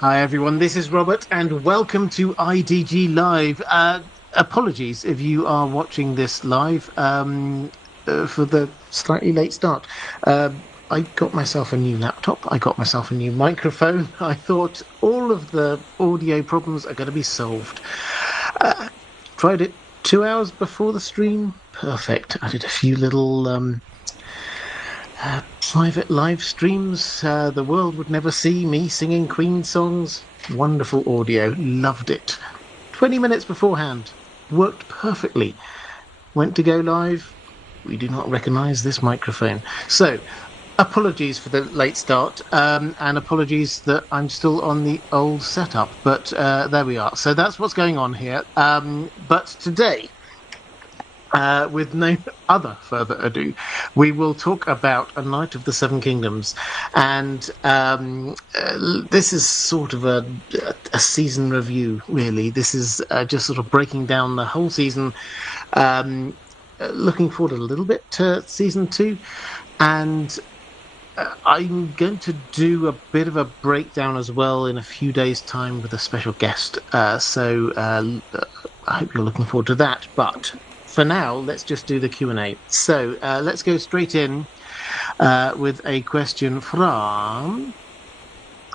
Hi everyone, this is Robert and welcome to IDG Live. Apologies if you are watching this live for the slightly late start. I got myself a new laptop, I got myself a new microphone. I thought all of the audio problems are going to be solved. Uh, Tried it 2 hours before the stream. Perfect. I did a few little private live streams. The world would never see me singing Queen songs. Wonderful audio. Loved it. 20 minutes beforehand. Worked perfectly. Went to go live. We do not recognize this microphone. So, apologies for the late start, and apologies that I'm still on the old setup, but there we are. So that's what's going on here. But today, with no other further ado, we will talk about A Knight of the Seven Kingdoms. And this is sort of a season review, really. This is just sort of breaking down the whole season, looking forward a little bit to season two. And I'm going to do a bit of a breakdown as well in a few days' time with a special guest. So I hope you're looking forward to that. But for now, let's just do the Q&A. So let's go straight in with a question from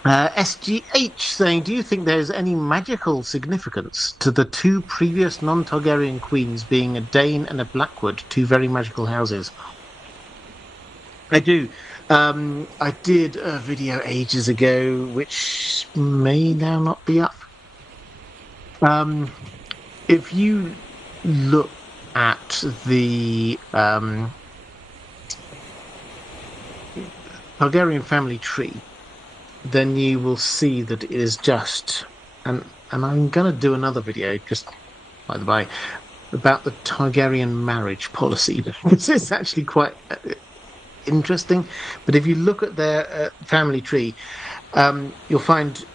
SGH saying, do you think there's any magical significance to the two previous non-Targaryen queens being a Dane and a Blackwood, two very magical houses? I do. I did a video ages ago, which may now not be up. If you look at the Targaryen family tree, then you will see that it is just, and I'm going to do another video, just by the way, about the Targaryen marriage policy, because it's actually quite interesting. But if you look at their family tree, you'll find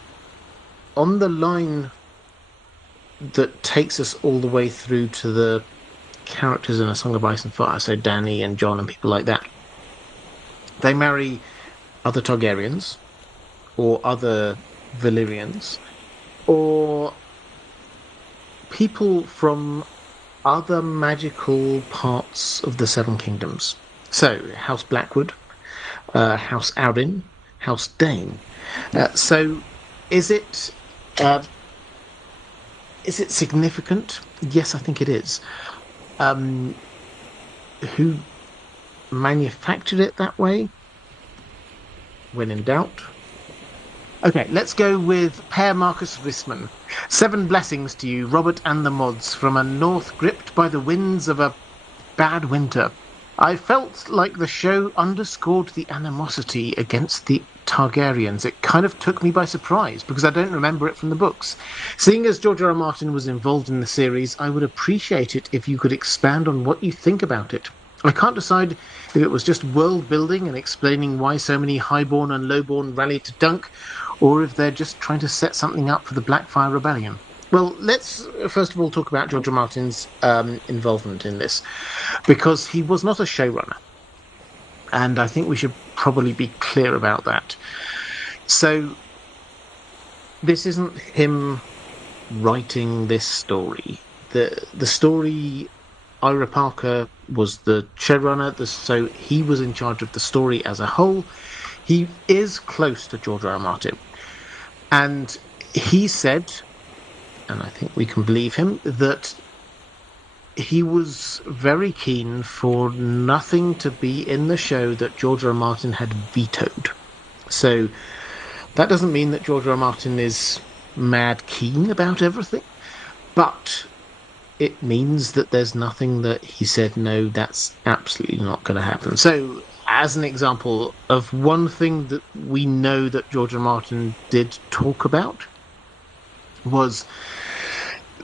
on the line that takes us all the way through to the characters in A Song of Ice and Fire, so Dany and Jon and people like that, they marry other Targaryens or other Valyrians or people from other magical parts of the Seven Kingdoms. So House Blackwood, House Arryn, House Dane. So is it significant? Yes, I think it is. Who manufactured it that way? When in doubt. Okay, let's go with Per Marcus Risman. 7 blessings to you, Robert and the mods, from a north gripped by the winds of a bad winter. I felt like the show underscored the animosity against the Targaryens. It kind of took me by surprise because I don't remember it from the books. Seeing as George R. R. Martin was involved in the series, I would appreciate it if you could expand on what you think about it. I can't decide if it was just world building and explaining why so many highborn and lowborn rallied to Dunk, or if they're just trying to set something up for the Blackfire Rebellion. Well, let's first of all talk about George R. R. Martin's involvement in this, because he was not a showrunner. And I think we should probably be clear about that. So, this isn't him writing this story. The story, Ira Parker was the showrunner, so he was in charge of the story as a whole. He is close to George R. R. Martin. And he said, and I think we can believe him, that he was very keen for nothing to be in the show that George R. R. Martin had vetoed. So that doesn't mean that George R. R. Martin is mad keen about everything, but it means that there's nothing that he said, no, that's absolutely not going to happen. So as an example of one thing that we know that George R. R. Martin did talk about was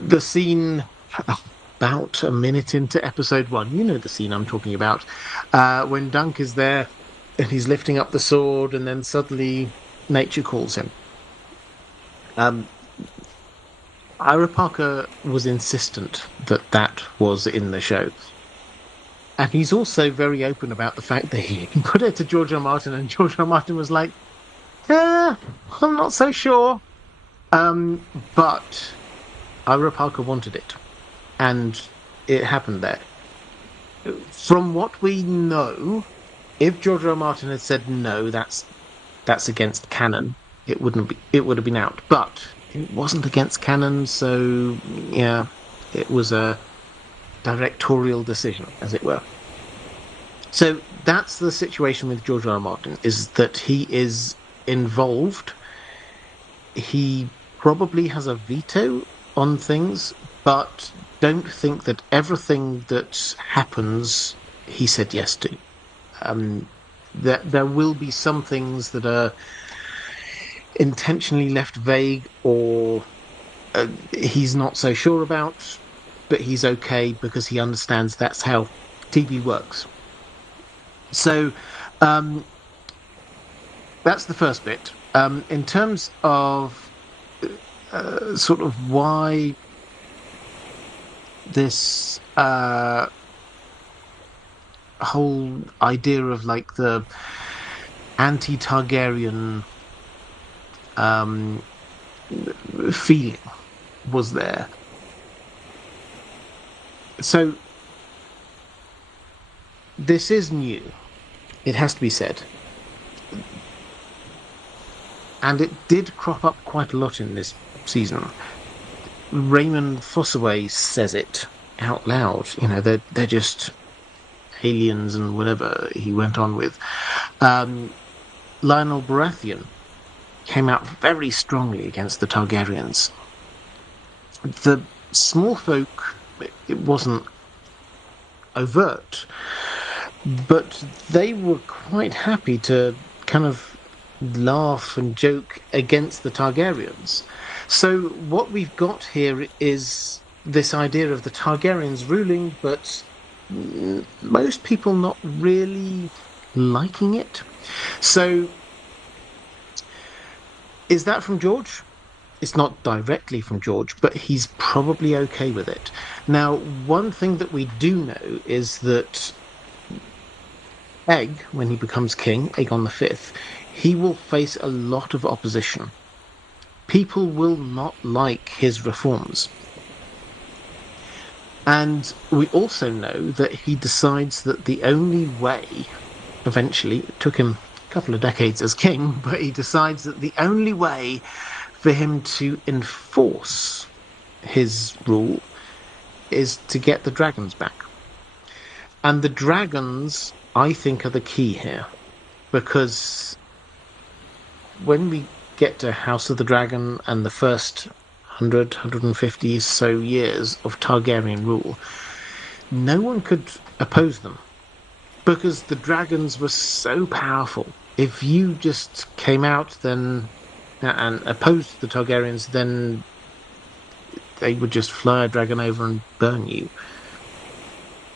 the scene about a minute into episode 1. You know the scene I'm talking about, when Dunk is there and he's lifting up the sword and then suddenly nature calls him. Ira Parker was insistent that that was in the show. And he's also very open about the fact that he put it to George R. R. Martin, and George R. R. Martin was like, I'm not so sure. But Ira Parker wanted it, and it happened there. From what we know, if George R. R. Martin had said no, that's against canon, it would have been out. But it wasn't against canon, so yeah, it was a directorial decision, as it were. So that's the situation with George R. R. Martin, is that he is involved. He probably has a veto on things, but don't think that everything that happens he said yes to. There will be some things that are intentionally left vague, or he's not so sure about, but he's okay because he understands that's how TV works. So that's the first bit. In terms of sort of why this whole idea of like the anti-Targaryen feeling was there. So this is new, it has to be said. And it did crop up quite a lot in this season. Raymond Fossaway says it out loud. You know, they're just aliens and whatever he went on with. Lionel Baratheon came out very strongly against the Targaryens. The small folk, it wasn't overt, but they were quite happy to kind of laugh and joke against the Targaryens. So what we've got here is this idea of the Targaryens ruling, but most people not really liking it. So is that from George? It's not directly from George, but he's probably okay with it. Now, one thing that we do know is that Egg, when he becomes king, Aegon V, he will face a lot of opposition. People will not like his reforms. And we also know that he decides that the only way, eventually, it took him a couple of decades as king, but he decides that the only way for him to enforce his rule is to get the dragons back. And the dragons, I think, are the key here, because when we get to House of the Dragon and the first 150 so years of Targaryen rule, no one could oppose them because the dragons were so powerful. If you just came out then and opposed the Targaryens, then they would just fly a dragon over and burn you,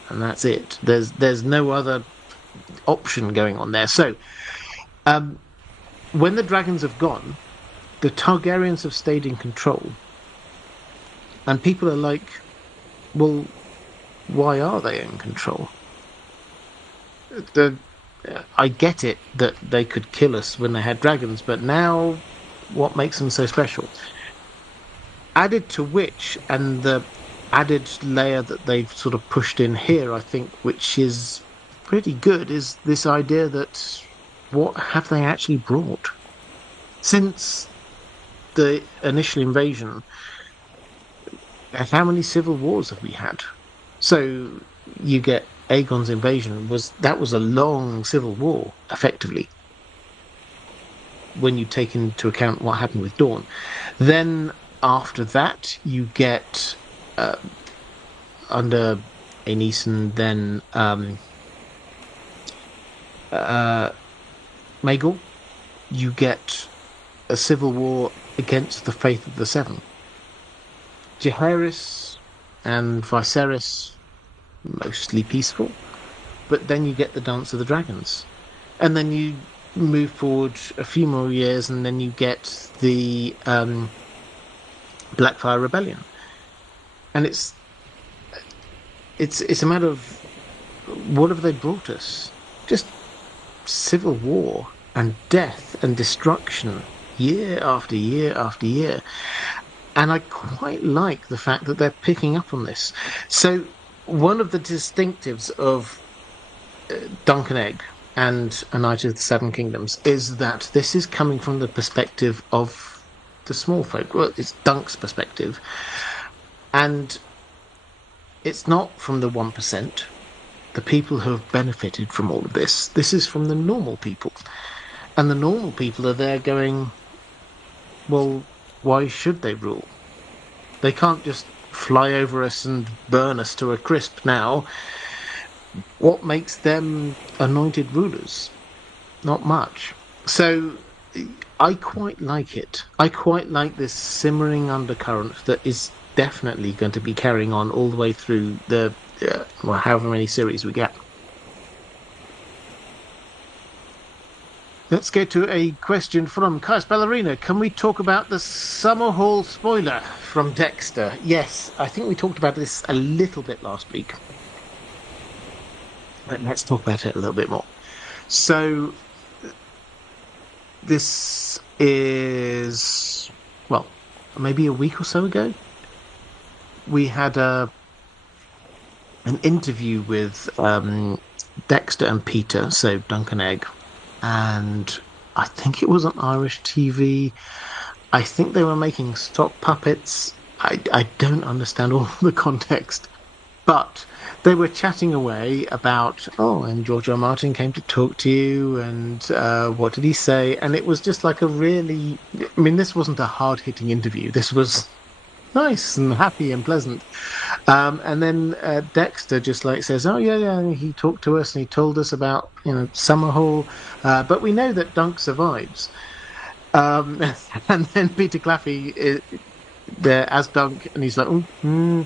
and that's it. There's no other option going on there. So when the dragons have gone, the Targaryens have stayed in control. And people are like, well, why are they in control? I get it that they could kill us when they had dragons, but now what makes them so special? Added to which, and the added layer that they've sort of pushed in here, I think, which is pretty good, is this idea that what have they actually brought? Since the initial invasion, how many civil wars have we had? So you get Aegon's invasion, that was a long civil war, effectively, when you take into account what happened with Dorne. Then after that, you get under Aenison, then Maegor, you get a civil war against the Faith of the Seven. Jaehaerys and Viserys, mostly peaceful, but then you get the Dance of the Dragons, and then you move forward a few more years, and then you get the Blackfire Rebellion, and it's a matter of what have they brought us? Just civil war and death and destruction year after year after year. And I quite like the fact that they're picking up on this. So, one of the distinctives of Dunk and Egg and A Knight of the Seven Kingdoms is that this is coming from the perspective of the small folk. Well, it's Dunk's perspective. And it's not from the 1%, the people who have benefited from all of this. This is from the normal people. And the normal people are there going, well, why should they rule? They can't just fly over us and burn us to a crisp now. What makes them anointed rulers? Not much. So I quite like it. I quite like this simmering undercurrent that is definitely going to be carrying on all the way through the well, however many series we get. Let's go to a question from Caius Ballerina. Can we talk about the Summerhall spoiler from Dexter? Yes, I think we talked about this a little bit last week. But let's talk about it a little bit more. So, this is, well, maybe a week or so ago. We had an interview with Dexter and Peter, so Dunk and Egg, and I think it was on Irish TV. I think they were making stock puppets. I don't understand all the context, but they were chatting away about, and George R. R. Martin came to talk to you, and what did he say? And it was just like a really, I mean, this wasn't a hard-hitting interview. This was nice and happy and pleasant. And then Dexter just like says, yeah, he talked to us and he told us about, Summerhall, but we know that Dunk survives. And then Peter Claffey is there as Dunk, and he's like, no.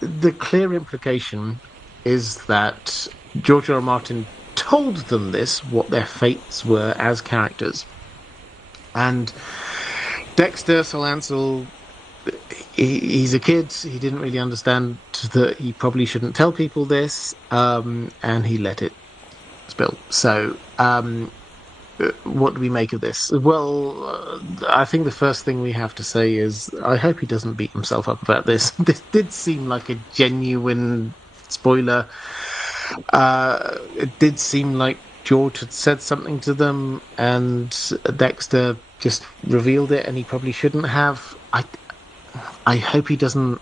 The clear implication is that George R. R. Martin told them this, what their fates were as characters. And Dexter, Sir Lancel, he's a kid. He didn't really understand that he probably shouldn't tell people this, and he let it spill. So, what do we make of this? Well, I think the first thing we have to say is I hope he doesn't beat himself up about this. This did seem like a genuine spoiler. It did seem like George had said something to them, and Dexter just revealed it, and he probably shouldn't have. I hope he doesn't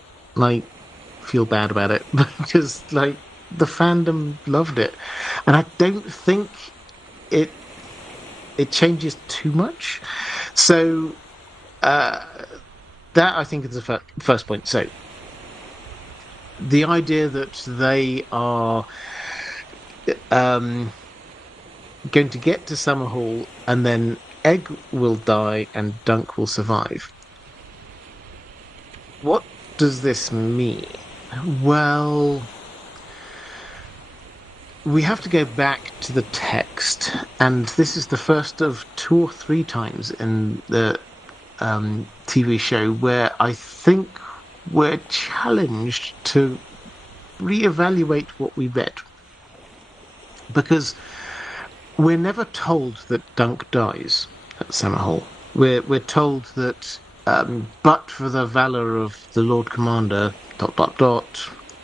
feel bad about it, because the fandom loved it, and I don't think it changes too much. So that I think is the first point. So the idea that they are going to get to Summerhall and then Egg will die and Dunk will survive. What does this mean? Well, we have to go back to the text, and this is the first of 2 or 3 times in the TV show where I think we're challenged to reevaluate what we read. Because we're never told that Dunk dies at Summerhall. We're told that, but for the valor of the Lord Commander, ...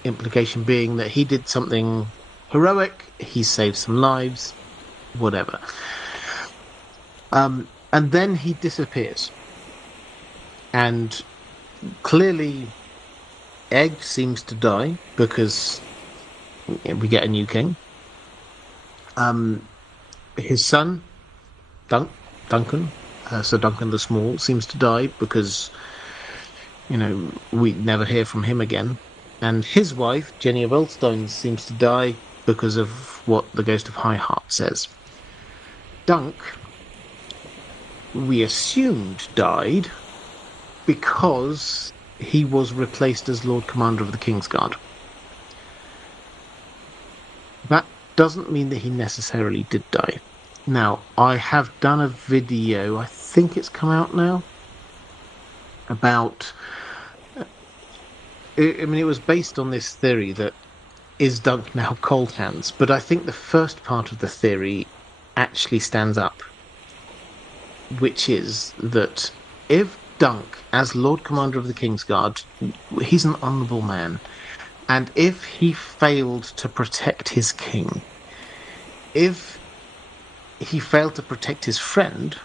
implication being that he did something heroic, he saved some lives, whatever. And then he disappears. And clearly, Egg seems to die because we get a new king. His son, Duncan, Sir Duncan the Small, seems to die because, we never hear from him again. And his wife, Jenny of Earlstone, seems to die because of what the Ghost of High Heart says. Dunk, we assumed, died because he was replaced as Lord Commander of the Kingsguard. That doesn't mean that he necessarily did die. Now, I have done a video, I think it's come out now, about... it was based on this theory that is Dunk now cold hands, but I think the first part of the theory actually stands up. which is that if Dunk, as Lord Commander of the Kingsguard, he's an honourable man, and if he failed to protect his king, if he failed to protect his friend,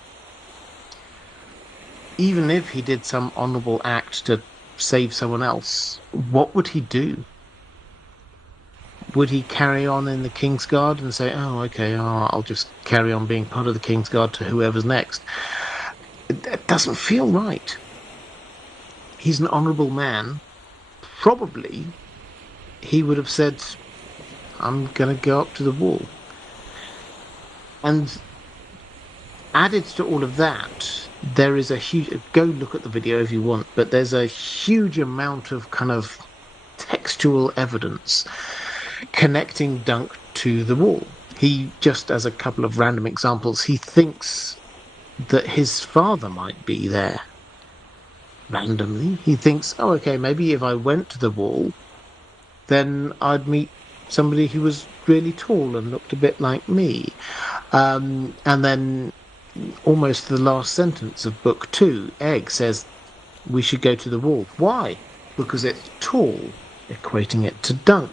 even if he did some honourable act to save someone else, what would he do? Would he carry on in the Kingsguard and say, oh, okay, I'll just carry on being part of the Kingsguard to whoever's next? That doesn't feel right. He's an honourable man. Probably he would have said, I'm going to go up to the wall. And added to all of that, there is a huge... Go look at the video if you want, but there's a huge amount of kind of textual evidence connecting Dunk to the wall. He, just as a couple of random examples, he thinks that his father might be there. Randomly. He thinks, oh, okay, maybe if I went to the wall, then I'd meet somebody who was really tall and looked a bit like me. And then almost the last sentence of book 2, Egg says, we should go to the wall. Why? Because it's tall, equating it to Dunk.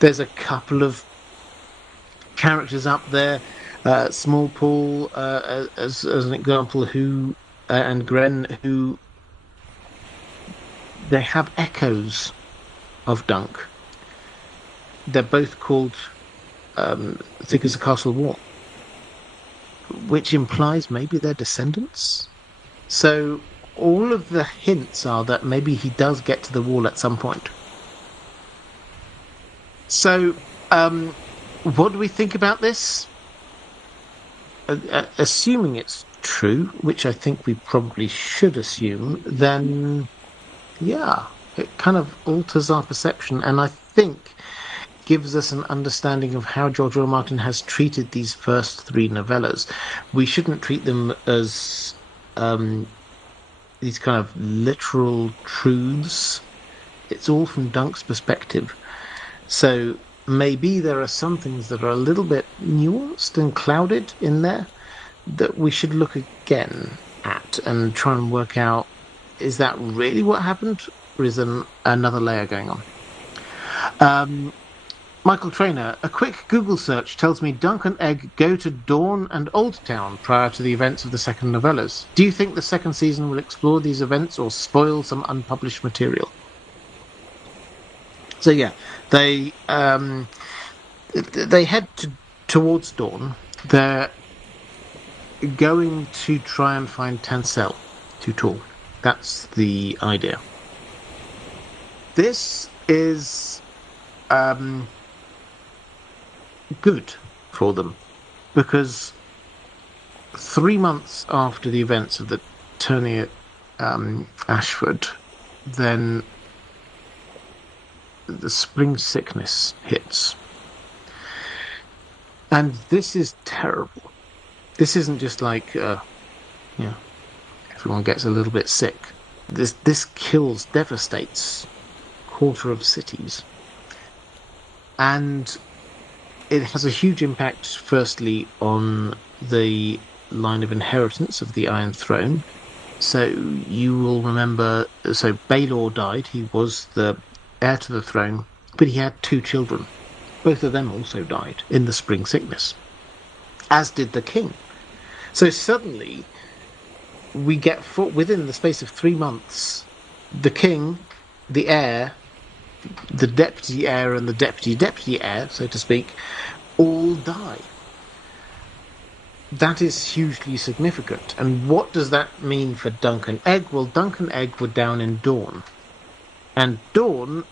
There's a couple of characters up there, Small Paul as an example, who and Gren, who they have echoes of Dunk. They're both called thick as a castle wall, which implies maybe they're descendants. So all of the hints are that maybe he does get to the wall at some point. So what do we think about this? Assuming it's true, which I think we probably should assume, then yeah, it kind of alters our perception, and I think gives us an understanding of how George R. R. Martin has treated these first 3 novellas. We shouldn't treat them as these kind of literal truths. It's all from Dunk's perspective. So maybe there are some things that are a little bit nuanced and clouded in there that we should look again at and try and work out, is that really what happened, or is there another layer going on? Michael Trainer, a quick Google search tells me Dunk and Egg go to Dorne and Oldtown prior to the events of the second novellas. Do you think the second season will explore these events or spoil some unpublished material? So yeah, they head towards Dorne. They're going to try and find Tansel, too tall. That's the idea. This is good for them, because 3 months after the events of the tourney at Ashford, then the spring sickness hits. And this is terrible. This isn't just like, everyone gets a little bit sick. This kills, devastates a quarter of cities. And it has a huge impact, firstly, on the line of inheritance of the Iron Throne. So you will remember, so Baelor died. He was the heir to the throne, but he had 2 children. Both of them also died in the spring sickness, as did the king. So suddenly, we get, within the space of 3 months, the king, the heir, the deputy heir, and the deputy heir, so to speak, all die. That is hugely significant. And what does that mean for Dunk and Egg? Well, Dunk and Egg were down in Dorne. And Dorne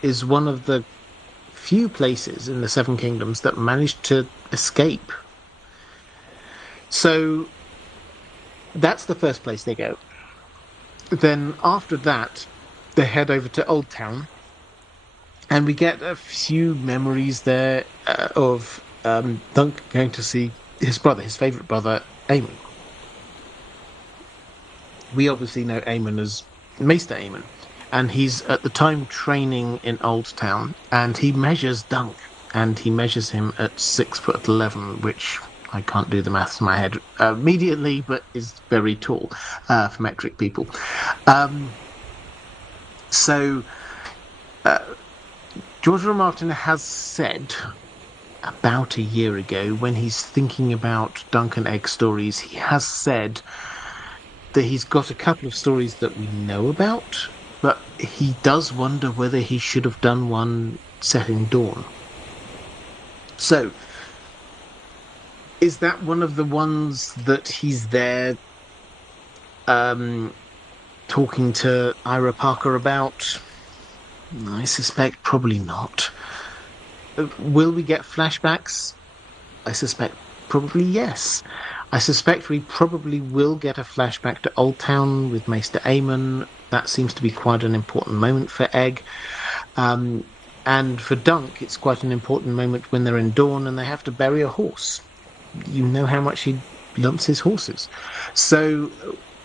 is one of the few places in the Seven Kingdoms that managed to escape. So that's the first place they go. Then after that, they head over to Oldtown, and we get a few memories there of Dunk going to see his brother, his favourite brother, Aemon. We obviously know Aemon as Maester Aemon, and he's at the time training in Oldtown, and he measures Dunk, and he measures him at 6'11", which I can't do the maths in my head immediately, but is very tall for metric people. So George R. R. Martin has said about a year ago, when he's thinking about Dunk and Egg stories, he has said that he's got a couple of stories that we know about, but he does wonder whether he should have done one set in Dorne. So, is that one of the ones that he's there talking to Ira Parker about? I suspect probably not. Will we get flashbacks? I suspect probably yes. I suspect we probably will get a flashback to Oldtown with Maester Aemon. That seems to be quite an important moment for Egg. And for Dunk, it's quite an important moment when they're in Dorne and they have to bury a horse. You know how much he loves his horses. So,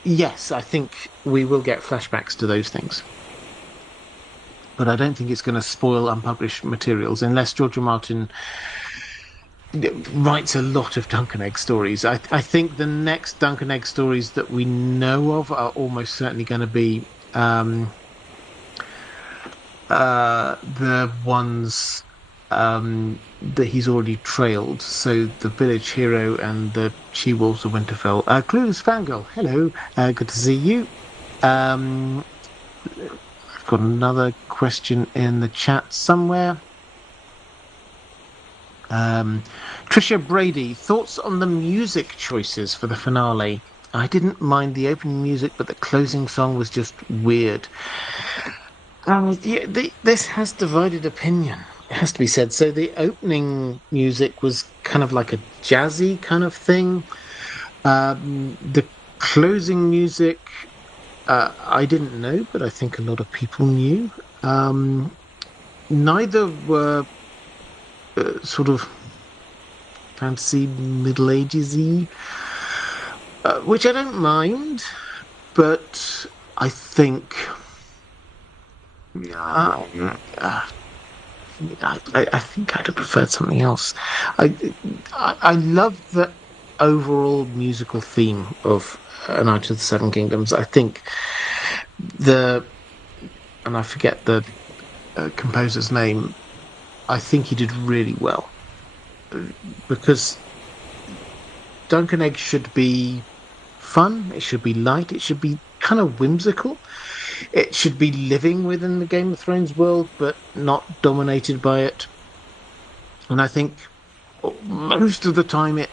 yes, I think we will get flashbacks to those things. But I don't think it's going to spoil unpublished materials unless George R. R. Martin writes a lot of Dunk and Egg stories. I think the next Dunk and Egg stories that we know of are almost certainly going to be the ones that he's already trailed. So the Village Hero and the She-Wolves of Winterfell. Clueless Fangirl, hello. Good to see you. I've got another question in the chat somewhere. Trisha Brady, thoughts on the music choices for the finale? I didn't mind the opening music, but the closing song was just weird. This has divided opinion, it has to be said. So the opening music was kind of like a jazzy kind of thing. The closing music, I didn't know, but I think a lot of people knew. Neither were sort of fantasy Middle Ages-y, which I don't mind, but I think I think I'd have preferred something else. I love the overall musical theme of A Knight of the Seven Kingdoms. I think and I forget the composer's name, I think he did really well. Because Dunk and Egg should be fun, it should be light, it should be kind of whimsical. It should be living within the Game of Thrones world, but not dominated by it. And I think most of the time it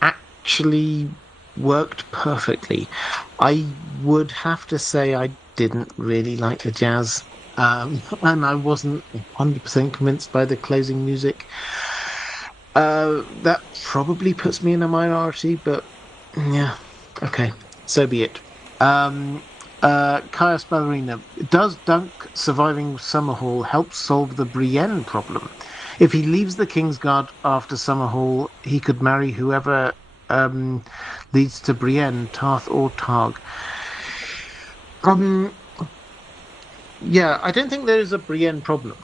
actually worked perfectly. I would have to say I didn't really like the jazz. And I wasn't 100% convinced by the closing music. That probably puts me in a minority, but yeah, okay, so be it. Caius Ballerina, does Dunk surviving Summerhall help solve the Brienne problem? If he leaves the Kingsguard after Summerhall, he could marry whoever leads to Brienne, Tarth or Targ. Yeah, I don't think there is a Brienne problem.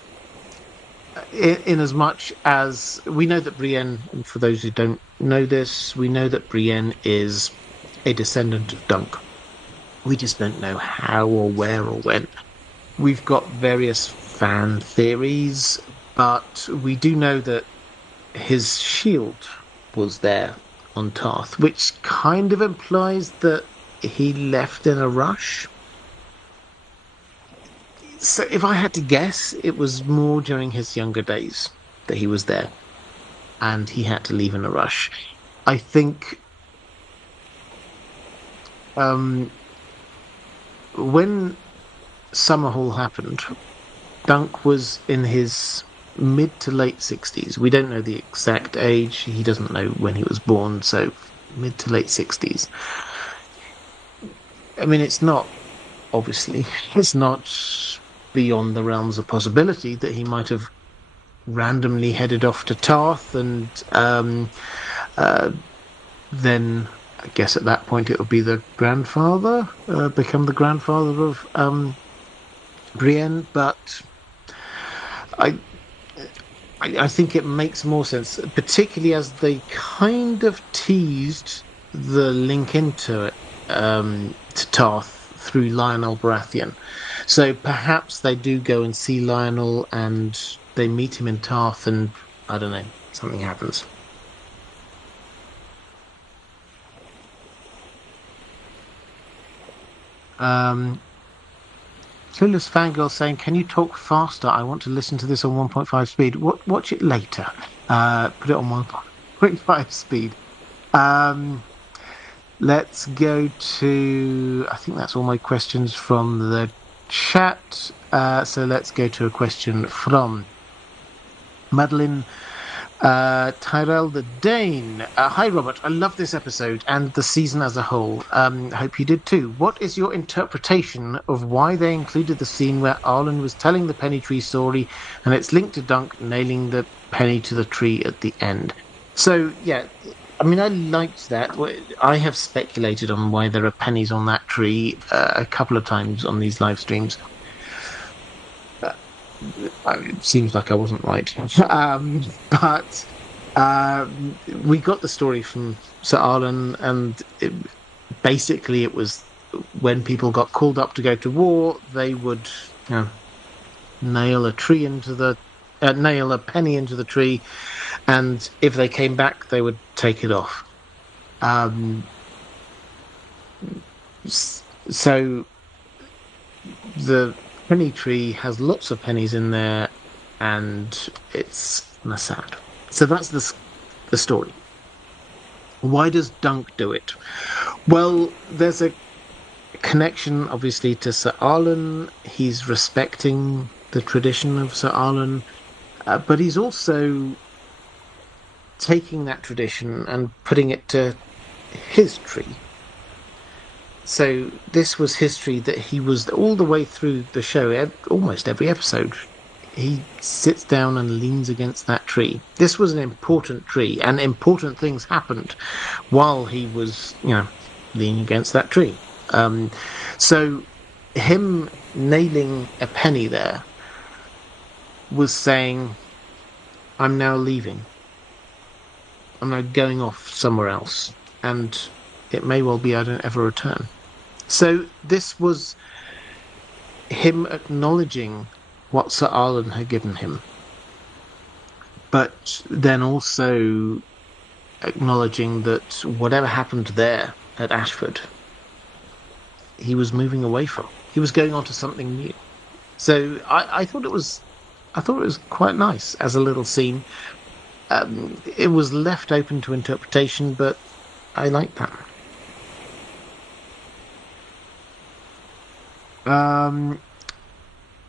In as much as we know that Brienne, and for those who don't know this, we know that Brienne is a descendant of Dunk. We just don't know how or where or when. We've got various fan theories, but we do know that his shield was there on Tarth, which kind of implies that he left in a rush. So if I had to guess, it was more during his younger days that he was there, and he had to leave in a rush. I think when Summerhall happened, Dunk was in his mid to late 60s. We don't know the exact age. He doesn't know when he was born, so mid to late 60s. I mean, it's not beyond the realms of possibility that he might have randomly headed off to Tarth, and then I guess at that point it would be the grandfather, become the grandfather of Brienne. But I think it makes more sense, particularly as they kind of teased the link into it to Tarth through Lionel Baratheon. So perhaps they do go and see Lionel and they meet him in Tarth, and I don't know, something happens. Um, Clueless Fangirl saying, "Can you talk faster? I want to listen to this on 1.5 speed. Watch it later. Put it on 1.5 speed." Um, let's go to. I think that's all my questions from the chat. So let's go to a question from Madeline Tyrell the Dane. Hi, Robert. I love this episode and the season as a whole. Hope you did too. What is your interpretation of why they included the scene where Arlen was telling the penny tree story and it's linked to Dunk nailing the penny to the tree at the end? So, yeah, I mean, I liked that. I have speculated on why there are pennies on that tree a couple of times on these live streams. It seems like I wasn't right. But we got the story from Sir Arlen, and basically it was when people got called up to go to war, they would nail a penny into the tree, and if they came back, they would take it off. So the penny tree has lots of pennies in there, and it's sad. So that's the story. Why does Dunk do it? Well, there's a connection, obviously, to Sir Arlen. He's respecting the tradition of Sir Arlen, but he's also taking that tradition and putting it to his tree. So this was history that he was all the way through the show, almost every episode. He sits down and leans against that tree. This was an important tree, and important things happened while he was, leaning against that tree. So him nailing a penny there was saying, I'm now leaving. I'm now going off somewhere else, and it may well be I don't ever return. So this was him acknowledging what Sir Arlen had given him, but then also acknowledging that whatever happened there at Ashford, he was moving away from. He was going on to something new. So I thought it was quite nice as a little scene. It was left open to interpretation, but I liked that.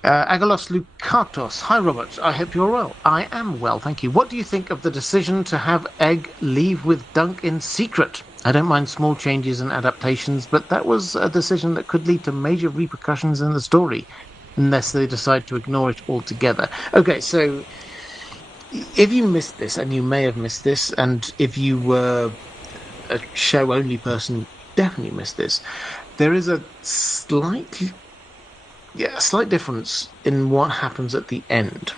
Agalos Lukatos. Hi, Robert. I hope you're well. I am well, thank you. What do you think of the decision to have Egg leave with Dunk in secret? I don't mind small changes and adaptations, but that was a decision that could lead to major repercussions in the story, unless they decide to ignore it altogether. Okay, so if you missed this, and you may have missed this, and if you were a show-only person, you definitely missed this. There is a slight difference in what happens at the end.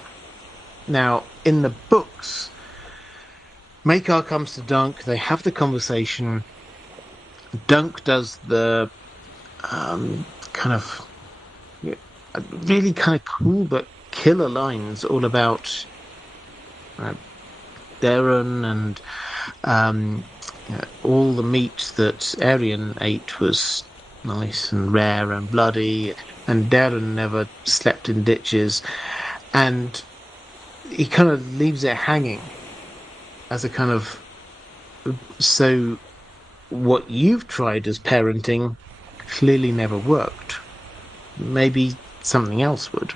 Now, in the books, Maekar comes to Dunk, they have the conversation. Dunk does the really kind of cool but killer lines all about Darren and all the meat that Arian ate was nice and rare and bloody, and Darren never slept in ditches, and he kind of leaves it hanging as a kind of, so what you've tried as parenting clearly never worked. Maybe something else would.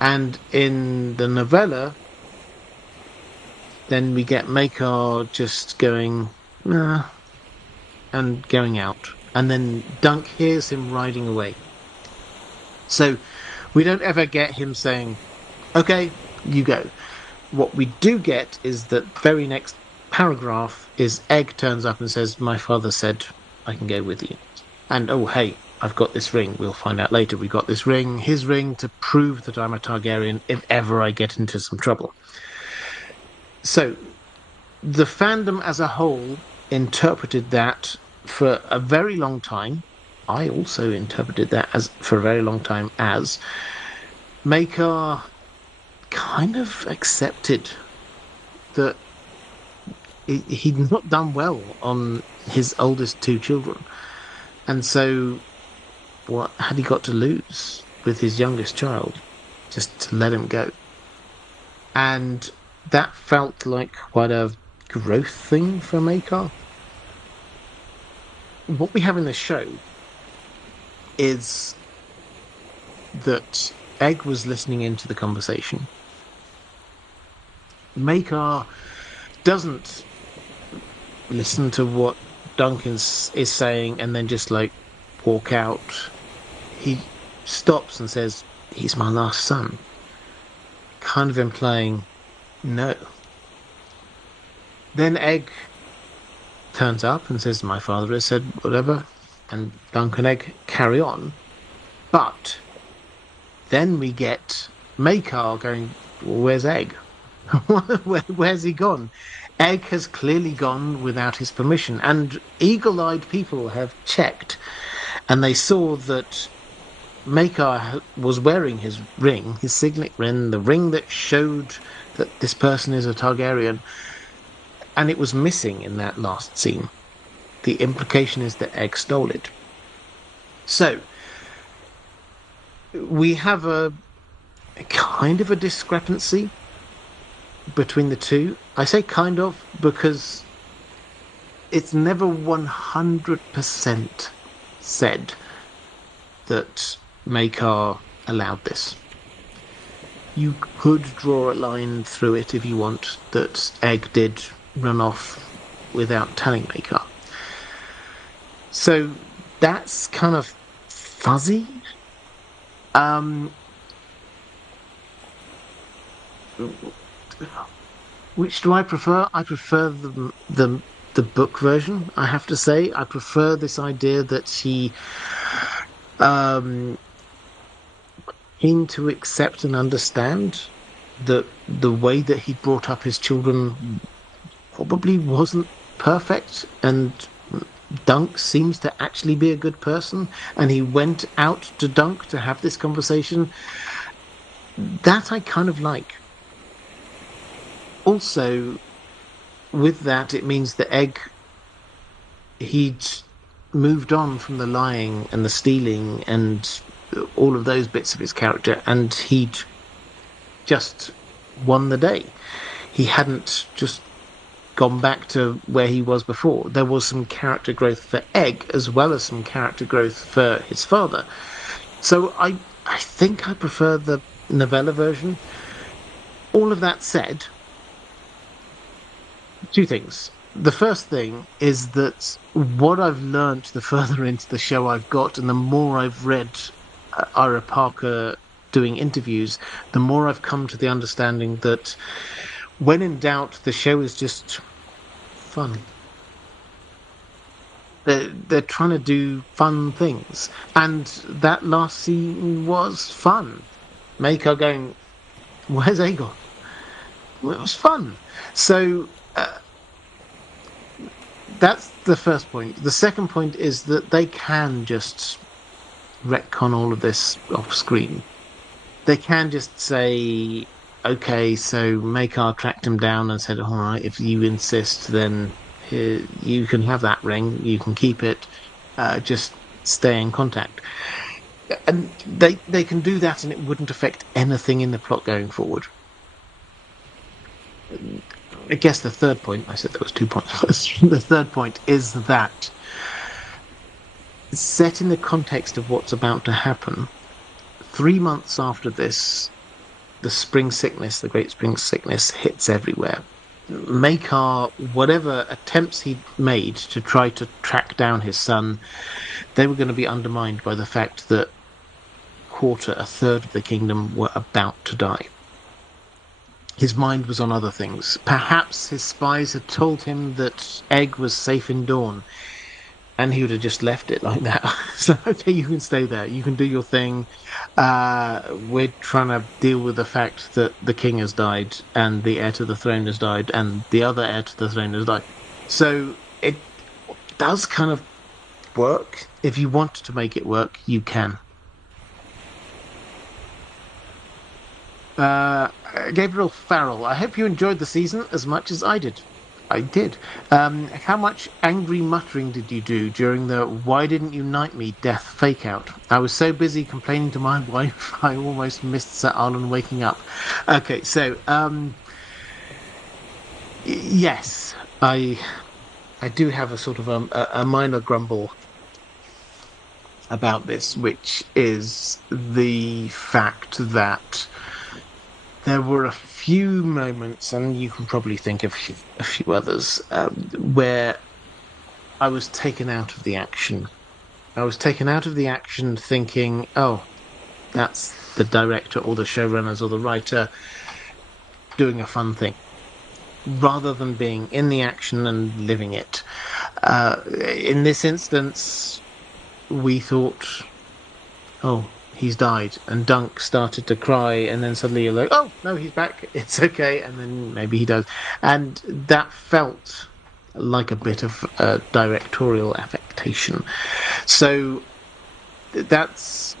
And in the novella, then we get Maekar just going, nah, and going out. And then Dunk hears him riding away. So we don't ever get him saying, okay, you go. What we do get is that very next paragraph is Egg turns up and says, my father said I can go with you. And oh, hey, I've got this ring. We'll find out later. We got this ring, his ring, to prove that I'm a Targaryen if ever I get into some trouble. So the fandom as a whole interpreted that for a very long time. I also interpreted that as for a very long time as Maekar kind of accepted that he'd not done well on his oldest two children. And so what had he got to lose with his youngest child? Just to let him go. And that felt like quite a growth thing for Maekar. What we have in the show is that Egg was listening into the conversation. Maekar doesn't listen to what Duncan is saying and then just like walk out. He stops and says, "He's my last son," kind of implying no. Then Egg turns up and says, "My father has said whatever," and Duncan and Egg carry on. But then we get Maekar going, well, "Where's Egg? Where's he gone?" Egg has clearly gone without his permission, and eagle-eyed people have checked, and they saw that Maekar was wearing his ring, his signet ring, the ring that showed that this person is a Targaryen, and it was missing in that last scene. The implication is that Egg stole it. So we have a kind of a discrepancy between the two. I say kind of because it's never 100% said that Maekar allowed this. You could draw a line through it if you want that Egg did run off without telling Maekar. So that's kind of fuzzy. Which do I prefer? I prefer the book version, I have to say. I prefer this idea that he came to accept and understand that the way that he brought up his children probably wasn't perfect, and Dunk seems to actually be a good person, and he went out to Dunk to have this conversation. That I kind of like. Also, with that, it means that Egg, he'd moved on from the lying and the stealing and all of those bits of his character, and he'd just won the day. He hadn't just gone back to where he was before. There was some character growth for Egg as well as some character growth for his father. So I think I prefer the novella version. All of that said, two things. The first thing is that what I've learnt the further into the show I've got, and the more I've read Ira Parker doing interviews, the more I've come to the understanding that when in doubt, the show is just fun. They're trying to do fun things, and that last scene was fun. Maekar going, "Where's Aegon?" Well, it was fun. So that's the first point. The second point is that they can just retcon all of this off screen. They can just say, okay, so Maekar tracked him down and said, all right, if you insist, then you can have that ring, you can keep it, just stay in contact. And they can do that, and it wouldn't affect anything in the plot going forward. I guess the third point, I said there was 2 points. The third point is that, set in the context of what's about to happen, 3 months after this, the spring sickness, the great spring sickness, hits everywhere. Maekar, whatever attempts he'd made to try to track down his son, they were going to be undermined by the fact that a third of the kingdom were about to die. His mind was on other things. Perhaps his spies had told him that Egg was safe in Dorne. and he would have just left it like that. So, okay, you can stay there. You can do your thing. We're trying to deal with the fact that the king has died and the heir to the throne has died and the other heir to the throne has died. So it does kind of work. If you want to make it work, you can. Gabriel Farrell, I hope you enjoyed the season as much as I did. I did. How much angry muttering did you do during the "why didn't you knight me" death fake out? I was so busy complaining to my wife, I almost missed Sir Arlen waking up. Okay, so yes, I do have a sort of a minor grumble about this, which is the fact that there were a few moments, and you can probably think of a few others, where I was taken out of the action. I was taken out of the action thinking, oh, that's the director or the showrunners or the writer doing a fun thing, rather than being in the action and living it. In this instance, we thought, oh, he's died, and Dunk started to cry, and then suddenly you're like, oh, no, he's back, it's okay, and then maybe he does. And that felt like a bit of directorial affectation. So that's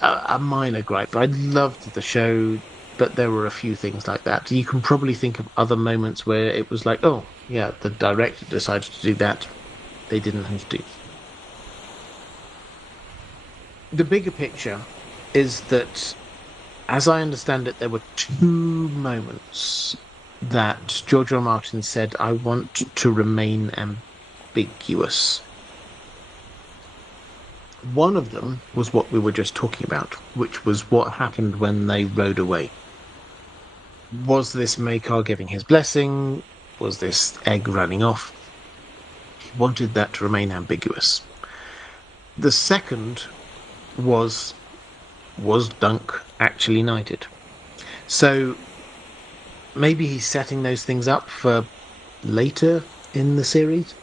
a minor gripe. I loved the show, but there were a few things like that. You can probably think of other moments where it was like, oh, yeah, the director decided to do that. They didn't have to. The bigger picture is that, as I understand it, there were two moments that George R. R. Martin said, I want to remain ambiguous. One of them was what we were just talking about, which was what happened when they rode away. Was this Maekar giving his blessing? Was this egg running off? He wanted that to remain ambiguous. The second was Dunk actually knighted? So maybe he's setting those things up for later in the series,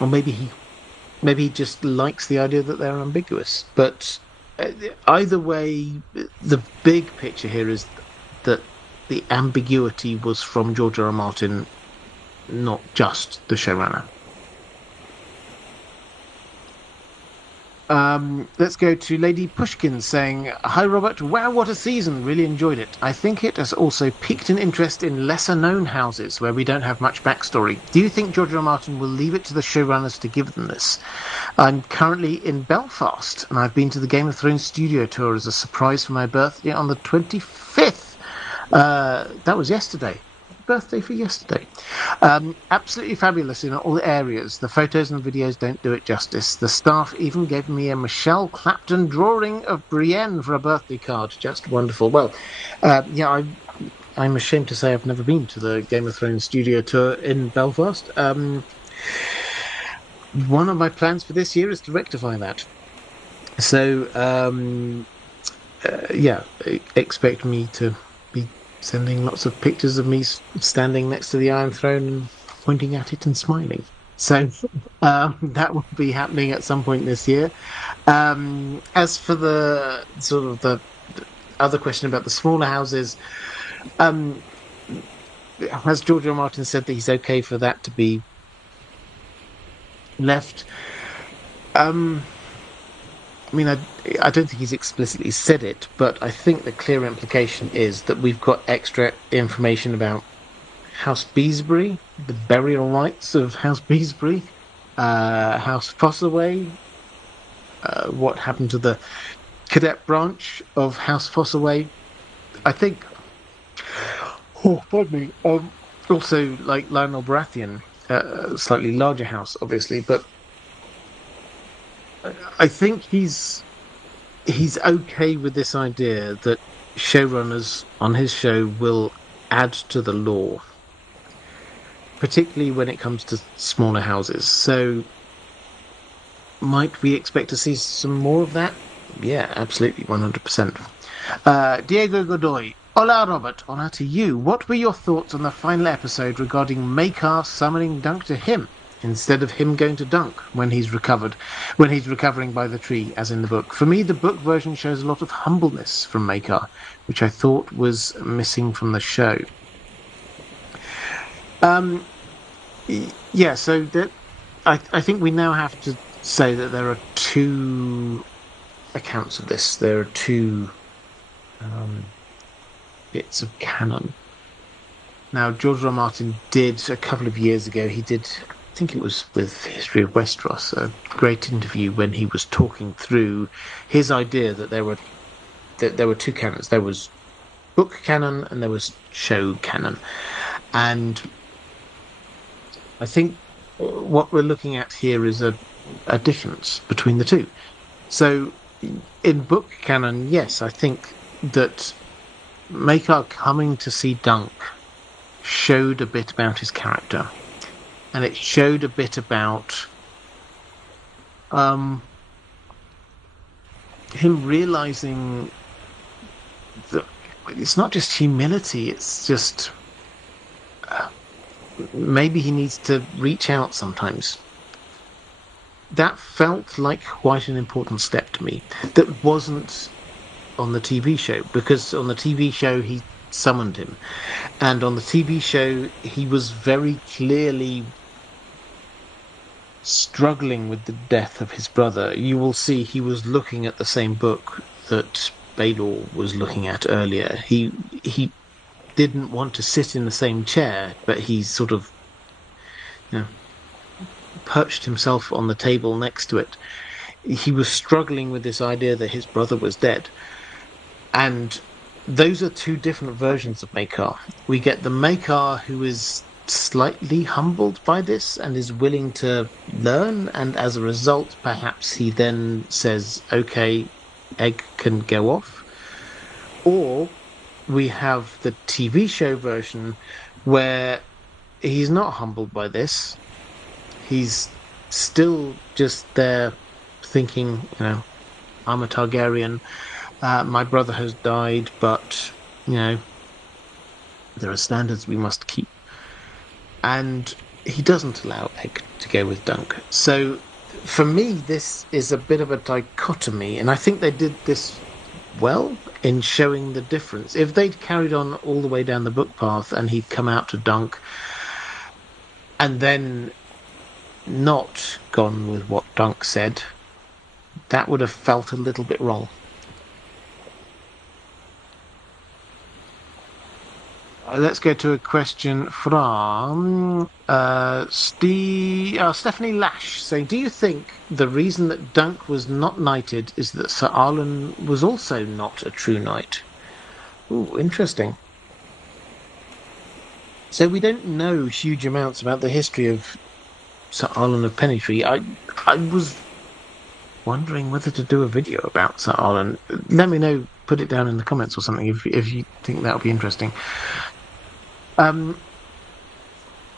or maybe he just likes the idea that they're ambiguous. But either way, the big picture here is that the ambiguity was from George R. R. Martin, not just the showrunner. Let's go to Lady Pushkin saying, hi Robert, wow, what a season, really enjoyed it. I think it has also piqued an interest in lesser known houses where we don't have much backstory. Do you think George R. R. Martin will leave it to the showrunners to give them this? I'm currently in Belfast and I've been to the Game of Thrones studio tour as a surprise for my birthday on the 25th. That was yesterday. Birthday for yesterday. Absolutely fabulous in all areas. The photos and videos don't do it justice. The staff even gave me a Michelle Clapton drawing of Brienne for a birthday card. Just wonderful. Well, yeah, I'm ashamed to say I've never been to the Game of Thrones studio tour in Belfast. One of my plans for this year is to rectify that. So, yeah, expect me to be sending lots of pictures of me standing next to the Iron Throne and pointing at it and smiling. So that will be happening at some point this year. As for the sort of the other question about the smaller houses, has George R. R. Martin said that he's okay for that to be left? I mean, I don't think he's explicitly said it, but I think the clear implication is that we've got extra information about House Beesbury, the burial rites of House Beesbury, House Fossaway, what happened to the cadet branch of House Fossaway. I think, oh, pardon me, also like Lionel Baratheon, slightly larger house, obviously, but I think he's okay with this idea that showrunners on his show will add to the lore, particularly when it comes to smaller houses. So might we expect to see some more of that? Yeah, absolutely, 100%. Diego Godoy. Hola, Robert. Honor to you. What were your thoughts on the final episode regarding Maekar summoning Dunk to him? instead of him going to Dunk when he's recovering by the tree, as in the book. For me, the book version shows a lot of humbleness from Maekar, which I thought was missing from the show. Yeah, so I think we now have to say that there are two accounts of this. There are two bits of canon. Now, George R. R. Martin did, a couple of years ago, I think it was with History of Westeros, a great interview when he was talking through his idea that there were two canons. There was book canon and there was show canon. And I think what we're looking at here is a difference between the two. So in book canon, yes, I think that Maekar coming to see Dunk showed a bit about his character, and it showed a bit about him realizing that it's not just humility, it's just maybe he needs to reach out sometimes. That felt like quite an important step to me. That wasn't on the TV show, because on the TV show he summoned him, and on the TV show he was very clearly struggling with the death of his brother. You will see he was looking at the same book that Baelor was looking at earlier. He didn't want to sit in the same chair, but he sort of, perched himself on the table next to it. He was struggling with this idea that his brother was dead. And those are two different versions of Maekar. We get the Maekar who is slightly humbled by this and is willing to learn, and as a result, perhaps he then says, okay, Egg can go off. Or we have the TV show version where he's not humbled by this. He's still just there thinking, I'm a Targaryen, my brother has died, but, there are standards we must keep. And he doesn't allow Egg to go with Dunk. So, for me, this is a bit of a dichotomy, and I think they did this well in showing the difference. If they'd carried on all the way down the book path and he'd come out to Dunk and then not gone with what Dunk said, that would have felt a little bit wrong. Let's go to a question from Stephanie Lash saying, do you think the reason that Dunk was not knighted is that Sir Arlen was also not a true knight? Ooh, interesting. So we don't know huge amounts about the history of Sir Arlen of Pennytree. I was wondering whether to do a video about Sir Arlen. Let me know, put it down in the comments or something if you think that would be interesting. I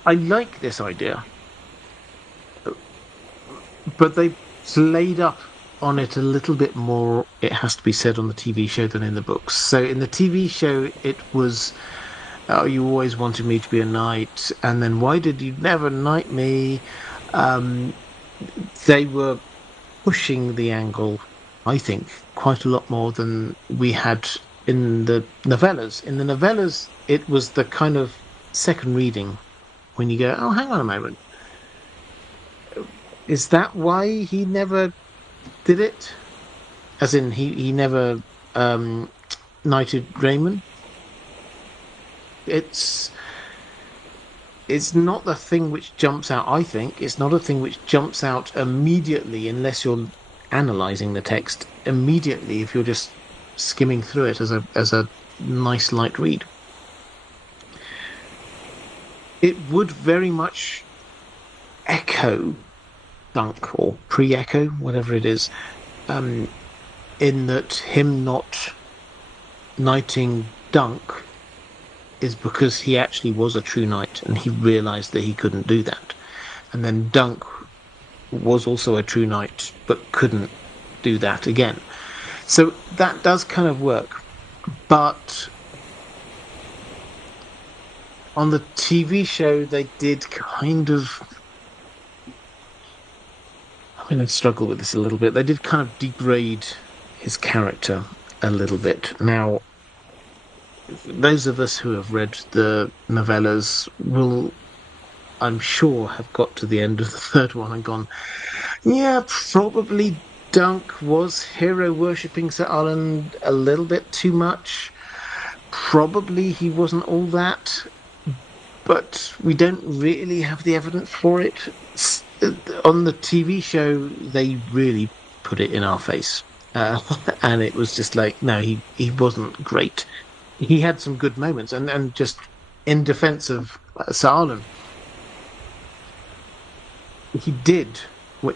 like this idea, but they played up on it a little bit more, it has to be said, on the TV show than in the books. So in the TV show, it was, oh, you always wanted me to be a knight, and then why did you never knight me? They were pushing the angle, I think, quite a lot more than we had in the novellas. In the novellas, it was the kind of second reading when you go, oh, hang on a moment. Is that why he never did it? As in, he never knighted Raymond? It's not the thing which jumps out, I think. It's not a thing which jumps out immediately unless you're analysing the text immediately, if you're just skimming through it as a nice light read. It would very much echo Dunk, or pre-echo, whatever it is, in that him not knighting Dunk is because he actually was a true knight and he realised that he couldn't do that. And then Dunk was also a true knight but couldn't do that again. So that does kind of work. But on the TV show, they did kind of I'm going to struggle with this a little bit. They did kind of degrade his character a little bit. Now, those of us who have read the novellas will, I'm sure, have got to the end of the third one and gone, yeah, probably Dunk was hero worshipping Sir Arlen a little bit too much. Probably he wasn't all that, but we don't really have the evidence for it. On the TV show, they really put it in our face. And it was just like, no, he wasn't great. He had some good moments, and just in defense of Sir Arlen, he did,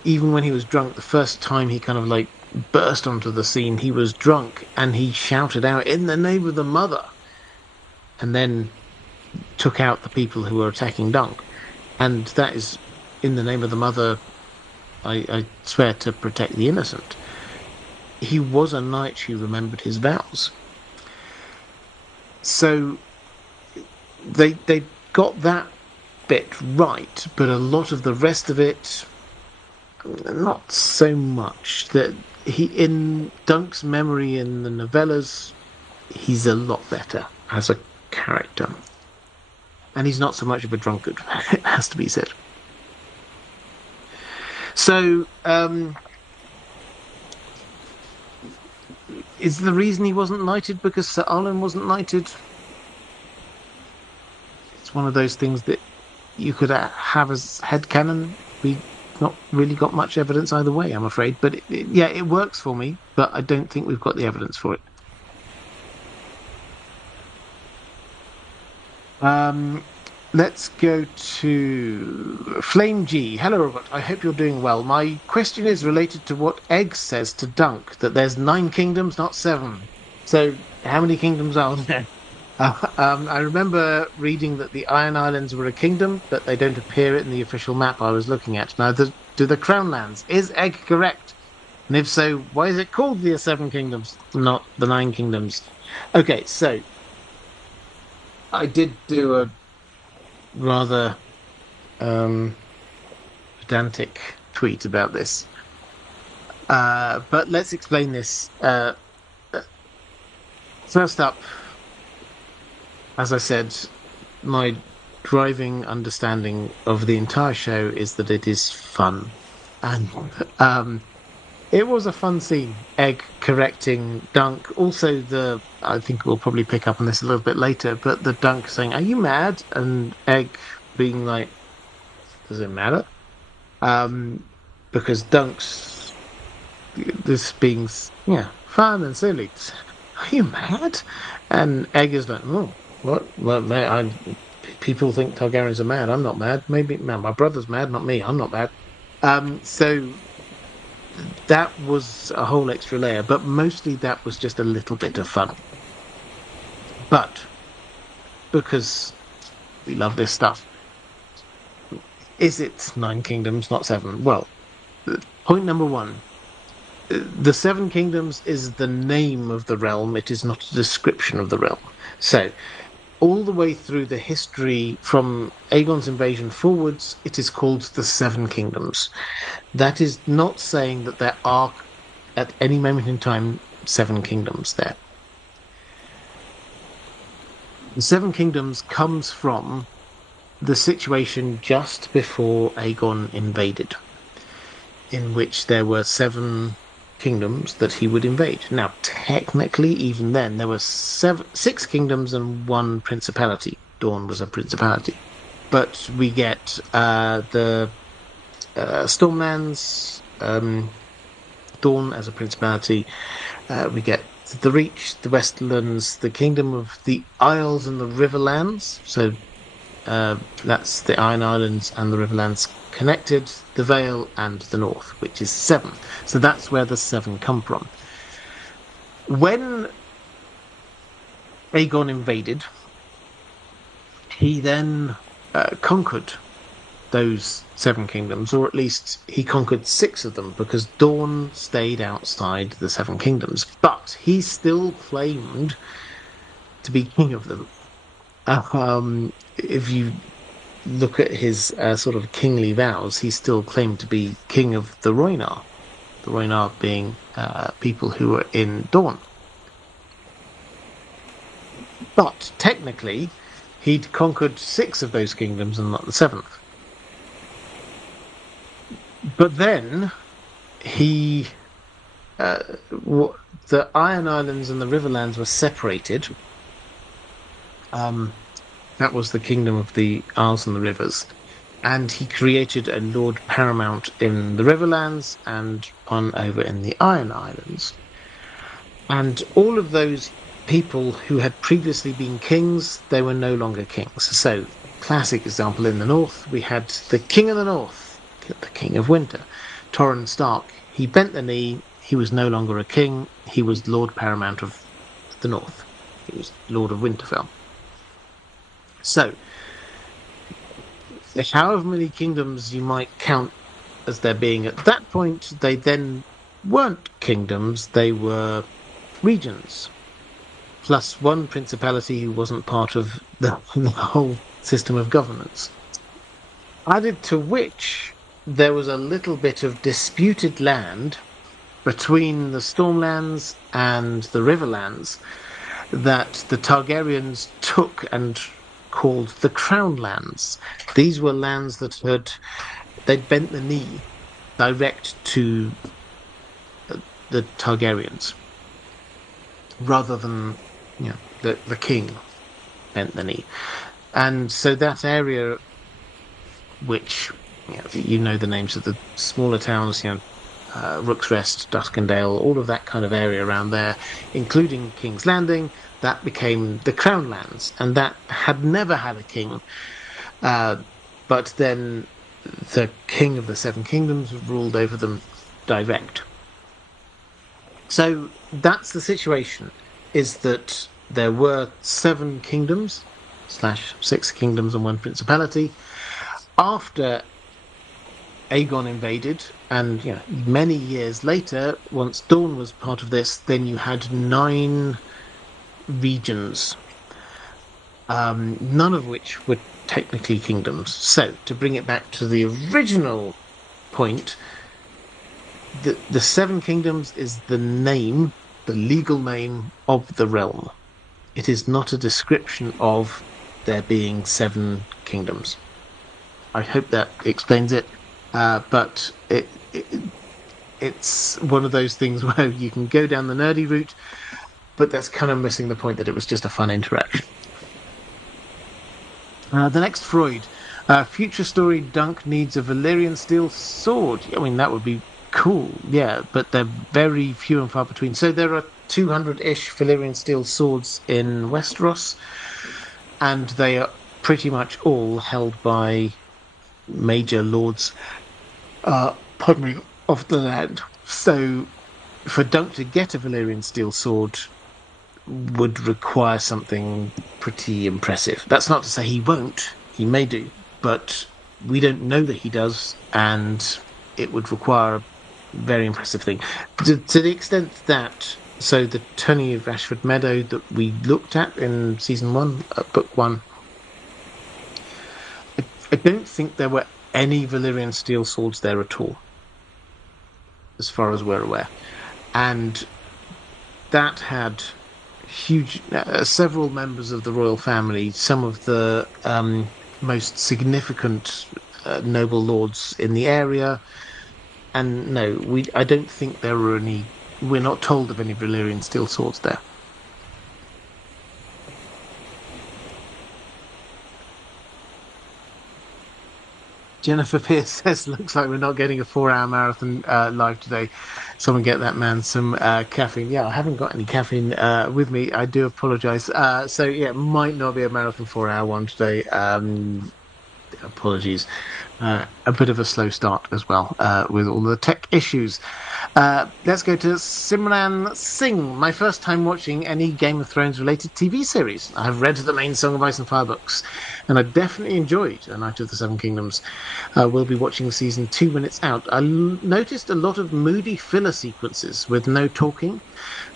even when he was drunk, the first time he kind of like burst onto the scene, he was drunk and he shouted out, "In the name of the mother," and then took out the people who were attacking Dunk. And that is, in the name of the mother, I swear to protect the innocent. He was a knight who remembered his vows. So they got that bit right, but a lot of the rest of it, not so much. That he, in Dunk's memory in the novellas, he's a lot better as a character. And he's not so much of a drunkard, it has to be said. So, is the reason he wasn't knighted because Sir Arlen wasn't knighted? It's one of those things that you could have as headcanon. We've not really got much evidence either way, I'm afraid. But it works for me, but I don't think we've got the evidence for it. Let's go to Flame G. Hello, Robert. I hope you're doing well. My question is related to what Egg says to Dunk, that there's 9 kingdoms, not 7. So, how many kingdoms are there? I remember reading that the Iron Islands were a kingdom, but they don't appear in the official map I was looking at. Now, do the Crown Lands? Is Egg correct? And if so, why is it called the 7 kingdoms, not the 9 kingdoms? Okay, so I did do a rather pedantic tweet about this. But let's explain this. First up, as I said, my driving understanding of the entire show is that it is fun. And it was a fun scene. Egg correcting Dunk. Also, I think we'll probably pick up on this a little bit later, but the Dunk saying, "Are you mad?" And Egg being like, "Does it matter?" Because Dunk's this being, fun and silly. "Are you mad?" And Egg is like, "Oh, what? Well, mate, people think Targaryens are mad. I'm not mad. Maybe my brother's mad, not me. I'm not mad." So that was a whole extra layer, but mostly that was just a little bit of fun. But because we love this stuff, is it 9 kingdoms, not 7? Well, point number 1. The 7 kingdoms is the name of the realm. It is not a description of the realm. So, all the way through the history from Aegon's invasion forwards, it is called the 7 kingdoms. That is not saying that there are, at any moment in time, 7 kingdoms there. The 7 kingdoms comes from the situation just before Aegon invaded, in which there were 7 kingdoms that he would invade. Now, technically, even then, there were 6 kingdoms and 1 principality. Dorne was a principality. But we get the Stormlands, Dorne as a principality. We get the Reach, the Westlands, the Kingdom of the Isles and the Riverlands. So that's the Iron Islands and the Riverlands connected, the Vale and the North, which is 7. So that's where the 7 come from. When Aegon invaded, he then conquered those 7 kingdoms, or at least he conquered 6 of them, because Dorne stayed outside the 7 kingdoms. But he still claimed to be king of them. If you look at his sort of kingly vows, he still claimed to be king of the Rhoynar. The Rhoynar being people who were in Dorne. But technically, he'd conquered 6 of those kingdoms and not the 7th. But then he, the Iron Islands and the Riverlands were separated. That was the kingdom of the Isles and the Rivers. And he created a Lord Paramount in the Riverlands and one over in the Iron Islands. And all of those people who had previously been kings, they were no longer kings. So, classic example in the north, we had the King of the North, the King of Winter, Torrhen Stark. He bent the knee, he was no longer a king, he was Lord Paramount of the North. He was Lord of Winterfell. So, however many kingdoms you might count as there being at that point, they then weren't kingdoms, they were regions, plus one principality who wasn't part of the whole system of governance. Added to which, there was a little bit of disputed land between the Stormlands and the Riverlands that the Targaryens took and called the Crown Lands. These were lands that they'd bent the knee direct to the Targaryens, rather than the king bent the knee. And so that area, which you know the names of the smaller towns, Rook's Rest, Duskendale, all of that kind of area around there, including King's Landing, that became the Crown Lands, and that had never had a king. But then the King of the Seven Kingdoms ruled over them direct. So that's the situation, is that there were 7 kingdoms, / 6 kingdoms and 1 principality. After Aegon invaded, and many years later, once Dorne was part of this, then you had 9 regions, none of which were technically kingdoms. So, to bring it back to the original point, the 7 kingdoms is the name, the legal name of the realm. It is not a description of there being 7 kingdoms. I hope that explains it, but it's one of those things where you can go down the nerdy route, but that's kind of missing the point that it was just a fun interaction. The next Freud. Future story, Dunk needs a Valyrian steel sword. I mean, that would be cool, yeah, but they're very few and far between. So there are 200-ish Valyrian steel swords in Westeros, and they are pretty much all held by major lords of the land. So for Dunk to get a Valyrian steel sword would require something pretty impressive. That's not to say he won't. He may do, but we don't know that he does, and it would require a very impressive thing. To the extent that, so the Tourney of Ashford Meadow that we looked at in season 1, book 1, I don't think there were any Valyrian steel swords there at all, as far as we're aware. And that had huge, several members of the royal family, some of the most significant noble lords in the area. And no, I don't think there were any. We're not told of any Valyrian steel swords there. Jennifer Pierce says, looks like we're not getting a 4-hour marathon live today. Someone get that man some caffeine. Yeah, I haven't got any caffeine with me. I do apologise. So, yeah, it might not be a marathon 4-hour one today. Apologies. A bit of a slow start as well with all the tech issues. Let's go to Simran Singh. My first time watching any Game of Thrones related TV series. I've read the main Song of Ice and Fire books, and I definitely enjoyed A Night of the Seven Kingdoms. We'll be watching season 2 when it's out. I noticed a lot of moody filler sequences with no talking,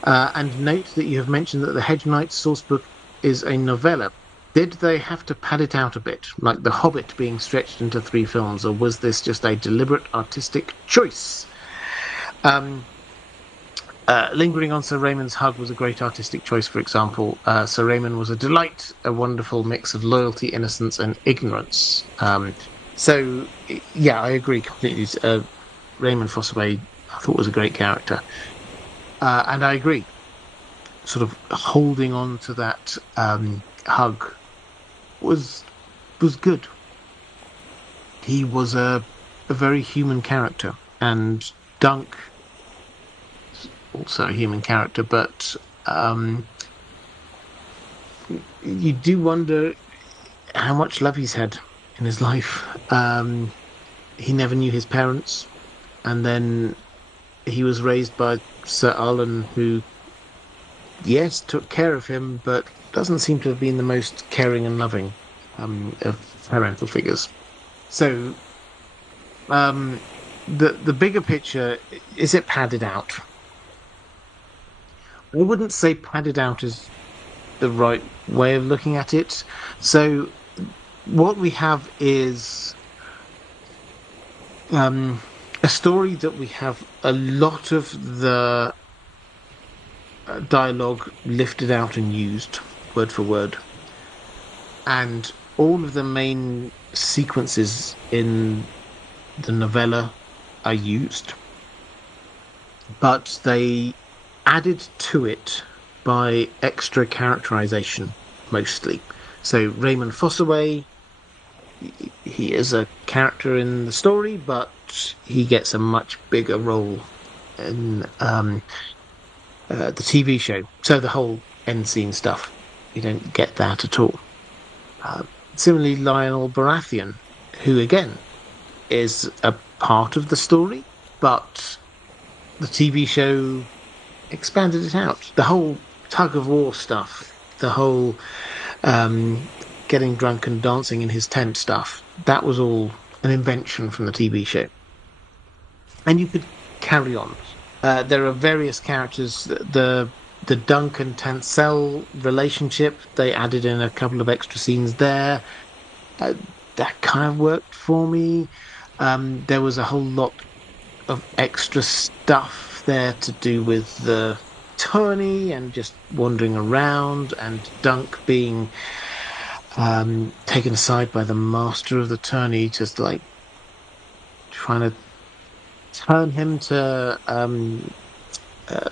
and note that you have mentioned that the Hedge Knight source book is a novella. Did they have to pad it out a bit, like The Hobbit being stretched into 3 films, or was this just a deliberate artistic choice? Lingering on Sir Raymond's hug was a great artistic choice, for example. Sir Raymond was a delight, a wonderful mix of loyalty, innocence, and ignorance. So, yeah, I agree completely. Raymond Fossaway, I thought, was a great character. And I agree. Sort of holding on to that hug was good. He was a very human character, and Dunk also a human character, but you do wonder how much love he's had in his life. He never knew his parents, and then he was raised by Sir Arlen, who, yes, took care of him, but doesn't seem to have been the most caring and loving of parental figures. So, the bigger picture, is it padded out? I wouldn't say padded out is the right way of looking at it. So, what we have is a story that we have a lot of the dialogue lifted out and used word for word, and all of the main sequences in the novella are used, but they added to it by extra characterization mostly. So Raymond Fossaway, he is a character in the story, but he gets a much bigger role in the TV show. So the whole end scene stuff, you don't get that at all. Similarly, Lionel Baratheon, who again is a part of the story, but the TV show expanded it out. The whole tug of war stuff, the whole getting drunk and dancing in his tent stuff, that was all an invention from the TV show. And you could carry on. There are various characters. The Duncan Tancel relationship, they added in a couple of extra scenes there. That kind of worked for me. There was a whole lot of extra stuff there to do with the tourney and just wandering around, and Dunk being taken aside by the master of the tourney, just like trying to turn him to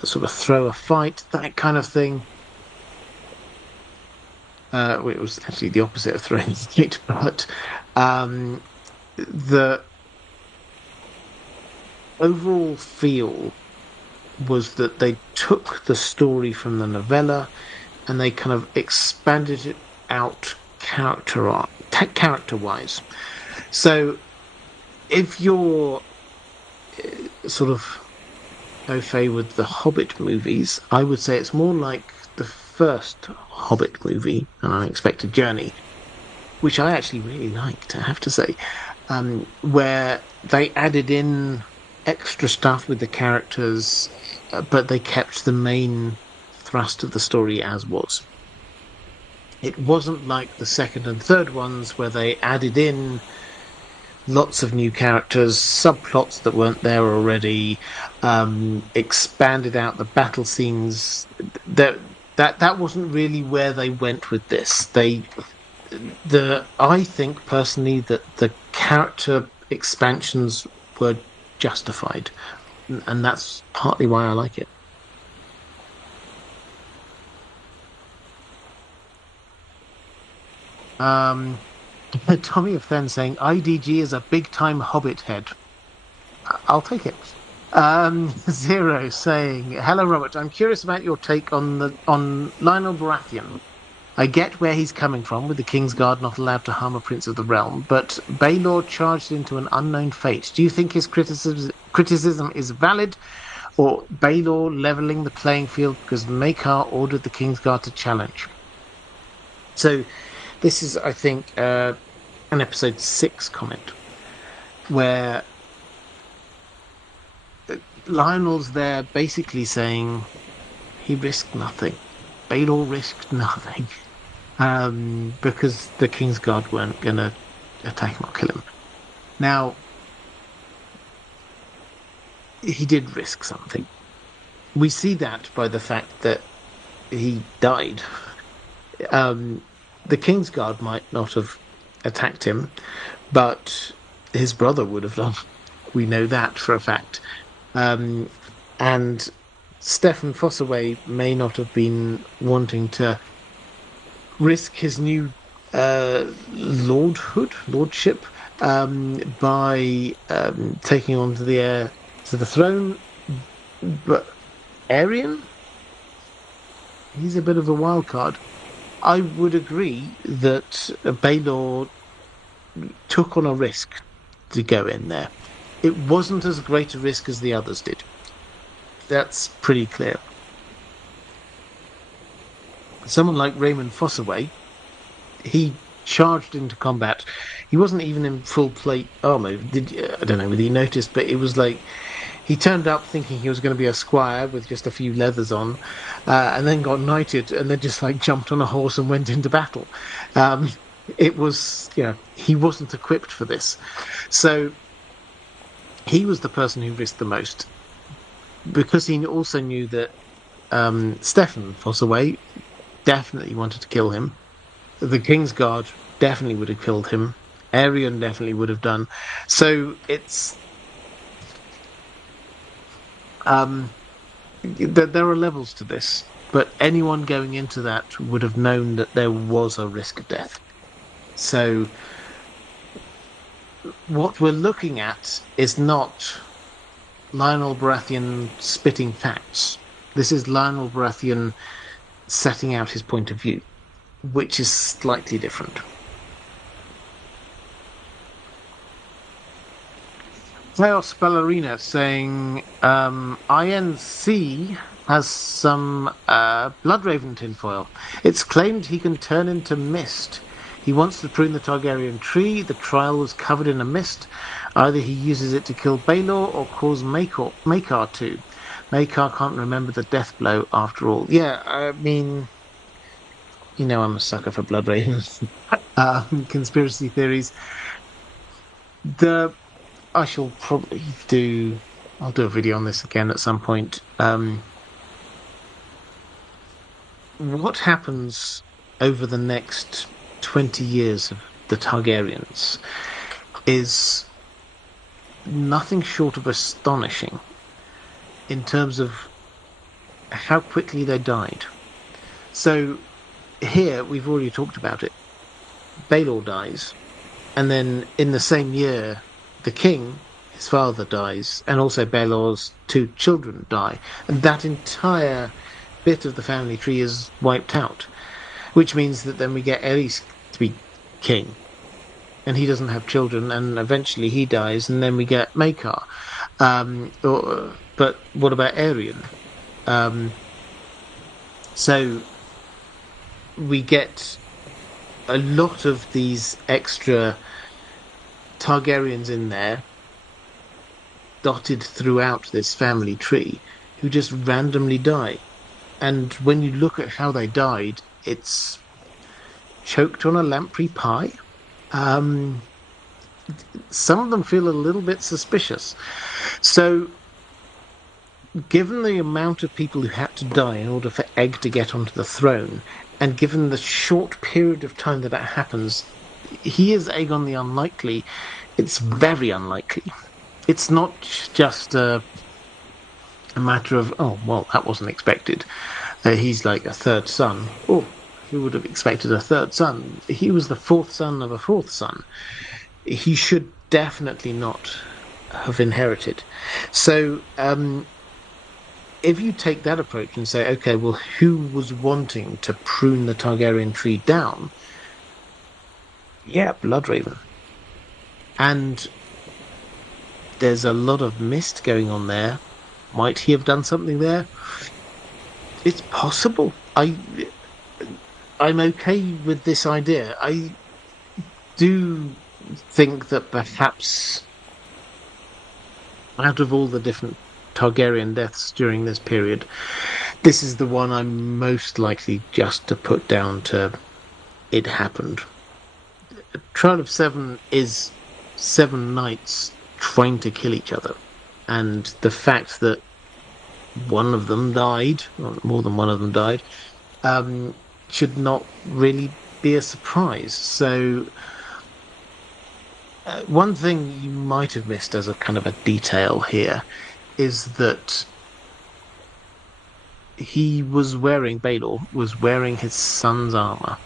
sort of throw a fight, that kind of thing. It was actually the opposite of throwing a fight, but the overall feel was that they took the story from the novella and they kind of expanded it out character-wise. So if you're sort of au fait with the Hobbit movies, I would say it's more like the first Hobbit movie, An Unexpected Journey, which I actually really liked, I have to say, where they added in extra stuff with the characters, but they kept the main thrust of the story as was. It wasn't like the second and third ones where they added in lots of new characters, subplots that weren't there already, expanded out the battle scenes. That wasn't really where they went with this. I think personally that the character expansions were justified, and that's partly why I like it. Tommy of Fen saying IDG is a big time Hobbit head. I'll take it. Zero saying, hello Robert, I'm curious about your take on Lionel Baratheon. I get where he's coming from with the Kingsguard not allowed to harm a prince of the realm, but Baelor charged into an unknown fate. Do you think his criticism is valid, or Baelor leveling the playing field because Maekar ordered the Kingsguard to challenge? So this is, I think, an episode 6 comment, where Lionel's there basically saying he risked nothing. Baelor risked nothing. because the Kingsguard weren't going to attack him or kill him. Now, he did risk something. We see that by the fact that he died. The Kingsguard might not have attacked him, but his brother would have done. We know that for a fact. And Stefan Fossaway may not have been wanting to risk his new lordship by taking on to the heir to the throne. But Aerion, he's a bit of a wild card. I would agree that Baelor took on a risk to go in there. It wasn't as great a risk as the others did. That's pretty clear. Someone like Raymond Fossaway, he charged into combat. He wasn't even in full plate armor. I don't know whether you noticed, but it was like he turned up thinking he was going to be a squire with just a few leathers on, and then got knighted, and then just like jumped on a horse and went into battle. It was, he wasn't equipped for this. So he was the person who risked the most, because he also knew that Stefan Fossaway definitely wanted to kill him. The Kingsguard definitely would have killed him. Aerion definitely would have done. So it's there are levels to this, but anyone going into that would have known that there was a risk of death. So what we're looking at is not Lionel Baratheon spitting facts. This is Lionel Baratheon setting out his point of view, which is slightly different. Chaos Ballerina saying INC has some Bloodraven tinfoil. It's claimed he can turn into mist. He wants to prune the Targaryen tree. The trial was covered in a mist. Either he uses it to kill Baelor or cause Maekar to. Maekar can't remember the death blow after all. Yeah, I mean, I'm a sucker for Bloodravens. Conspiracy theories. I shall probably I'll do a video on this again at some point. What happens over the next 20 years of the Targaryens is nothing short of astonishing in terms of how quickly they died. So here, we've already talked about it. Baelor dies, and then in the same year, the king, his father, dies, and also Baelor's 2 children die, and that entire bit of the family tree is wiped out, which means that then we get Aerys to be king, and he doesn't have children, and eventually he dies, and then we get Maekar. But what about Aerion? So we get a lot of these extra Targaryens in there, dotted throughout this family tree, who just randomly die. And when you look at how they died, it's choked on a lamprey pie. Some of them feel a little bit suspicious. So, given the amount of people who had to die in order for Egg to get onto the throne, and given the short period of time that happens, he is Aegon the Unlikely. It's very unlikely. It's not just a matter of, that wasn't expected. He's like a third son. Oh, who would have expected a third son? He was the 4th son of a 4th son. He should definitely not have inherited. So, if you take that approach and say, okay, well, who was wanting to prune the Targaryen tree down? Yeah, Bloodraven. And there's a lot of mist going on there. Might he have done something there? It's possible. I'm okay with this idea. I do think that perhaps out of all the different Targaryen deaths during this period, this is the one I'm most likely just to put down to it happened. Trial of Seven is 7 knights trying to kill each other, and the fact that one of them died, or more than one of them died, should not really be a surprise. So, one thing you might have missed as a kind of a detail here is that Baelor was wearing his son's armor,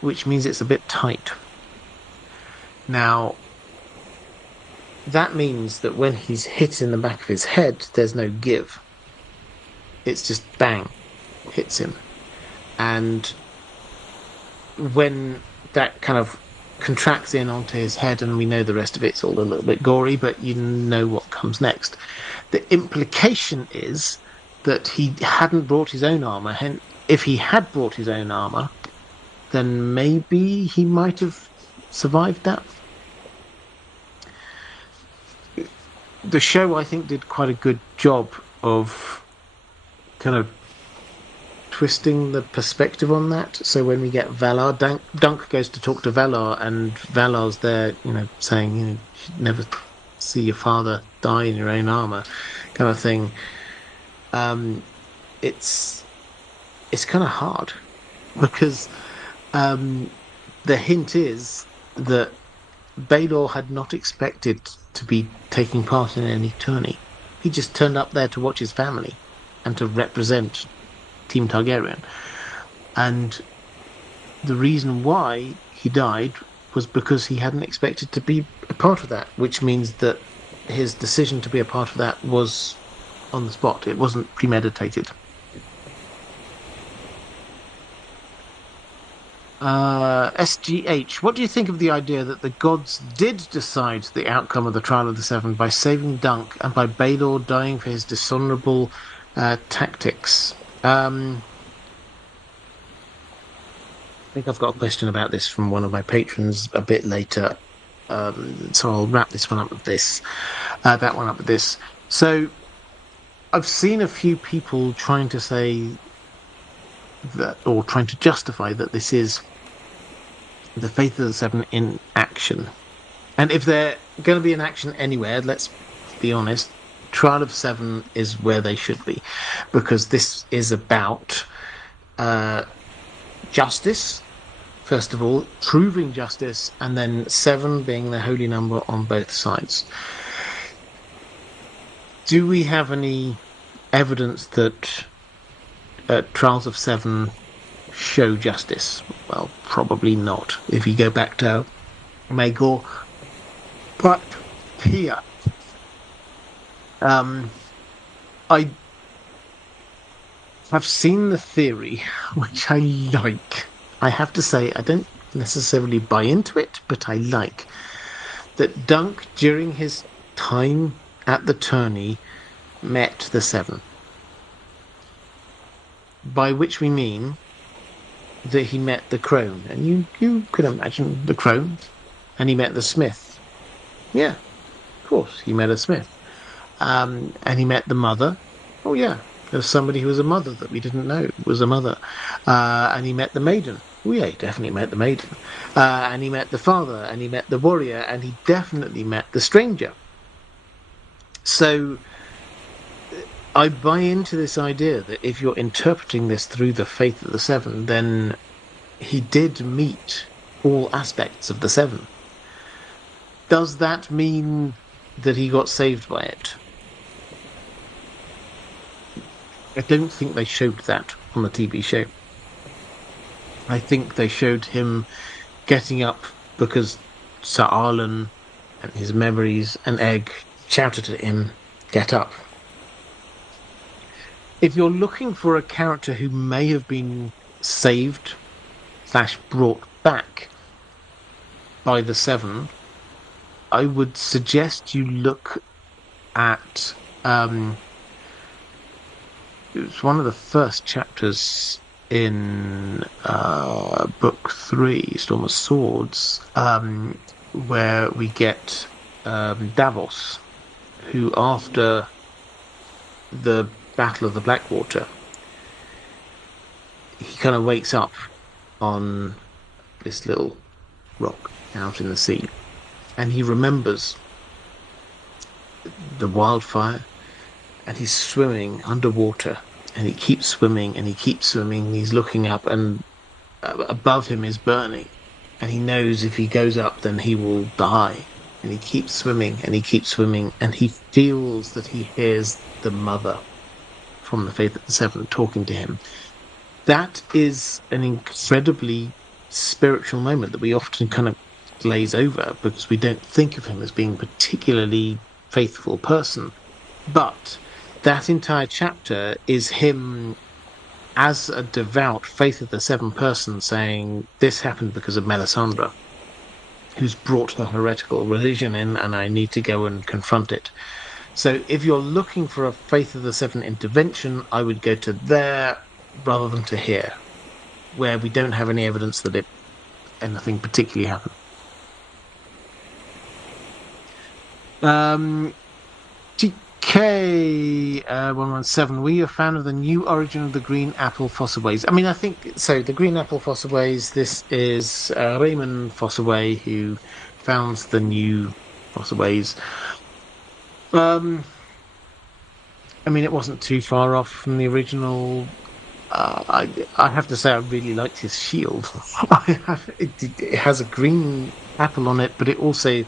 which means it's a bit tight. Now, that means that when he's hit in the back of his head, there's no give. It's just bang, hits him. And when that kind of contracts in onto his head, and we know the rest of it's all a little bit gory, but you know what comes next. The implication is that he hadn't brought his own armor. And if he had brought his own armor, then maybe he might have survived that. The show, I think, did quite a good job of kind of twisting the perspective on that. So when we get Valar, Dunk goes to talk to Valar, and Valar's there, saying, you should never see your father die in your own armor, kind of thing. It's kind of hard because the hint is that Baelor had not expected to be taking part in any tourney. He just turned up there to watch his family and to represent Team Targaryen. And the reason why he died was because he hadn't expected to be a part of that, which means that his decision to be a part of that was on the spot. It wasn't premeditated. SGH, what do you think of the idea that the gods did decide the outcome of the Trial of the Seven by saving Dunk and by Baelor dying for his dishonourable tactics? I think I've got a question about this from one of my patrons a bit later, so I'll wrap this one up with this, that one up with this. So I've seen a few people trying to say that, or trying to justify that this is the Faith of the Seven in action. And if they're going to be in action anywhere, let's be honest, Trial of Seven is where they should be, because this is about justice, first of all, proving justice, and then 7 being the holy number on both sides. Do we have any evidence that Trials of Seven show justice? Well, probably not, if you go back to Maegor. But here, I have seen the theory, which I like. I have to say, I don't necessarily buy into it, but I like that Dunk, during his time at the tourney, met the 7. By which we mean that he met the crone, and you could imagine the crone, and he met the smith. Yeah, of course, he met a smith. And he met the mother. Oh yeah, there's somebody who was a mother that we didn't know was a mother. And he met the maiden. Oh yeah, he definitely met the maiden. And he met the father, and he met the warrior, and he definitely met the stranger. So I buy into this idea that if you're interpreting this through the Faith of the Seven, then he did meet all aspects of the 7. Does that mean that he got saved by it? I don't think they showed that on the TV show. I think they showed him getting up because Sir Arlen and his memories and Egg shouted at him, "Get up." If you're looking for a character who may have been saved / brought back by the 7, I would suggest you look at it's one of the first chapters in book 3, Storm of Swords, where we get Davos, who after the Battle of the Blackwater, he kind of wakes up on this little rock out in the sea, and he remembers the wildfire, and he's swimming underwater, and he keeps swimming and he keeps swimming. He's looking up, and above him is burning, and he knows if he goes up, then he will die. And he keeps swimming and he keeps swimming, and he feels that he hears the mother from the Faith of the Seven talking to him. That is an incredibly spiritual moment that we often kind of glaze over because we don't think of him as being a particularly faithful person. But that entire chapter is him as a devout Faith of the Seven person saying, this happened because of Melisandre, who's brought the heretical religion in, and I need to go and confront it. So if you're looking for a Faith of the Seven intervention, I would go to there rather than to here, where we don't have any evidence that anything particularly happened. TK117, were you a fan of the new origin of the Green Apple Fossways? I mean, I think so. The Green Apple Fossways, this is Raymond Fossaway who founds the new Fossways. I mean, it wasn't too far off from the original. I have to say, I really liked his shield. It has a green apple on it, but it also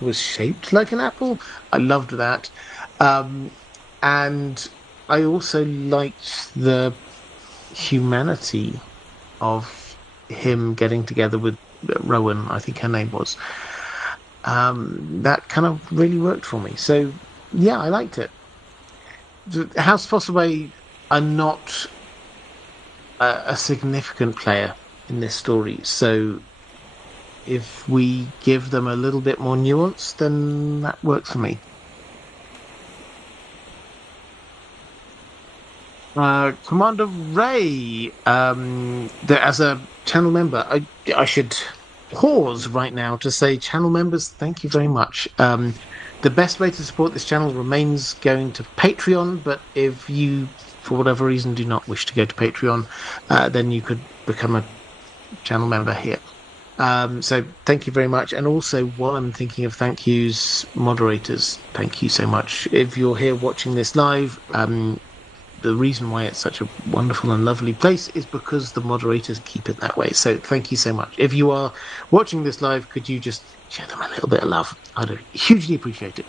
was shaped like an apple. I loved that. And I also liked the humanity of him getting together with Rowan, I think her name was. That kind of really worked for me. So, yeah, I liked it. House Fossaway are not a significant player in this story, so if we give them a little bit more nuance, then that works for me. Commander Ray, as a channel member, I should pause right now to say, channel members, thank you very much. The best way to support this channel remains going to Patreon, but if you, for whatever reason, do not wish to go to Patreon, then you could become a channel member here. So thank you very much. And also, while I'm thinking of thank yous, moderators, thank you so much. If you're here watching this live, the reason why it's such a wonderful and lovely place is because the moderators keep it that way. So thank you so much. If you are watching this live, could you just show them a little bit of love? I'd hugely appreciate it.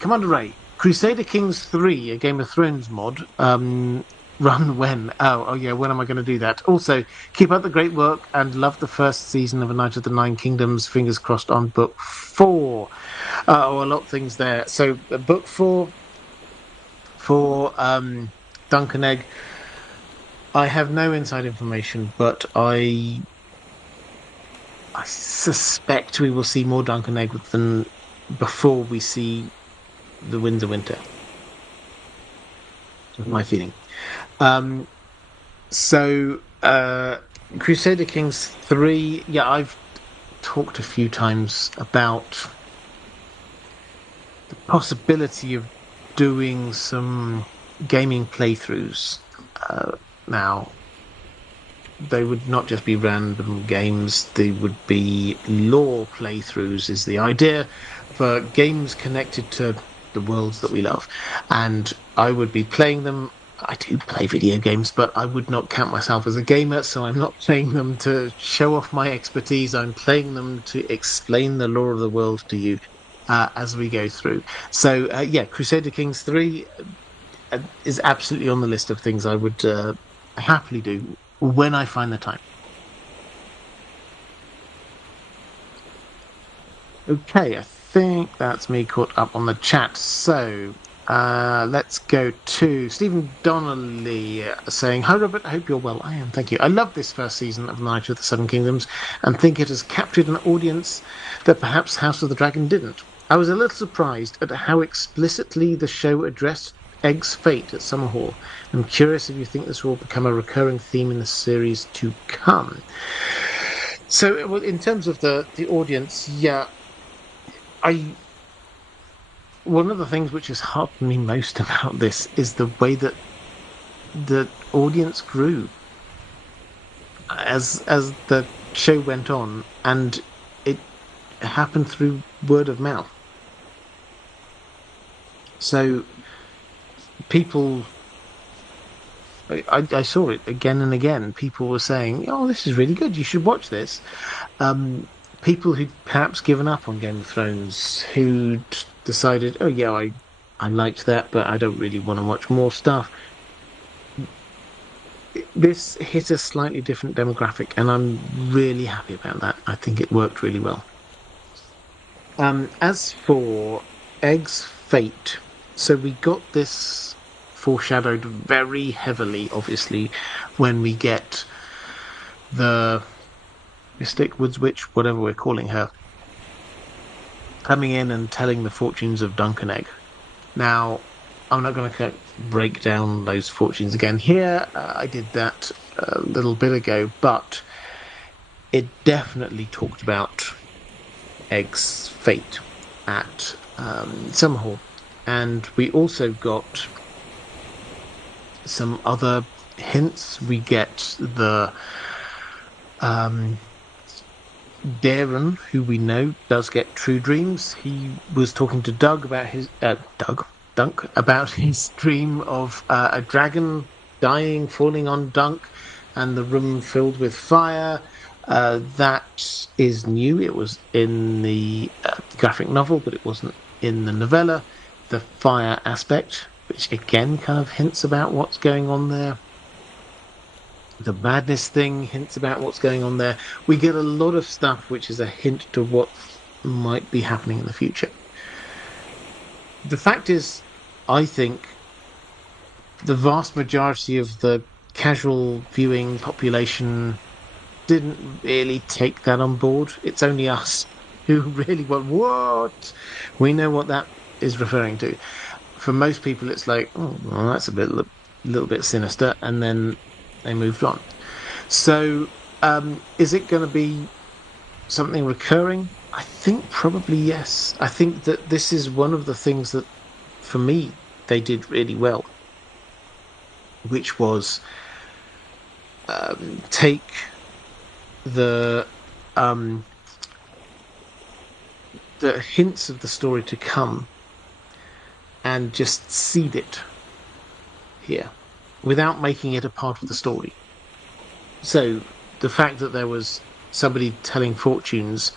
Commander Ray, Crusader Kings 3, a Game of Thrones mod. Run when? Oh yeah, when am I going to do that? Also, keep up the great work and love the first season of A Knight of the Nine Kingdoms. Fingers crossed on book 4. A lot of things there. So book 4 for Duncan Egg. I have no inside information, but I suspect we will see more Duncan Egg than before we see the Winds of Winter. That's my feeling. Crusader Kings 3, yeah, I've talked a few times about the possibility of doing some gaming playthroughs. Now, they would not just be random games, they would be lore playthroughs, is the idea, for games connected to the worlds that we love. And I would be playing them. I do play video games, but I would not count myself as a gamer, so I'm not playing them to show off my expertise. I'm playing them to explain the lore of the world to you as we go through. So, yeah, Crusader Kings 3 is absolutely on the list of things I would happily do when I find the time. Okay, I think that's me caught up on the chat. So let's go to Stephen Donnelly saying, "Hi Robert, I hope you're well." I am, thank you. I love this first season of Knight of the Seven Kingdoms and think it has captured an audience that perhaps House of the Dragon didn't. I was a little surprised at how explicitly the show addressed Egg's fate at Summerhall. I'm curious if you think this will become a recurring theme in the series to come. So, in terms of the audience, yeah, one of the things which has helped me most about this is the way that the audience grew. as the show went on, and it happened through word of mouth. So people, I saw it again and again. People were saying, "Oh, this is really good. You should watch this." People who'd perhaps given up on Game of Thrones, who'd decided, "Oh yeah, I liked that, but I don't really want to watch more stuff." This hit a slightly different demographic, and I'm really happy about that. I think it worked really well. As for Egg's fate, so we got this foreshadowed very heavily, obviously, when we get the Mystic Woods Witch, whatever we're calling her, coming in and telling the fortunes of Dunk and Egg. Now, I'm not going to break down those fortunes again here. I did that a little bit ago, but it definitely talked about Egg's fate at Summerhall. And we also got some other hints. We get the Darren, who we know does get true dreams. He was talking to Doug about his Dunk about his dream of a dragon dying, falling on Dunk, and the room filled with fire. That is new. It was in the graphic novel, but it wasn't in the novella. The fire aspect, which again kind of hints about what's going on there. The madness thing hints about what's going on there. We get a lot of stuff which is a hint to what might be happening in the future. The fact is, I think the vast majority of the casual viewing population didn't really take that on board. It's only us who really went, what? We know what that is referring to. For most people, it's like, oh, well, that's a little bit sinister, and then they moved on. So, is it going to be something recurring? I think probably yes. I think that this is one of the things that, for me, they did really well, which was take the hints of the story to come and just seed it here without making it a part of the story. So the fact that there was somebody telling fortunes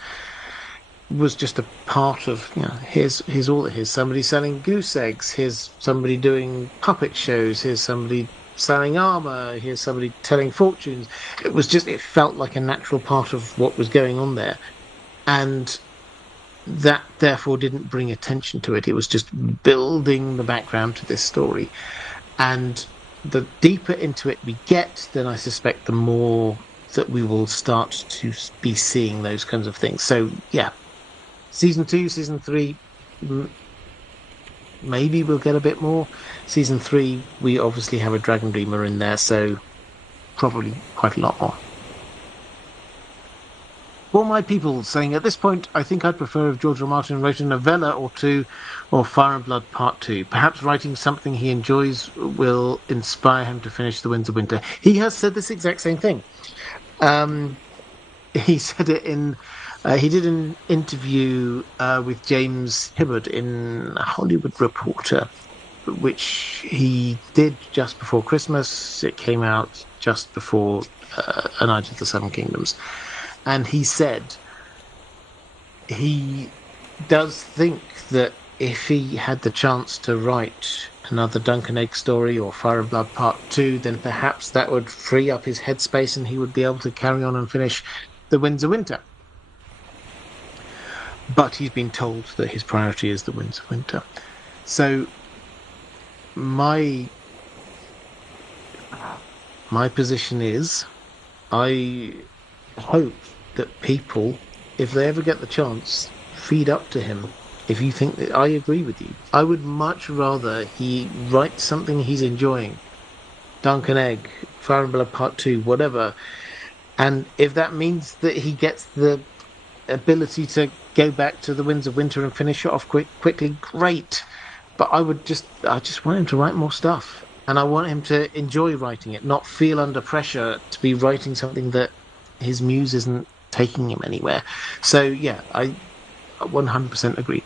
was just a part of, here's all it is. Somebody selling goose eggs, here's somebody doing puppet shows, here's somebody selling armor, here's somebody telling fortunes. It felt like a natural part of what was going on there. And that therefore didn't bring attention to it. It was just building the background to this story. And the deeper into it we get, then I suspect the more that we will start to be seeing those kinds of things. So, yeah, Season 2, Season 3, maybe we'll get a bit more. Season 3, we obviously have a Dragon Dreamer in there, so probably quite a lot more. For my people saying, at this point, I think I'd prefer if George R. R. Martin wrote a novella or two, or Fire and Blood Part 2. Perhaps writing something he enjoys will inspire him to finish The Winds of Winter. He has said this exact same thing. He said it in... he did an interview with James Hibbard in Hollywood Reporter, which he did just before Christmas. It came out just before A Night of the Seven Kingdoms. And he said he does think that if he had the chance to write another Dunk and Egg story or Fire and Blood Part 2, then perhaps that would free up his headspace and he would be able to carry on and finish The Winds of Winter. But he's been told that his priority is The Winds of Winter. So my position is, I hope that people, if they ever get the chance, feed up to him. If you think that, I agree with you. I would much rather he writes something he's enjoying. Dunk and Egg, Fire and Blood Part 2, whatever. And if that means that he gets the ability to go back to The Winds of Winter and finish it off quickly, great. But I just want him to write more stuff. and I want him to enjoy writing it, not feel under pressure to be writing something that his muse isn't taking him anywhere. So yeah, I 100% agree.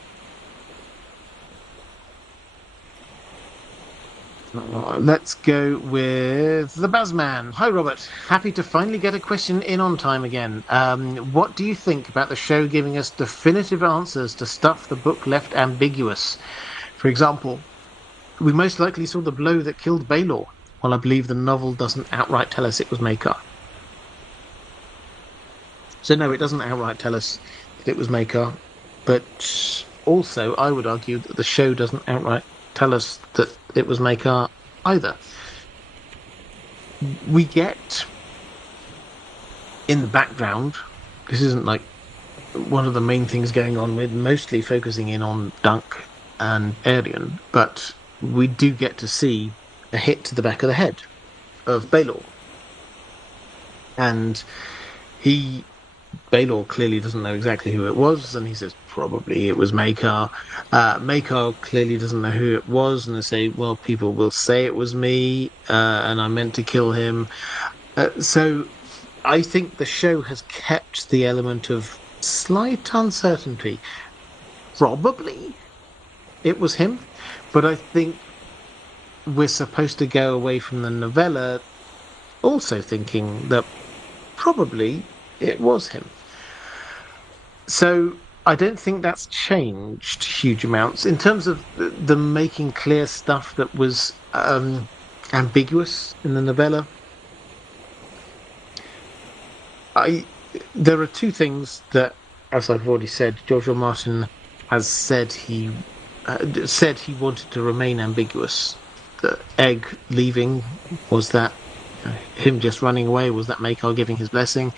Let's go with the Bazman. Hi, Robert. Happy to finally get a question in on time again. What do you think about the show giving us definitive answers to stuff the book left ambiguous? For example, we most likely saw the blow that killed Baelor, while I believe the novel doesn't outright tell us it was Maekar. So no, it doesn't outright tell us that it was Maekar, but also I would argue that the show doesn't outright tell us that it was Maekar either. We get in the background, this isn't like one of the main things going on, we're mostly focusing in on Dunk and Aerion, but we do get to see a hit to the back of the head of Baelor. And Baelor clearly doesn't know exactly who it was, and he says probably it was Maekar. Maekar clearly doesn't know who it was, and they say, well, people will say it was me, and I meant to kill him. So I think the show has kept the element of slight uncertainty. Probably it was him, but I think we're supposed to go away from the novella also thinking that probably it was him. So I don't think that's changed huge amounts in terms of the making clear stuff that was ambiguous in the novella. There are two things that, as I've already said, George R. R. Martin has said he wanted to remain ambiguous. The egg leaving, was that him just running away? Was that Maekar giving his blessing?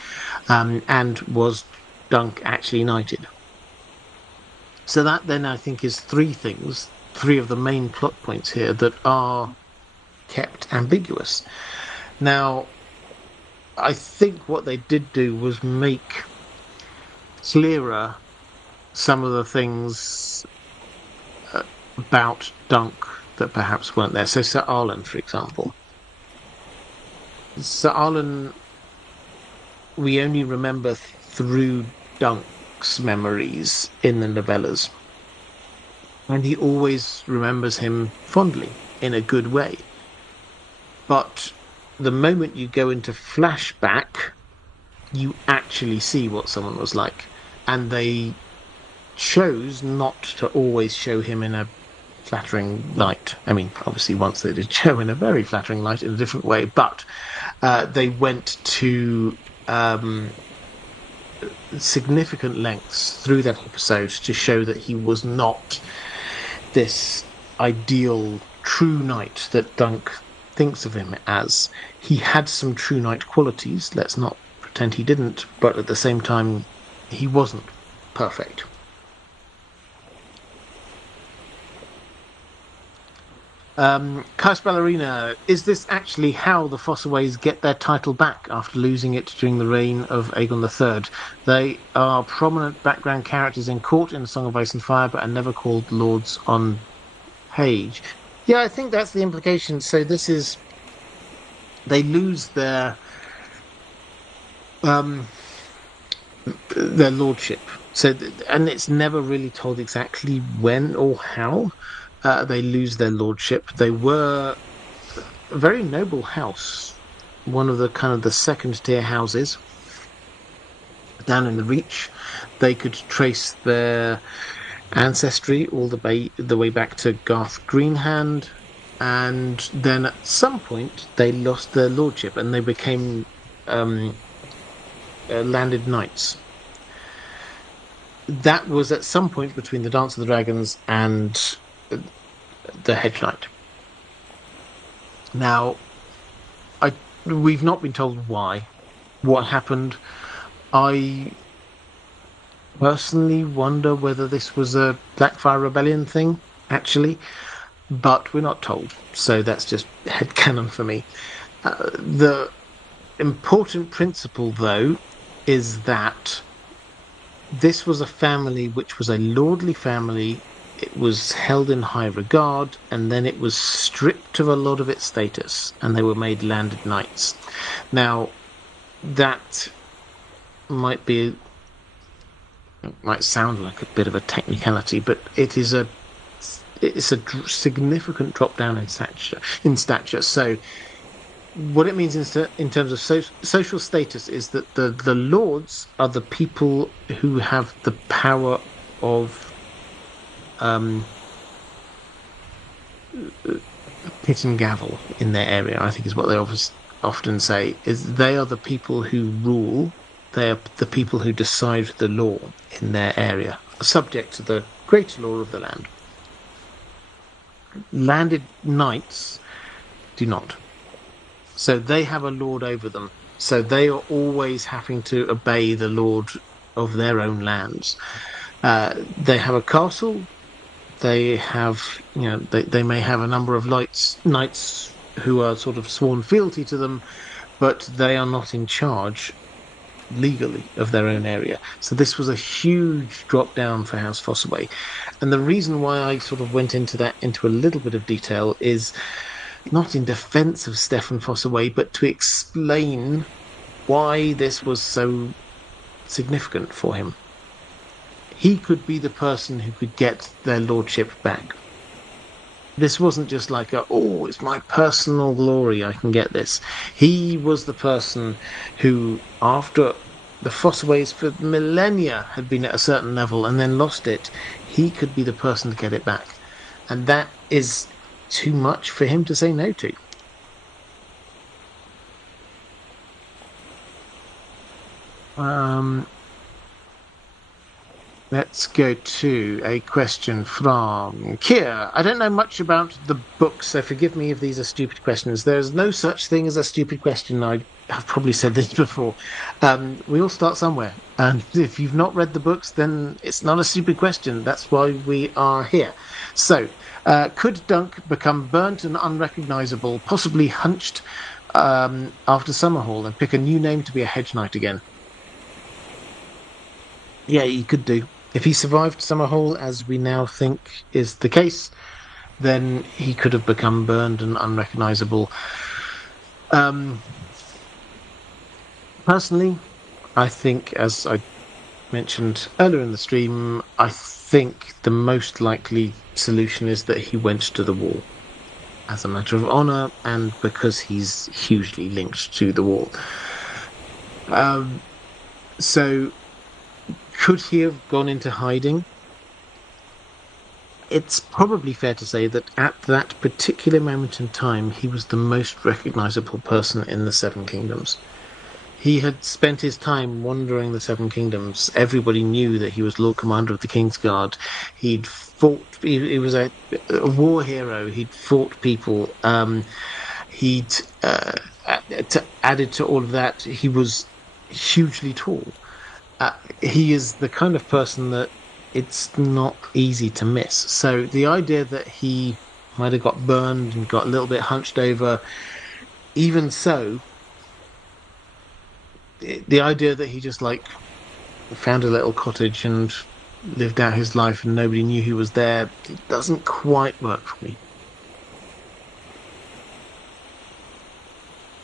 And was Dunk actually knighted? So that then I think is three of the main plot points here that are kept ambiguous. Now, I think what they did do was make clearer some of the things about Dunk that perhaps weren't there. So Sir Arlen, for example. Sir Arlen, we only remember through Dunk's memories in the novellas. And he always remembers him fondly, in a good way. But the moment you go into flashback, you actually see what someone was like. And they chose not to always show him in a flattering light. I mean, obviously once they did show in a very flattering light in a different way, but they went to significant lengths through that episode to show that he was not this ideal true knight that Dunk thinks of him as. He had some true knight qualities, let's not pretend he didn't, but at the same time he wasn't perfect. Kais Ballerina, is this actually how the Fossaways get their title back after losing it during the reign of Aegon III? They are prominent background characters in court in Song of Ice and Fire, but are never called lords on page. Yeah, I think that's the implication. So this is... They lose their lordship. So, and it's never really told exactly when or how they lose their lordship. They were a very noble house, one of the kind of the second tier houses down in the Reach. They could trace their ancestry all the way back to Garth Greenhand, and then at some point they lost their lordship and they became landed knights. That was at some point between the Dance of the Dragons and the Hedge Knight. Now, we've not been told what happened. I personally wonder whether this was a Blackfire Rebellion thing, actually, but we're not told, so that's just headcanon for me. The important principle, though, is that this was a family which was a lordly family it was held in high regard, and then it was stripped of a lot of its status, and they were made landed knights. Now, that might sound like a bit of a technicality, but it's a significant drop down in stature. So, what it means in terms of social status is that the lords are the people who have the power of pit and gavel in their area. I think is what they often say. Is they are the people who rule. They are the people who decide the law in their area, subject to the greater law of the land. Landed knights do not. So they have a lord over them. So they are always having to obey the lord of their own lands. They have a castle. They have, they may have a number of knights who are sort of sworn fealty to them, but they are not in charge legally of their own area. So this was a huge drop down for House Fossaway. And the reason why I sort of went into a little bit of detail is not in defense of Stefan Fossaway, but to explain why this was so significant for him. He could be the person who could get their lordship back. This wasn't just like it's my personal glory, I can get this. He was the person who, after the Fossaways for millennia had been at a certain level and then lost it, he could be the person to get it back. And that is too much for him to say no to. Let's go to a question from Kier. I don't know much about the book, so forgive me if these are stupid questions. There's no such thing as a stupid question. I have probably said this before. We all start somewhere. And if you've not read the books, then it's not a stupid question. That's why we are here. So, could Dunk become burnt and unrecognisable, possibly hunched after Summerhall, and pick a new name to be a hedge knight again? Yeah, he could do. If he survived Summerhall, as we now think is the case, then he could have become burned and unrecognisable. Personally, I think, as I mentioned earlier in the stream, I think the most likely solution is that he went to the wall as a matter of honour and because he's hugely linked to the wall. So could he have gone into hiding? It's probably fair to say that at that particular moment in time, he was the most recognisable person in the Seven Kingdoms. He had spent his time wandering the Seven Kingdoms. Everybody knew that he was Lord Commander of the Kingsguard. He'd fought. He was a war hero. He'd fought people. He'd added to all of that, he was hugely tall. He is the kind of person that it's not easy to miss. So the idea that he might have got burned and got a little bit hunched over, even so, the idea that he just found a little cottage and lived out his life and nobody knew he was there, it doesn't quite work for me.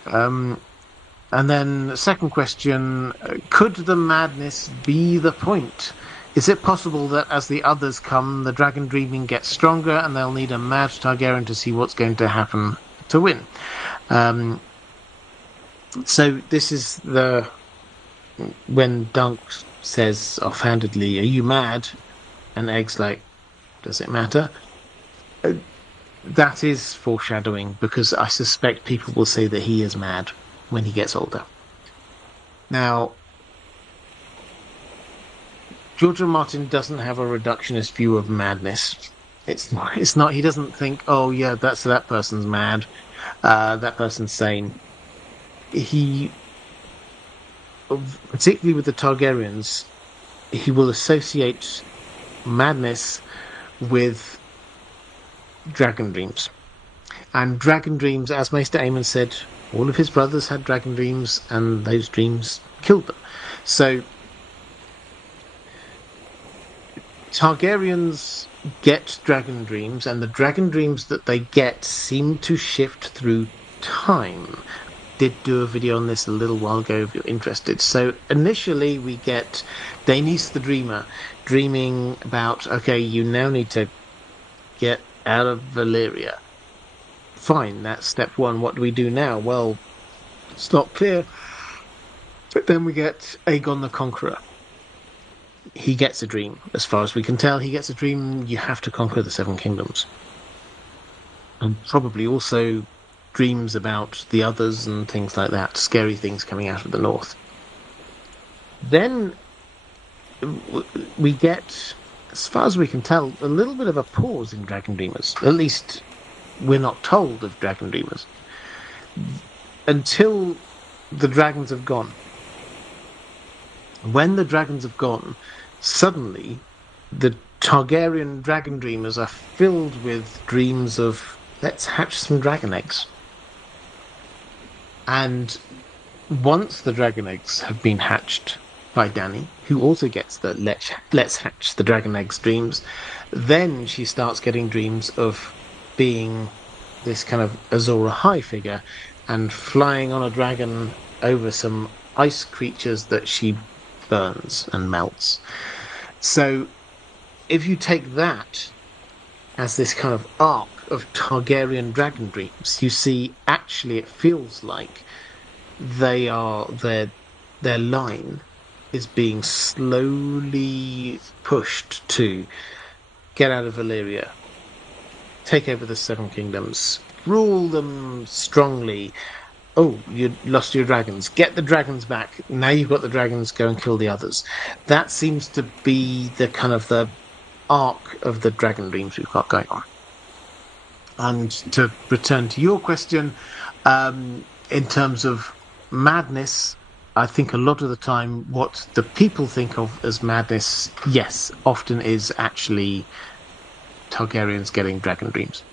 And then the second question, could the madness be the point? Is it possible that as the others come, the dragon dreaming gets stronger and they'll need a mad Targaryen to see what's going to happen to win? So this is when Dunk says offhandedly, "Are you mad?" And Egg's like, "Does it matter?" That is foreshadowing, because I suspect people will say that he is mad when he gets older. Now, George R. R. Martin doesn't have a reductionist view of madness. It's not. He doesn't think, "Oh yeah, that person's mad, that person's sane." He, particularly with the Targaryens, he will associate madness with dragon dreams. And dragon dreams, as Maester Aemon said, all of his brothers had dragon dreams, and those dreams killed them. So Targaryens get dragon dreams, and the dragon dreams that they get seem to shift through time. Did do a video on this a little while ago if you're interested. So initially we get Daenerys the Dreamer dreaming about, okay, you now need to get out of Valyria. Fine, that's step one. What do we do now? Well, it's not clear. But then we get Aegon the Conqueror. He gets a dream. As far as we can tell, he gets a dream. You have to conquer the Seven Kingdoms. And probably also dreams about the others and things like that. Scary things coming out of the north. Then we get, as far as we can tell, a little bit of a pause in Dragon Dreamers. At least we're not told of Dragon Dreamers. Until the dragons have gone. When the dragons have gone, suddenly the Targaryen dragon dreamers are filled with dreams of, let's hatch some dragon eggs. And once the dragon eggs have been hatched by Dany, who also gets the let's hatch the dragon eggs dreams, then she starts getting dreams of being this kind of Azor Ahai figure and flying on a dragon over some ice creatures that she burns and melts. So if you take that as this kind of arc of Targaryen dragon dreams, you see actually it feels like their line is being slowly pushed to get out of Valyria, take over the Seven Kingdoms, rule them strongly. Oh, you lost your dragons. Get the dragons back. Now you've got the dragons, go and kill the others. That seems to be the kind of the arc of the dragon dreams we've got going on. And to return to your question, in terms of madness, I think a lot of the time what the people think of as madness, yes, often is actually Targaryens getting dragon dreams.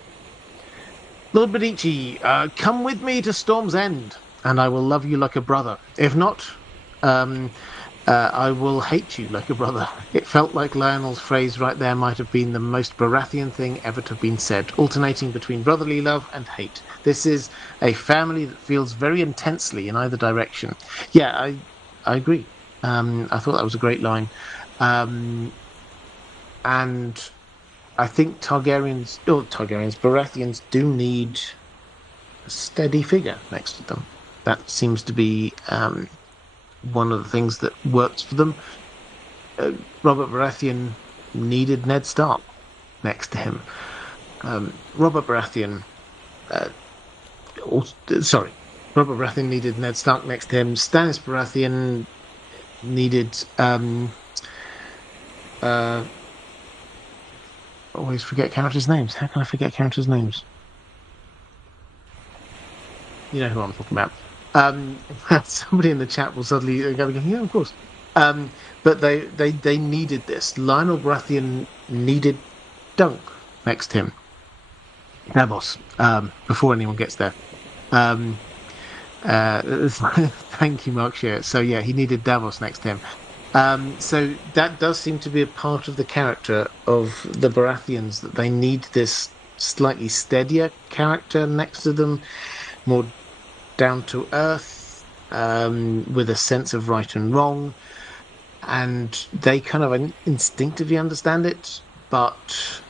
Lord Medici, come with me to Storm's End, and I will love you like a brother. If not, I will hate you like a brother. It felt like Lionel's phrase right there might have been the most Baratheon thing ever to have been said, alternating between brotherly love and hate. This is a family that feels very intensely in either direction. Yeah, I agree. I thought that was a great line. And I think Baratheons do need a steady figure next to them. That seems to be one of the things that works for them. Robert Baratheon needed Ned Stark next to him. Robert Baratheon needed Ned Stark next to him. Stannis Baratheon needed always forget characters' names. How can I forget characters' names? You know who I'm talking about. Somebody in the chat will suddenly go, yeah, of course. But they needed this. Lionel Baratheon needed Dunk next to him. Davos, before anyone gets there. Thank you, Mark Shear. So yeah, he needed Davos next to him. So that does seem to be a part of the character of the Baratheons, that they need this slightly steadier character next to them, more down to earth, with a sense of right and wrong, and they kind of instinctively understand it, but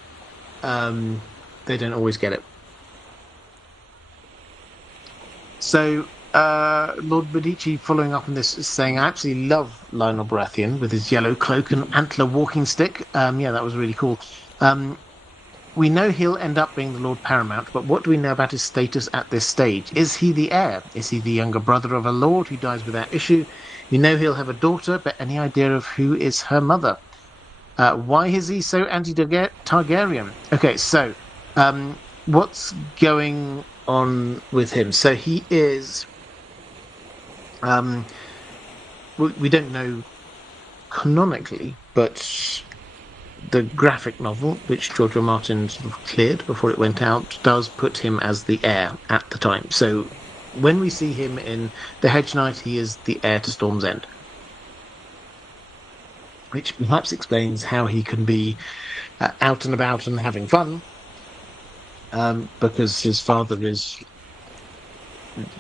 they don't always get it. So Lord Medici, following up on this, is saying, I absolutely love Lionel Baratheon with his yellow cloak and antler walking stick. Yeah, that was really cool. We know he'll end up being the Lord Paramount, but what do we know about his status at this stage? Is he the heir? Is he the younger brother of a lord who dies without issue? We know he'll have a daughter, but any idea of who is her mother? Why is he so anti-Targaryen? Okay, so what's going on with him? So he is... we don't know canonically, but the graphic novel, which George R. Martin sort of cleared before it went out, does put him as the heir at the time. So when we see him in The Hedge Knight, he is the heir to Storm's End. which perhaps explains how he can be out and about and having fun, because his father is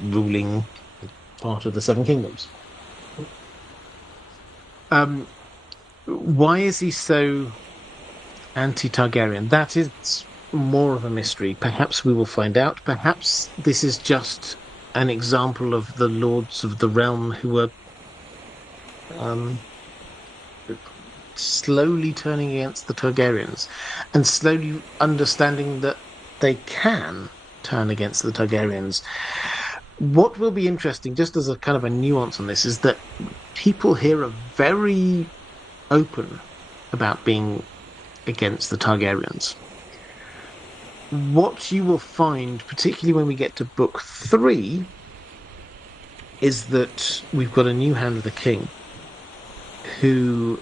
ruling part of the Seven Kingdoms. Why is he so anti-Targaryen? That is more of a mystery. Perhaps we will find out. Perhaps this is just an example of the Lords of the Realm who are slowly turning against the Targaryens and slowly understanding that they can turn against the Targaryens. What will be interesting, just as a kind of a nuance on this, is that people here are very open about being against the Targaryens. What you will find, particularly when we get to book 3, is that we've got a new Hand of the King who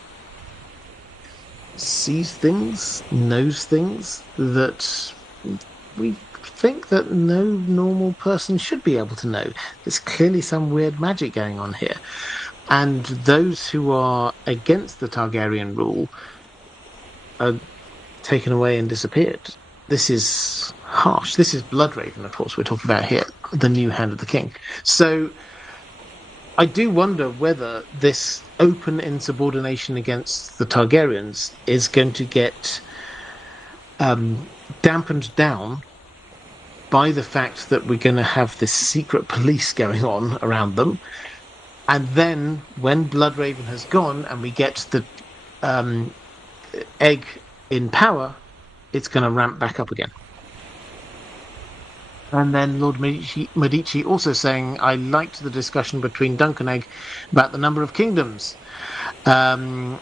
sees things, knows things that we think that no normal person should be able to know. There's clearly some weird magic going on here. And those who are against the Targaryen rule are taken away and disappeared. This is harsh. This is Bloodraven, of course, we're talking about here, the new Hand of the King. So I do wonder whether this open insubordination against the Targaryens is going to get dampened down by the fact that we're going to have this secret police going on around them. And then when Bloodraven has gone and we get the egg in power, it's going to ramp back up again. And then Lord Medici also saying, I liked the discussion between Dunk and Egg about the number of kingdoms. I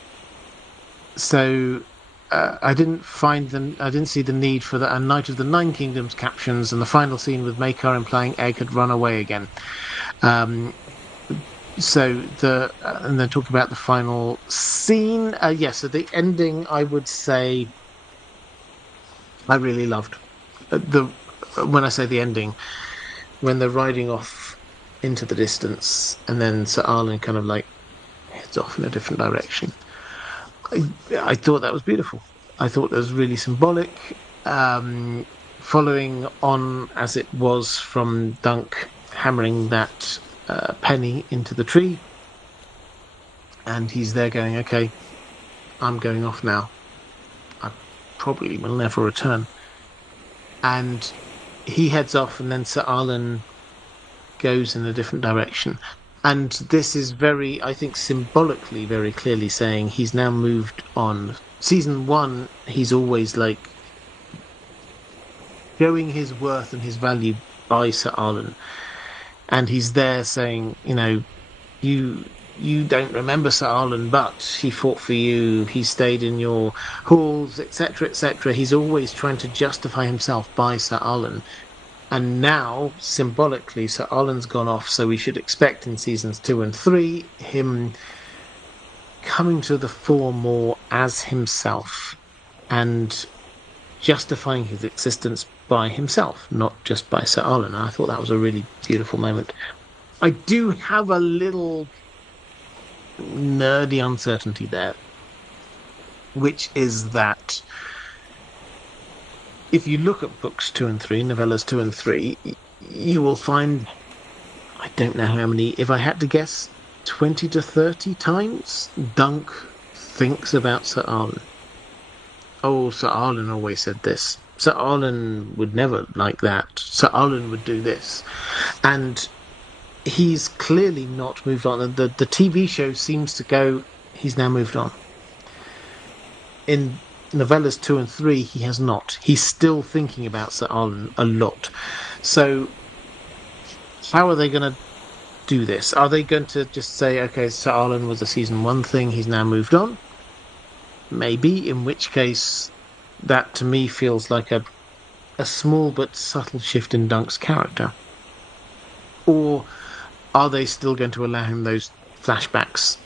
didn't see the need for a Knight of the Nine Kingdoms captions, and the final scene with Maekar implying Egg had run away again. And then talk about the final scene. So the ending, I would say, I really loved. When I say the ending, when they're riding off into the distance, and then Sir Arlen kind of like heads off in a different direction. I thought that was beautiful. I thought it was really symbolic. Following on as it was from Dunk hammering that penny into the tree, and he's there going, okay, I'm going off now. I probably will never return. And he heads off, and then Sir Arlen goes in a different direction. And this is very, I think, symbolically, very clearly saying he's now moved on. Season 1, he's always like showing his worth and his value by Sir Arlen. And he's there saying, you don't remember Sir Arlen, but he fought for you, he stayed in your halls, etc., etc. He's always trying to justify himself by Sir Arlen. And now, symbolically, Sir Arlen's gone off, so we should expect in seasons 2 and 3 him coming to the fore more as himself and justifying his existence by himself, not just by Sir Arlen. I thought that was a really beautiful moment. I do have a little nerdy uncertainty there, which is that if you look at books 2 and 3, novellas 2 and 3, you will find, I don't know how many, if I had to guess, 20 to 30 times Dunk thinks about Sir Arlen. Oh, Sir Arlen always said this. Sir Arlen would never like that. Sir Arlen would do this. And he's clearly not moved on. The TV show seems to go, he's now moved on. In novellas 2 and 3, he has not. He's still thinking about Sir Arlen a lot. So, how are they going to do this? Are they going to just say, okay, Sir Arlen was a season 1 thing, he's now moved on? Maybe, in which case, that to me feels like a small but subtle shift in Dunk's character. Or are they still going to allow him those flashbacks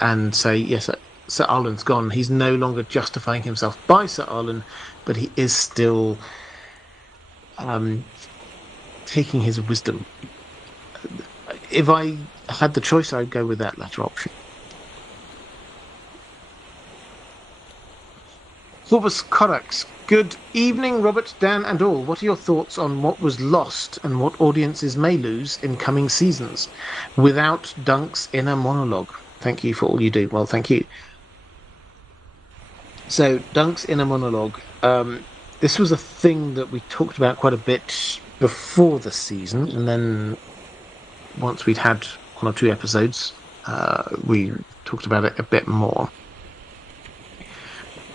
and say, yes, Sir Arlen's gone. He's no longer justifying himself by Sir Arlen, but he is still taking his wisdom. If I had the choice, I'd go with that latter option. Corvus Corax. Good evening, Robert, Dan, and all. What are your thoughts on what was lost and what audiences may lose in coming seasons without Dunk's inner monologue? Thank you for all you do. Well, thank you. So, Dunk's inner monologue. This was a thing that we talked about quite a bit before the season, and then once we'd had one or two episodes, we talked about it a bit more.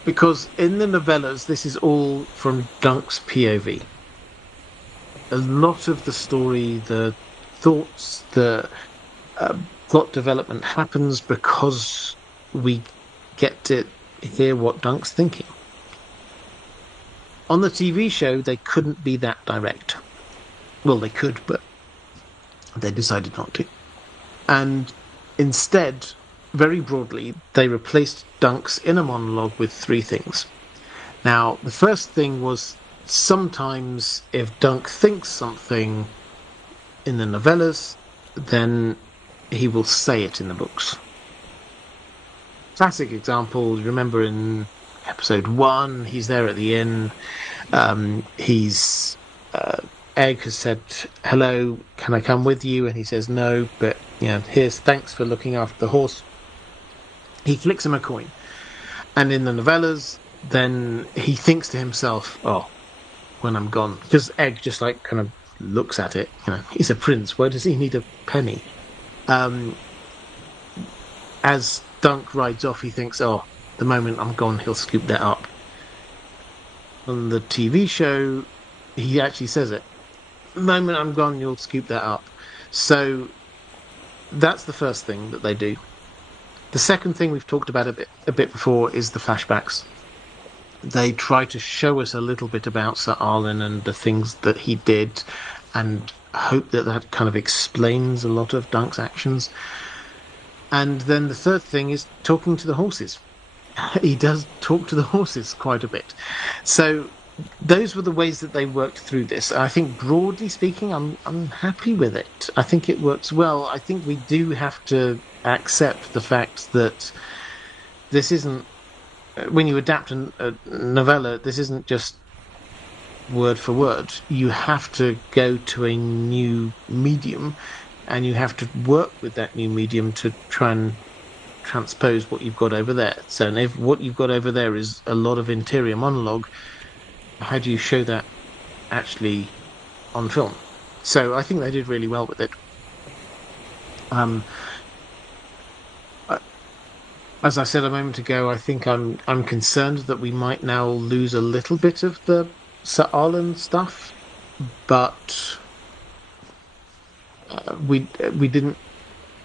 Because in the novellas, this is all from Dunk's POV. A lot of the story, the thoughts, the plot development happens because we get to hear what Dunk's thinking. On the TV show, they couldn't be that direct. Well, they could, but they decided not to. And instead, very broadly, they replaced Dunk's inner monologue with three things. Now, the first thing was sometimes if Dunk thinks something in the novellas, then he will say it in the books. Classic example, remember in episode 1, he's there at the inn. Egg has said, "Hello, can I come with you?" And he says no, but here's thanks for looking after the horse. He flicks him a coin. And in the novellas, then he thinks to himself, "Oh, when I'm gone," because Egg just kind of looks at it. He's a prince. Why does he need a penny? As Dunk rides off, he thinks, "Oh, the moment I'm gone, he'll scoop that up." On the TV show, he actually says it. "The moment I'm gone, you'll scoop that up." So that's the first thing that they do. The second thing we've talked about a bit before is the flashbacks. They try to show us a little bit about Sir Arlen and the things that he did, and hope that kind of explains a lot of Dunk's actions. And then the third thing is talking to the horses. He does talk to the horses quite a bit. So those were the ways that they worked through this. I think broadly speaking, I'm happy with it. I think it works well. I think we do have to accept the fact that this isn't, when you adapt a novella, this isn't just word for word. You have to go to a new medium, and you have to work with that new medium to try and transpose what you've got over there. So if what you've got over there is a lot of interior monologue, how do you show that actually on film? So I think they did really well with it. As I said a moment ago, I think I'm concerned that we might now lose a little bit of the Sir Arlen stuff, but we didn't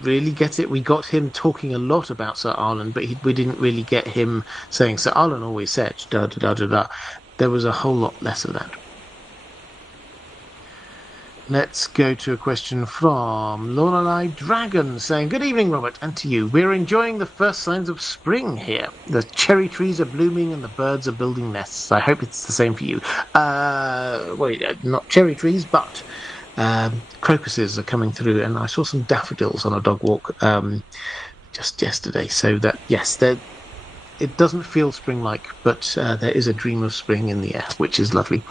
really get it. We got him talking a lot about Sir Arlen, but we didn't really get him saying, "Sir Arlen always said da da da da da." There was a whole lot less of that. Let's go to a question from Lorelei Dragon saying, "Good evening, Robert, and to you. We're enjoying the first signs of spring here. The cherry trees are blooming and the birds are building nests. I hope it's the same for you." Not cherry trees, but crocuses are coming through, and I saw some daffodils on a dog walk just yesterday. So that, yes, it doesn't feel spring-like, but there is a dream of spring in the air, which is lovely.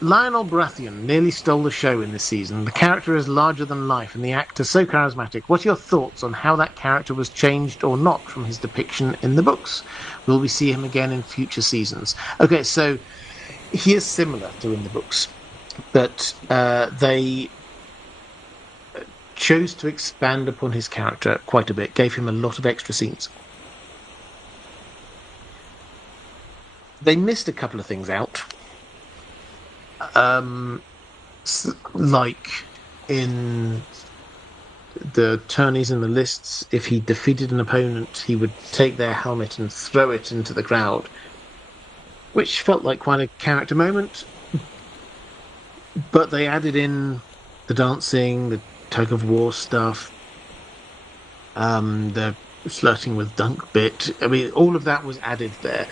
Lionel Baratheon nearly stole the show in this season. The character is larger than life and the actor so charismatic. What are your thoughts on how that character was changed or not from his depiction in the books? Will we see him again in future seasons? Okay, so he is similar to in the books, but they chose to expand upon his character quite a bit, gave him a lot of extra scenes. They missed a couple of things out. Like in the tourneys and the lists, if he defeated an opponent, he would take their helmet and throw it into the crowd, which felt like quite a character moment. But they added in the dancing, the tug of war stuff, the flirting with Dunk bit. I mean, all of that was added there.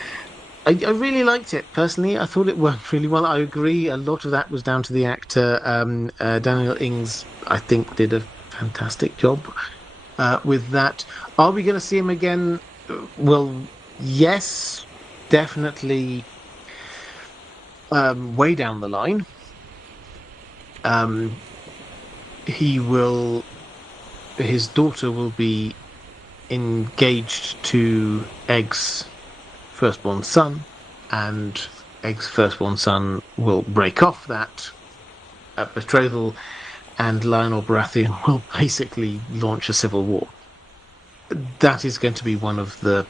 I really liked it, personally. I thought it worked really well. I agree, a lot of that was down to the actor. Daniel Ings, I think, did a fantastic job with that. Are we going to see him again? Well, yes, definitely way down the line. His daughter will be engaged to Egg's firstborn son, and Egg's firstborn son will break off that betrothal, and Lionel Baratheon will basically launch a civil war. That is going to be one of the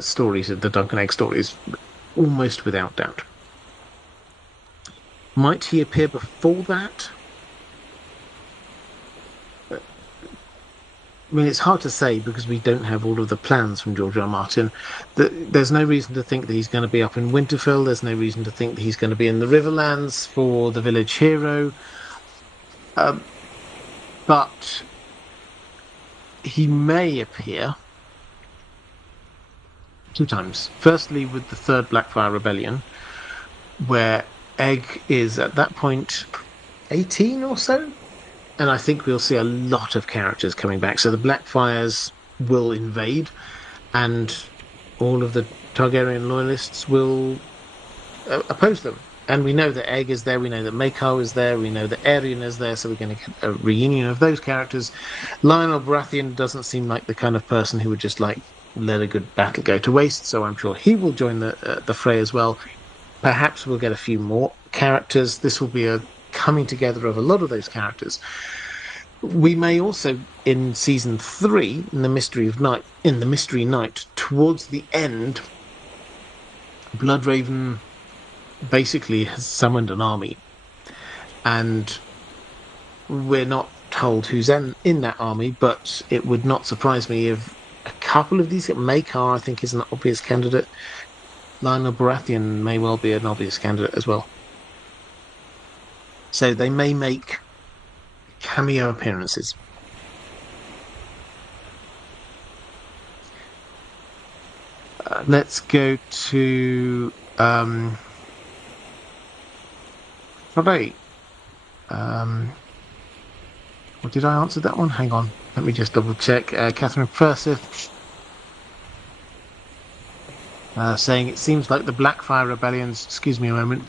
stories of the Dunk and Egg stories, almost without doubt. Might he appear before that? I mean, it's hard to say because we don't have all of the plans from George R. R. Martin. There's no reason to think that he's going to be up in Winterfell. There's no reason to think that he's going to be in the Riverlands for the village hero. But he may appear 2 times. Firstly, with the Third Blackfire Rebellion, where Egg is at that point 18 or so. And I think we'll see a lot of characters coming back. So the Blackfires will invade, and all of the Targaryen loyalists will oppose them. And we know that Egg is there, we know that Maekar is there, we know that Aerion is there, so we're going to get a reunion of those characters. Lionel Baratheon doesn't seem like the kind of person who would just let a good battle go to waste, so I'm sure he will join the fray as well. Perhaps we'll get a few more characters. This will be a coming together of a lot of those characters. We may also, in season 3, in the Mystery Night, towards the end, Bloodraven basically has summoned an army, and we're not told who's in that army, but it would not surprise me if a couple of these, Maekar I think is an obvious candidate. Lionel Baratheon may well be an obvious candidate as well. So they may make cameo appearances. Let's go to Friday. Or did I answer that one? Hang on. Let me just double check. Catherine Furseth saying it seems like the Blackfire rebellions. Excuse me a moment.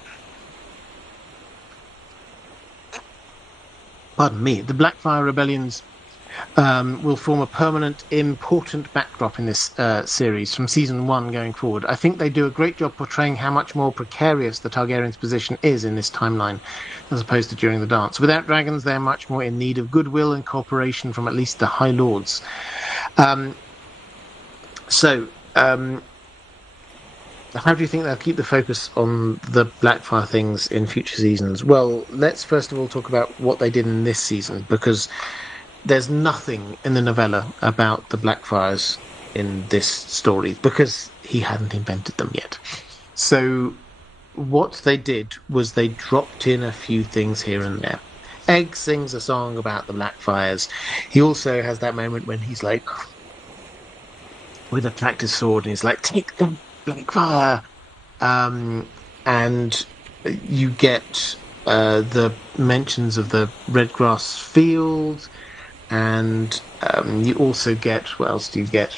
Pardon me. The Blackfire rebellions will form a permanent, important backdrop in this series from season 1 going forward. I think they do a great job portraying how much more precarious the Targaryens' position is in this timeline, as opposed to during the dance. Without dragons, they're much more in need of goodwill and cooperation from at least the High Lords. How do you think they'll keep the focus on the Blackfire things in future seasons? Well, let's first of all talk about what they did in this season, because there's nothing in the novella about the Blackfires in this story, because he hadn't invented them yet. So what they did was they dropped in a few things here and there. Egg sings a song about the Blackfires. He also has that moment when he's like, with a practice sword, and he's like, take them! Blackfire, and you get the mentions of the Redgrass Field, and you also get, what else do you get?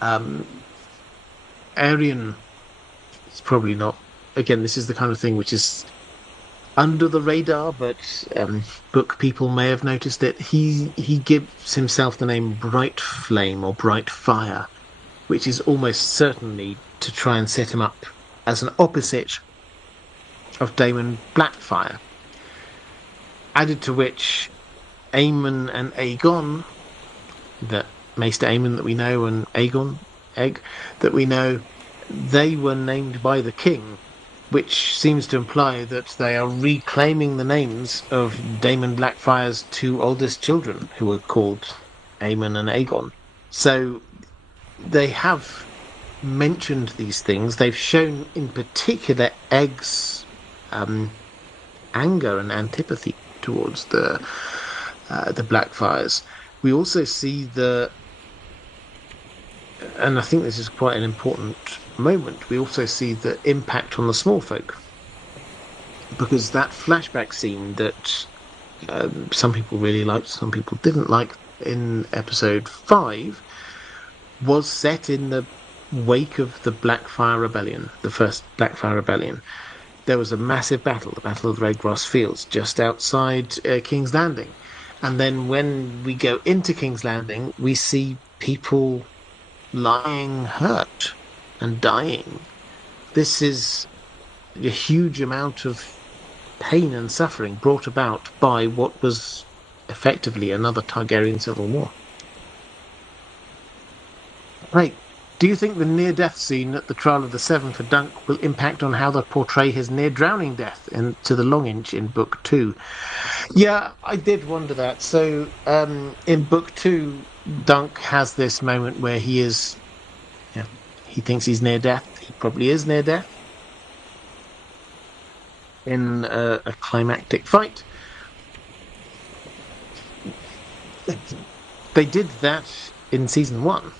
Aerion is probably not, again, this is the kind of thing which is under the radar, but book people may have noticed it. He gives himself the name Bright Flame or Bright Fire, which is almost certainly to try and set him up as an opposite of Daemon Blackfire. Added to which, Aemon and Aegon, that Maester Aemon that we know, and Aegon, Egg, that we know, they were named by the king, which seems to imply that they are reclaiming the names of Daemon Blackfire's 2 oldest children, who were called Aemon and Aegon. So they have mentioned these things. They've shown in particular Egg's anger and antipathy towards the Blackfires. We also see and I think this is quite an important moment, we also see the impact on the small folk, because that flashback scene that some people really liked, some people didn't like, in episode 5, was set in the wake of the Blackfire Rebellion, the first Blackfire Rebellion. There was a massive battle, the Battle of the Red Grass Fields, just outside King's Landing. And then when we go into King's Landing, we see people lying hurt and dying. This is a huge amount of pain and suffering brought about by what was effectively another Targaryen civil war. Right. Do you think the near-death scene at the Trial of the Seven for Dunk will impact on how they portray his near-drowning death to the Long Inch in Book 2? Yeah, I did wonder that. So, in Book 2, Dunk has this moment where he thinks he's near death. He probably is near death in a climactic fight. They did that in Season 1.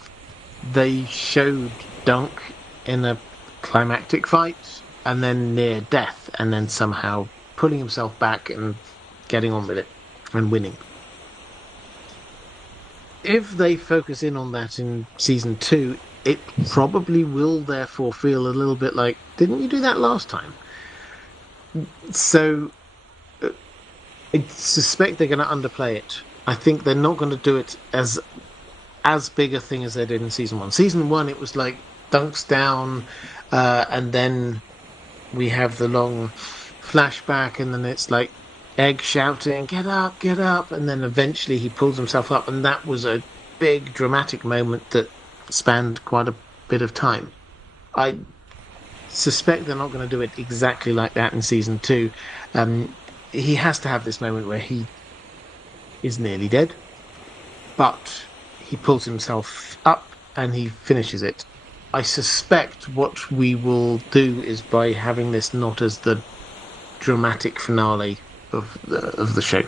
They showed Dunk in a climactic fight and then near death and then somehow pulling himself back and getting on with it and winning. If they focus in on that in Season 2, it probably will therefore feel a little bit like, didn't you do that last time? So I suspect they're going to underplay it. I think they're not going to do it as big a thing as they did in Season 1. Season 1, it was like Dunk's down, and then we have the long flashback, and then it's like Egg shouting, get up, and then eventually he pulls himself up, and that was a big dramatic moment that spanned quite a bit of time. I suspect they're not going to do it exactly like that in Season 2. He has to have this moment where he is nearly dead, but he pulls himself up and he finishes it. I suspect what we will do is by having this not as the dramatic finale of the show.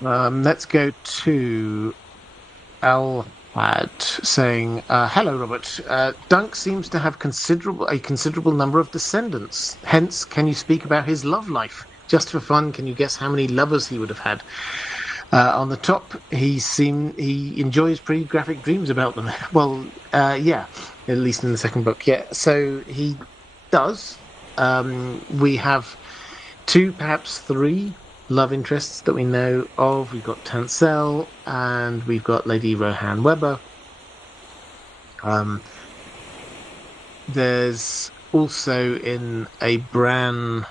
Let's go to Alhad saying, "Hello, Robert. Dunk seems to have a considerable number of descendants. Hence, can you speak about his love life? Just for fun, can you guess how many lovers he would have had?" On the top, he enjoys pretty graphic dreams about them. Well, yeah, at least in the second book, yeah. So he does. We have 2, perhaps 3 love interests that we know of. We've got Tansel and we've got Lady Rohan Weber. There's also in a Bran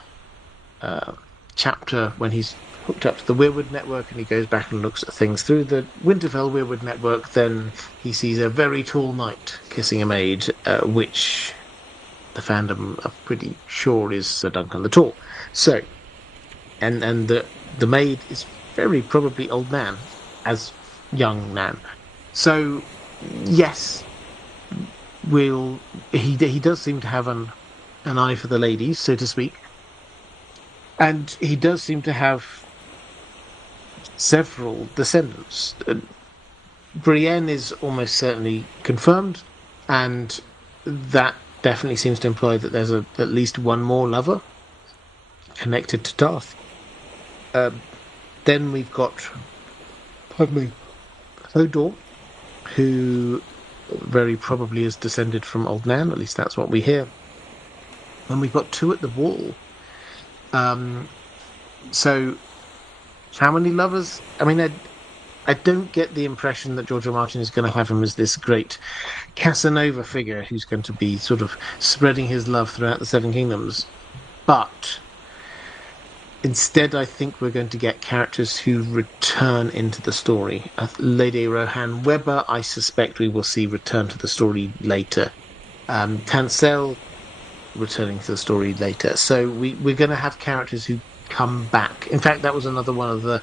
chapter when he's hooked up to the Weirwood network and he goes back and looks at things through the Winterfell Weirwood network, then he sees a very tall knight kissing a maid, which the fandom are pretty sure is Sir Duncan the Tall. So, and the maid is very probably old Nan as young Nan. So, yes, he does seem to have an eye for the ladies, so to speak. And he does seem to have several descendants. Brienne is almost certainly confirmed, and that definitely seems to imply that there's at least one more lover connected to Darth. Then we've got, Hodor, who very probably is descended from Old Nan, at least that's what we hear. And we've got 2 at the wall. So, how many lovers? I mean, I don't get the impression that George R. R. Martin is going to have him as this great Casanova figure who's going to be sort of spreading his love throughout the Seven Kingdoms. But instead, I think we're going to get characters who return into the story. Lady Rohan Weber, I suspect we will see return to the story later. Tansel returning to the story later. So we're going to have characters who come back. In fact, that was another one of the...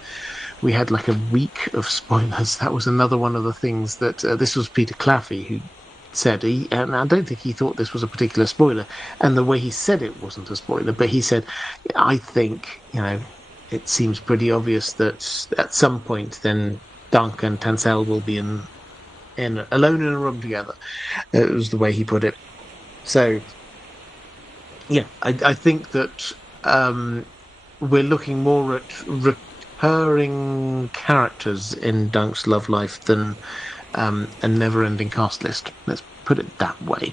We had like a week of spoilers. That was another one of the things that... this was Peter Claffey who said, and I don't think he thought this was a particular spoiler, and the way he said it wasn't a spoiler, but he said, I think, it seems pretty obvious that at some point then Dunk and Tansel will be alone in a room together. It was the way he put it. So, yeah, I think that we're looking more at recurring characters in Dunk's love life than a never-ending cast list. Let's put it that way.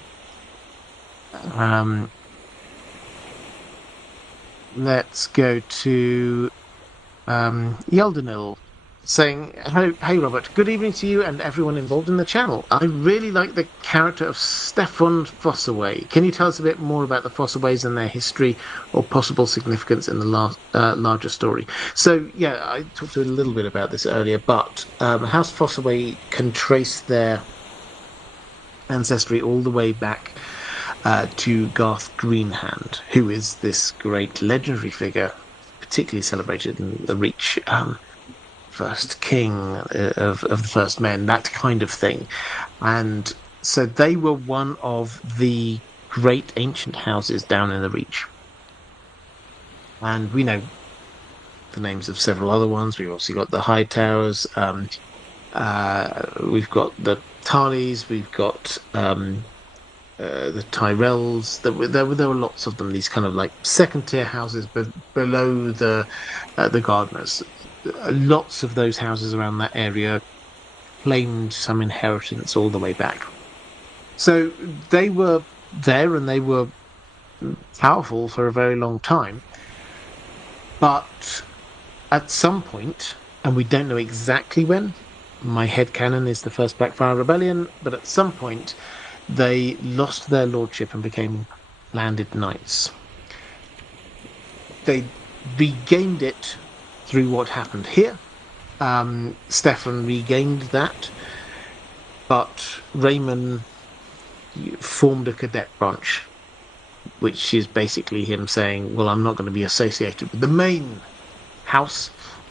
Let's go to Yeldenil saying, hey Robert, good evening to you and everyone involved in the channel. I really like the character of Stefan Fossaway. Can you tell us a bit more about the Fossaways and their history or possible significance in the larger story? So, yeah, I talked a little bit about this earlier, but House Fossaway can trace their ancestry all the way back to Garth Greenhand, who is this great legendary figure, particularly celebrated in the Reach, first king of the first men, that kind of thing. And so they were one of the great ancient houses down in the Reach. And we know the names of several other ones. We've obviously got the High Towers, we've got the Tarleys, we've got the Tyrells. There were lots of them, these kind of like second-tier houses below the Gardeners. Lots of those houses around that area claimed some inheritance all the way back. So they were there and they were powerful for a very long time. But at some point, and we don't know exactly when, my headcanon is the first Blackfire Rebellion, but at some point they lost their lordship and became landed knights. They regained it through what happened here. Stefan regained that, but Raymond formed a cadet branch, which is basically him saying, well, I'm not going to be associated with the main house,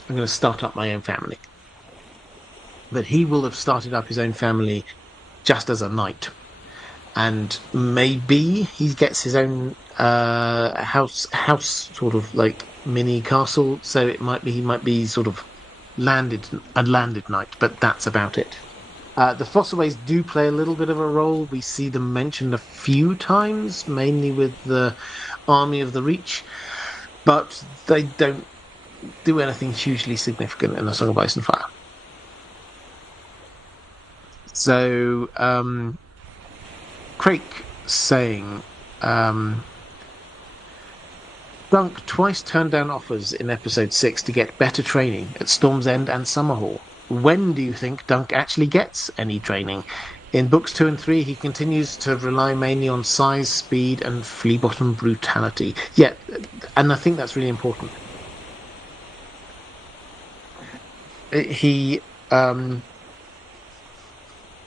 I'm going to start up my own family. But he will have started up his own family just as a knight. And maybe he gets his own house sort of like mini castle, so he might be sort of a landed knight, but that's about it. The Fossaways do play a little bit of a role. We see them mentioned a few times, mainly with the Army of the Reach, but they don't do anything hugely significant in the Song of Ice and Fire. So, Craig saying, Dunk twice turned down offers in episode 6 to get better training at Storm's End and Summerhall. When do you think Dunk actually gets any training? In books 2 and 3, he continues to rely mainly on size, speed, and flea-bottom brutality. Yeah, and I think that's really important.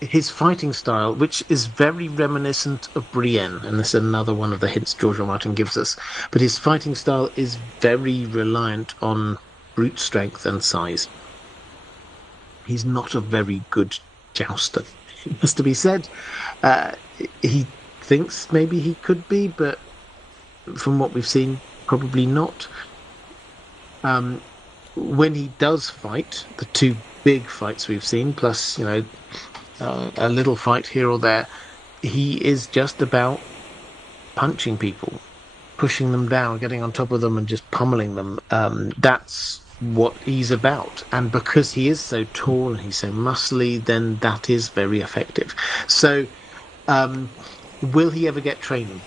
His fighting style, which is very reminiscent of Brienne, and this is another one of the hints George R. Martin gives us, but his fighting style is very reliant on brute strength and size. He's not a very good jouster, it has to be said. He thinks maybe he could be, but from what we've seen, probably not. When he does fight, the two big fights we've seen, plus, a little fight here or there, he is just about punching people, pushing them down, getting on top of them and just pummeling them. That's what he's about. And because he is so tall and he's so muscly, then that is very effective. So, will he ever get training?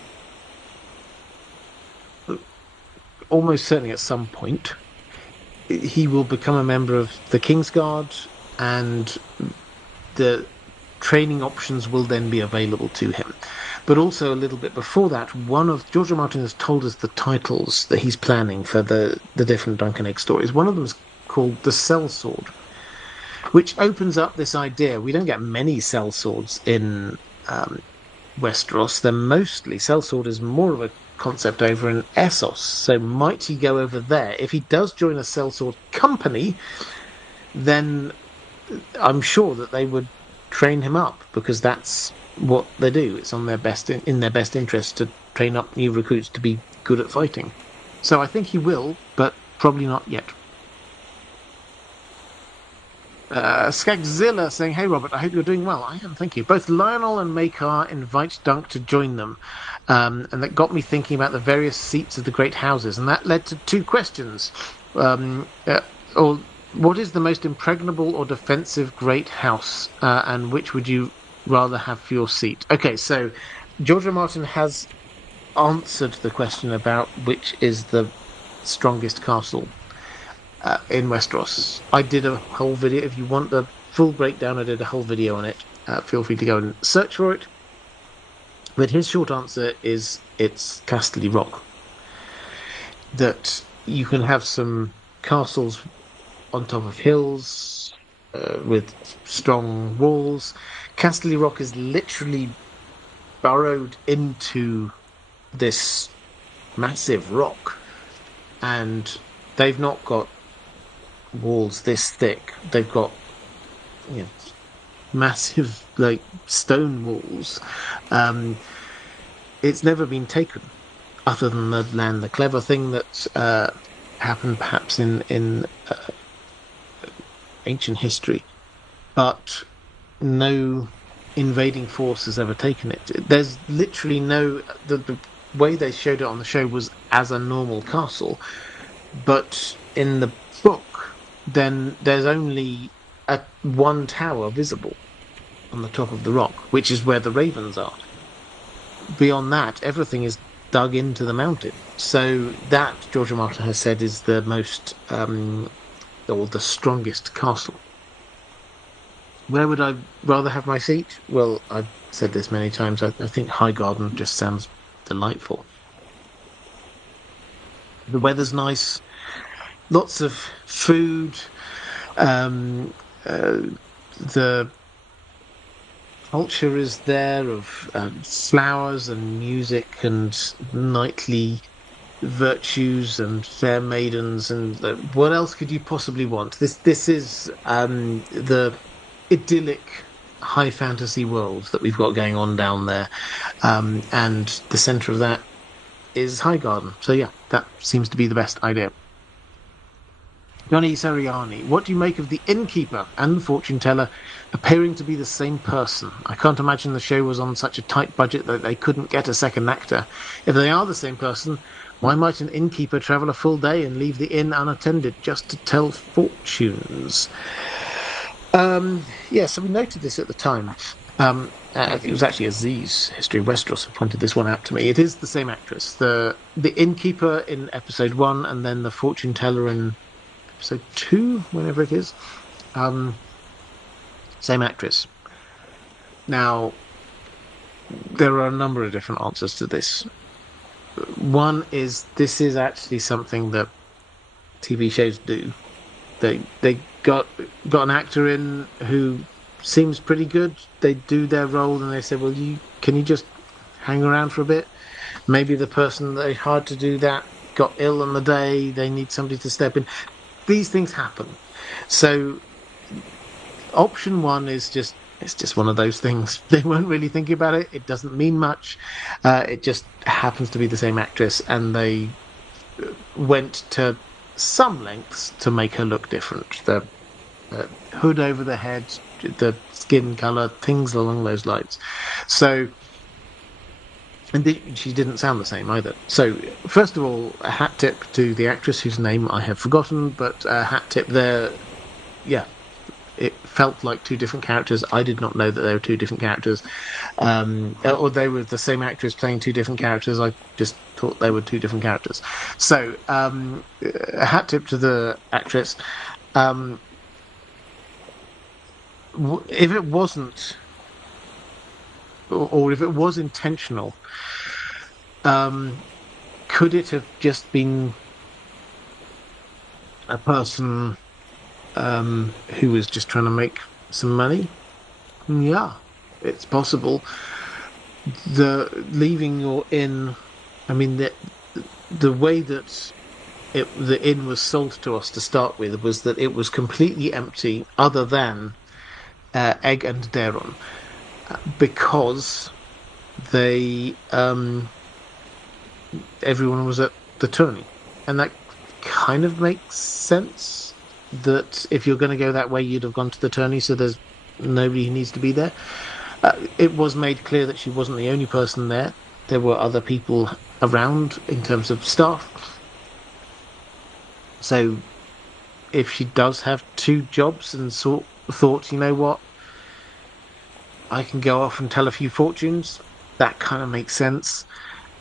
Almost certainly at some point. He will become a member of the Kingsguard, and the training options will then be available to him. But also a little bit before that, George R. Martin has told us the titles that he's planning for the different Dunk and Egg stories. One of them is called The Sellsword, which opens up this idea. We don't get many sellswords in Westeros. They're mostly, sellsword is more of a concept over in Essos. So might he go over there? If he does join a sellsword company, then I'm sure that they would train him up, because that's what they do. It's in their best interest to train up new recruits to be good at fighting. So I think he will, but probably not yet. Skagzilla saying, hey Robert, I hope you're doing well. I am, thank you. Both Lionel and Maekar invite Dunk to join them, and that got me thinking about the various seats of the great houses, and that led to two questions. or what is the most impregnable or defensive great house, and which would you rather have for your seat? Okay, so George R. R. Martin has answered the question about which is the strongest castle in Westeros. I did a whole video. If you want the full breakdown, I did a whole video on it. Feel free to go and search for it. But his short answer is it's Casterly Rock. That you can have some castles on top of hills with strong walls. Casterly Rock is literally burrowed into this massive rock, and they've not got walls this thick. They've got massive stone walls. It's never been taken, other than the clever thing that happened perhaps in ancient history, but no invading force has ever taken it. There's literally no. The way they showed it on the show was as a normal castle, but in the book, then there's only one tower visible on the top of the rock, which is where the ravens are. Beyond that, everything is dug into the mountain. So that, George R. R. Martin has said, is the most or the strongest castle. Where would I rather have my seat? Well, I've said this many times. I think Highgarden just sounds delightful. The weather's nice, lots of food. The culture is there of flowers and music and knightly virtues and fair maidens, and what else could you possibly want? This is the idyllic high fantasy world that we've got going on down there, and the centre of that is Highgarden. So yeah, that seems to be the best idea. Johnny Sariani, what do you make of the innkeeper and the fortune teller appearing to be the same person? I can't imagine the show was on such a tight budget that they couldn't get a second actor. If they are the same person, why might an innkeeper travel a full day and leave the inn unattended just to tell fortunes? Yeah, so we noted this at the time. It was actually Aziz, History of Westeros, who pointed this one out to me. It is the same actress. The innkeeper in episode 1, and then the fortune teller in episode 2, whenever it is. Same actress. Now, there are a number of different answers to this. One is this is actually something that TV shows do. They got an actor in who seems pretty good. They do their role and they say, well, can you just hang around for a bit? Maybe the person they hired to do that got ill on the day. They need somebody to step in. These things happen. So option 1 is it's just one of those things. They weren't really thinking about it. It doesn't mean much. It just happens to be the same actress, and they went to some lengths to make her look different. The hood over the head, the skin colour, things along those lines. So, and she didn't sound the same either. So, first of all, a hat tip to the actress whose name I have forgotten, but a hat tip there. Yeah, it felt like two different characters. I did not know that they were two different characters, or they were the same actress playing two different characters. I just thought they were two different characters. So, a hat tip to the actress. If it wasn't, or if it was intentional, could it have just been a person who was just trying to make some money? Yeah, it's possible. The leaving your inn, I mean, the way that the inn was sold to us to start with was that it was completely empty, other than Egg and Daron, because they everyone was at the tourney, and that kind of makes sense. That if you're going to go that way, you'd have gone to the tourney, so there's nobody who needs to be there. It was made clear that she wasn't the only person there. There were other people around in terms of staff. So if she does have two jobs and thought, you know what, I can go off and tell a few fortunes. That kind of makes sense.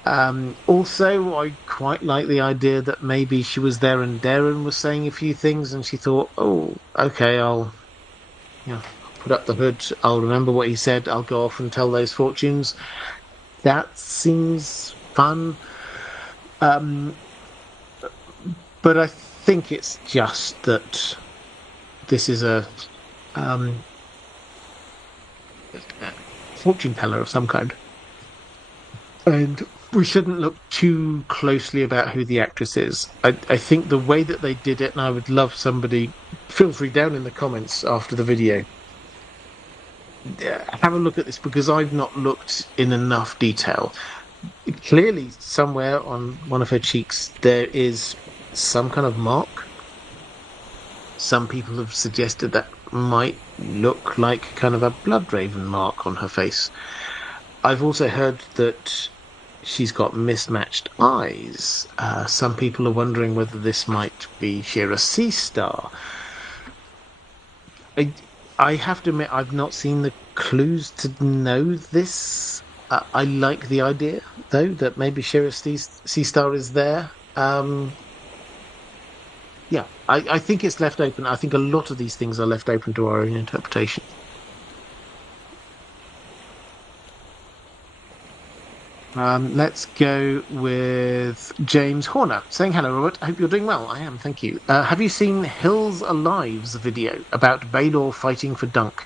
Also, I quite like the idea that maybe she was there and Darren was saying a few things, and she thought, "Oh, okay, I'll, put up the hood. I'll remember what he said. I'll go off and tell those fortunes." That seems fun. Um, but I think it's just that this is a um, fortune teller of some kind. And we shouldn't look too closely about who the actress is. I think the way that they did it, and I would love somebody, feel free down in the comments after the video, have a look at this because I've not looked in enough detail. Clearly, somewhere on one of her cheeks, there is some kind of mark. Some people have suggested that might look like kind of a Bloodraven mark on her face. I've also heard that she's got mismatched eyes. Some people are wondering whether this might be Shira Seastar. I have to admit, I've not seen the clues to know this. I like the idea, though, that maybe Shira Seastar is there. Yeah, I think it's left open. I think a lot of these things are left open to our own interpretation. Let's go with James Horner saying, "Hello, Robert. I hope you're doing well." I am, thank you. Have you seen Hills Alive's video about Baelor fighting for Dunk?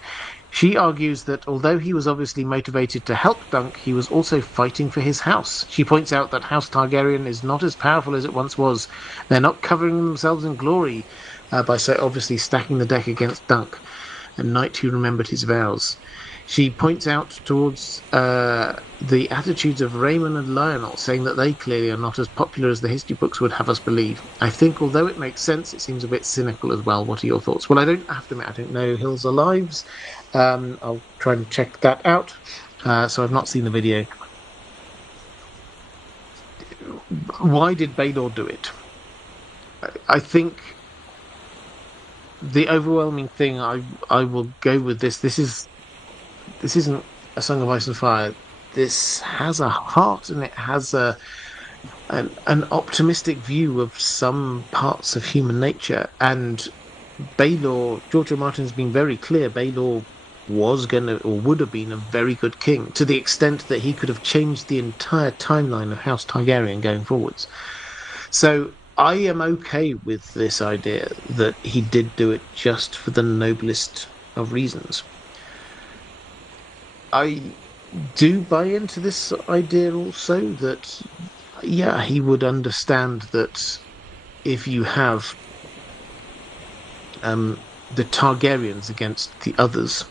She argues that although he was obviously motivated to help Dunk, he was also fighting for his house. She points out that House Targaryen is not as powerful as it once was. They're not covering themselves in glory by so obviously stacking the deck against Dunk, a knight who remembered his vows. She points out towards the attitudes of Raymond and Lionel, saying that they clearly are not as popular as the history books would have us believe. I think, although it makes sense, it seems a bit cynical as well. What are your thoughts? Well, I have to admit, I don't know Hills Alive's. I'll try and check that out. So I've not seen the video. Why did Baelor do it? I think the overwhelming thing, I will go with this. This isn't a Song of Ice and Fire. This has a heart, and it has an optimistic view of some parts of human nature. And Baelor, George R. Martin's been very clear, Baelor was would have been a very good king, to the extent that he could have changed the entire timeline of House Targaryen going forwards. So I am okay with this idea that he did do it just for the noblest of reasons. I do buy into this idea also that, yeah, he would understand that if you have the Targaryens against the others,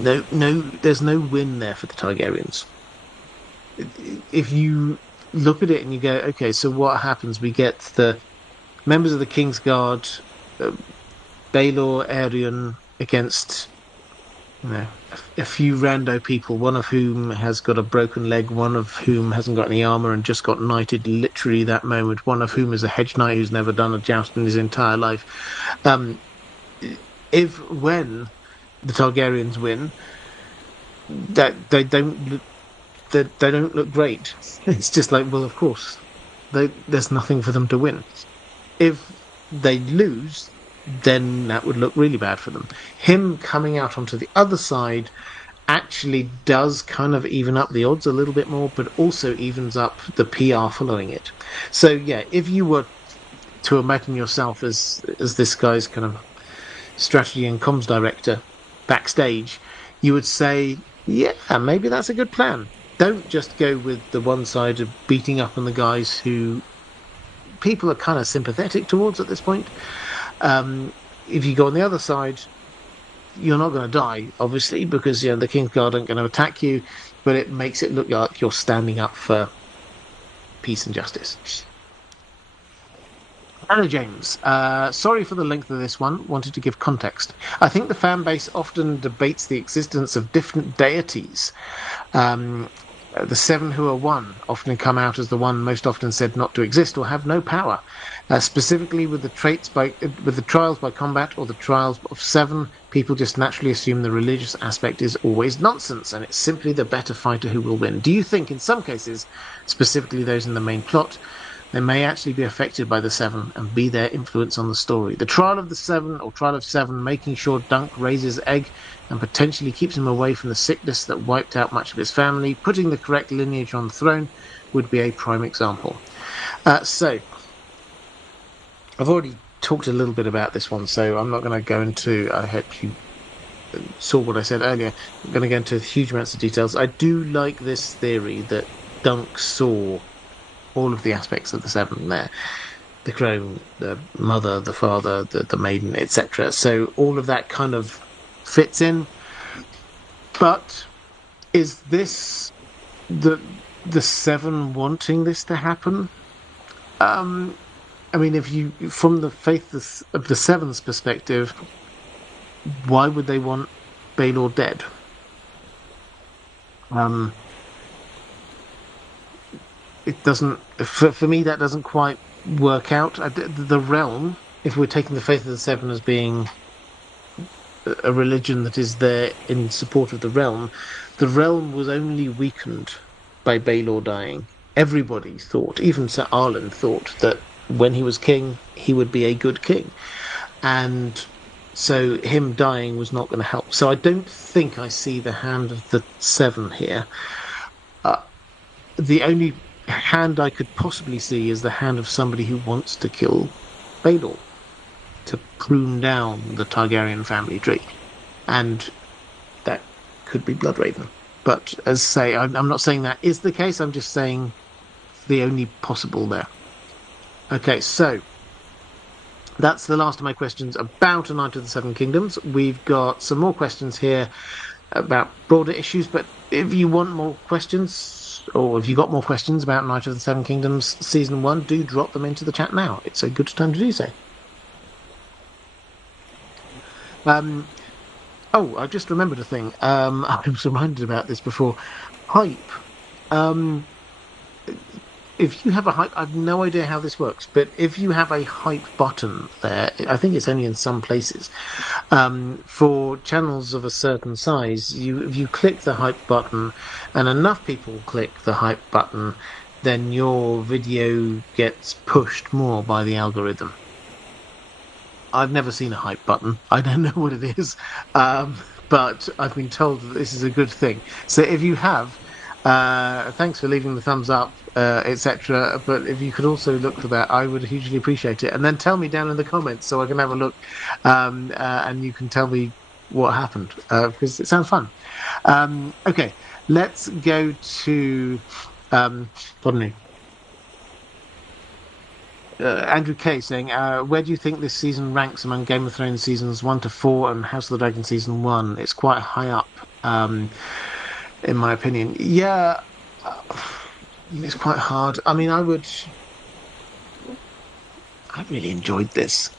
there's no win there for the Targaryens. If you look at it and you go, okay, so what happens? We get the members of the Kingsguard, Baelor, Aerion against a few rando people, one of whom has got a broken leg, one of whom hasn't got any armor and just got knighted literally that moment, one of whom is a hedge knight who's never done a joust in his entire life. When the Targaryens win, that they don't look great. It's just like, well, of course, there's nothing for them to win. If they lose, then that would look really bad for them. Him coming out onto the other side actually does kind of even up the odds a little bit more, but also evens up the PR following it. So yeah, if you were to imagine yourself as this guy's kind of strategy and comms director backstage, you would say, yeah, maybe that's a good plan. Don't just go with the one side of beating up on the guys who people are kind of sympathetic towards at this point. If you go on the other side, you're not going to die, obviously, because the Kingsguard aren't going to attack you, but it makes it look like you're standing up for peace and justice. Hello, James. Sorry for the length of this one. Wanted to give context. I think the fan base often debates the existence of different deities. The seven who are one often come out as the one most often said not to exist or have no power. Specifically with the trials by combat or the trials of 7, people just naturally assume the religious aspect is always nonsense, and it's simply the better fighter who will win. Do you think, in some cases, specifically those in the main plot, they may actually be affected by the 7 and be their influence on the story? The trial of the 7 or trial of 7, making sure Dunk raises Egg and potentially keeps him away from the sickness that wiped out much of his family, putting the correct lineage on the throne, would be a prime example. So I've already talked a little bit about this one, so I'm not going to go into. I hope you saw what I said earlier. I'm going to go into huge amounts of details. I do like this theory that Dunk saw all of the aspects of the 7 there: the crone, the mother, the father, the maiden, etc. So all of that kind of fits in. But is this the 7 wanting this to happen? I mean, if you, from the faith of the 7's perspective, why would they want Baelor dead? It doesn't. For me, that doesn't quite work out. The realm, if we're taking the faith of the 7 as being a religion that is there in support of the realm was only weakened by Baelor dying. Everybody thought, even Sir Arlen thought, that when he was king, he would be a good king. And so him dying was not going to help. So I don't think I see the hand of the 7 here. The only hand I could possibly see is the hand of somebody who wants to kill Baelor, to prune down the Targaryen family tree. And that could be Bloodraven. But as I say, I'm not saying that is the case, I'm just saying the only possible there. Okay, so that's the last of my questions about A Knight of the Seven Kingdoms. We've got some more questions here about broader issues, but if you want more questions, or if you got more questions about Knight of the Seven Kingdoms Season 1, do drop them into the chat now. It's a good time to do so. Oh, I just remembered a thing. I was reminded about this before. Hype. If you have a hype, I've no idea how this works, but if you have a hype button there, I think it's only in some places, for channels of a certain size, if you click the hype button and enough people click the hype button, then your video gets pushed more by the algorithm. I've never seen a hype button. I don't know what it is, but I've been told that this is a good thing. So if you have, thanks for leaving the thumbs up, etc. But if you could also look for that, I would hugely appreciate it. And then tell me down in the comments so I can have a look, and you can tell me what happened, because it sounds fun. Okay, let's go to, pardon me. Andrew K saying, where do you think this season ranks among Game of Thrones seasons 1 to 4 and House of the Dragon season 1? It's quite high up, in my opinion. Yeah, it's quite hard. I mean, I really enjoyed this.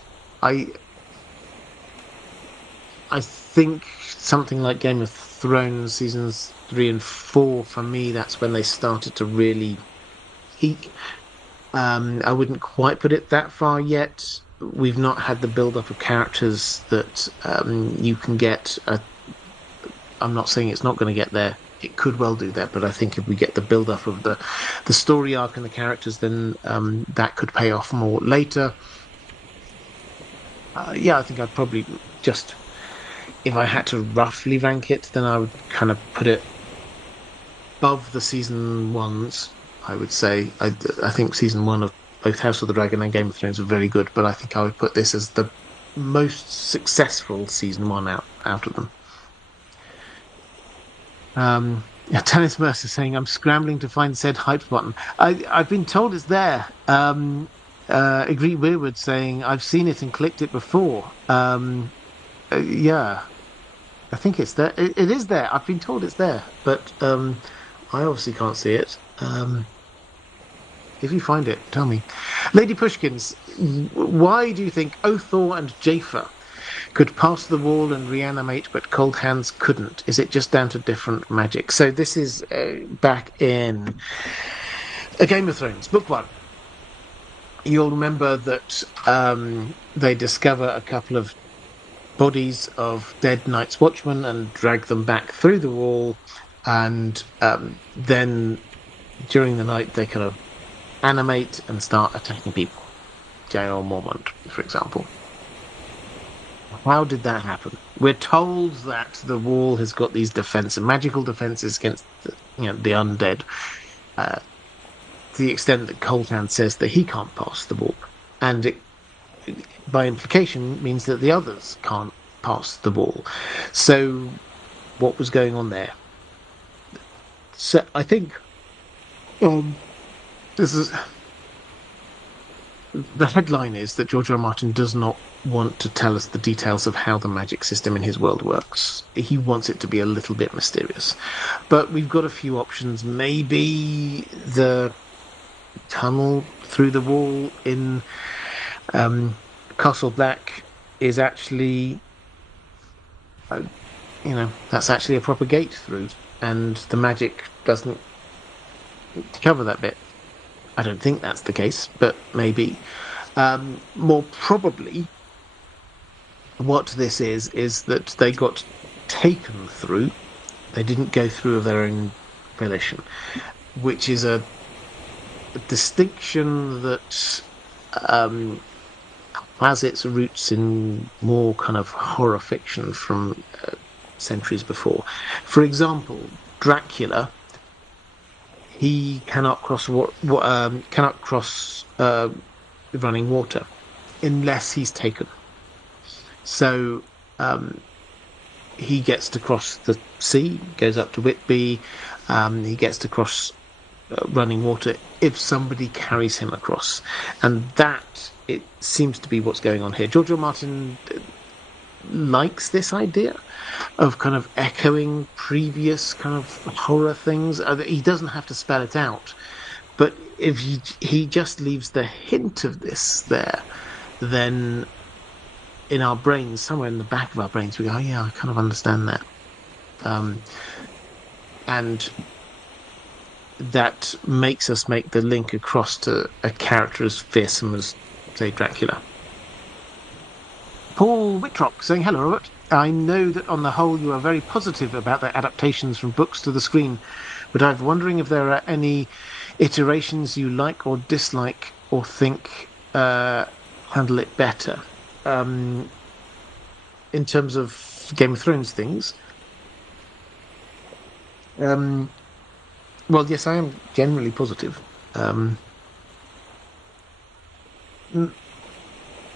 I think something like Game of Thrones seasons 3 and 4, for me, that's when they started to really peak. I wouldn't quite put it that far yet. We've not had the build-up of characters that you can get. I'm not saying it's not going to get there. It could well do that, but I think if we get the build-up of the story arc and the characters, then that could pay off more later. Yeah, I think I'd probably just, if I had to roughly rank it, then I would kind of put it above the season 1s. I would say I think season 1 of both House of the Dragon and Game of Thrones were very good, but I think I would put this as the most successful season 1 out of them. Tennis Mercer saying, I'm scrambling to find said hype button. I've been told it's there. Agree Weirwood saying, I've seen it and clicked it before. Yeah, I think it's there. It is there. I've been told it's there, but I obviously can't see it. If you find it, tell me. Lady Pushkins, why do you think Othor and Jafer could pass the wall and reanimate, but Cold Hands couldn't? Is it just down to different magic? So this is back in A Game of Thrones, book 1. you'll remember that they discover a couple of bodies of dead Night's Watchmen and drag them back through the wall, and then during the night they kind of animate and start attacking people. Jael Mormont, for example. How did that happen? We're told that the wall has got these magical defenses against the undead, to the extent that Coltan says that he can't pass the wall, and it, by implication, means that the others can't pass the wall. So, what was going on there? So, I think this is the headline is that George R. R. Martin does not want to tell us the details of how the magic system in his world works. He wants it to be a little bit mysterious. But we've got a few options. Maybe the tunnel through the wall in Castle Black is actually, that's actually a proper gate through, and the magic doesn't cover that bit. I don't think that's the case, but maybe. More probably, what this is that they got taken through. They didn't go through of their own volition, which is a distinction that has its roots in more kind of horror fiction from centuries before. For example, Dracula. He cannot cross running water unless he's taken. So he gets to cross the sea, goes up to Whitby. He gets to cross running water if somebody carries him across, and that it seems to be what's going on here. George R. R. Martin likes this idea of kind of echoing previous kind of horror things. He doesn't have to spell it out, but if he just leaves the hint of this there, then in our brains, somewhere in the back of our brains, we go, oh yeah, I kind of understand that. And that makes us make the link across to a character as fearsome as, say, Dracula. Paul Whitrock saying, hello, Robert. I know that on the whole you are very positive about the adaptations from books to the screen, but I'm wondering if there are any iterations you like or dislike or think handle it better. In terms of Game of Thrones things, well, yes, I am generally positive.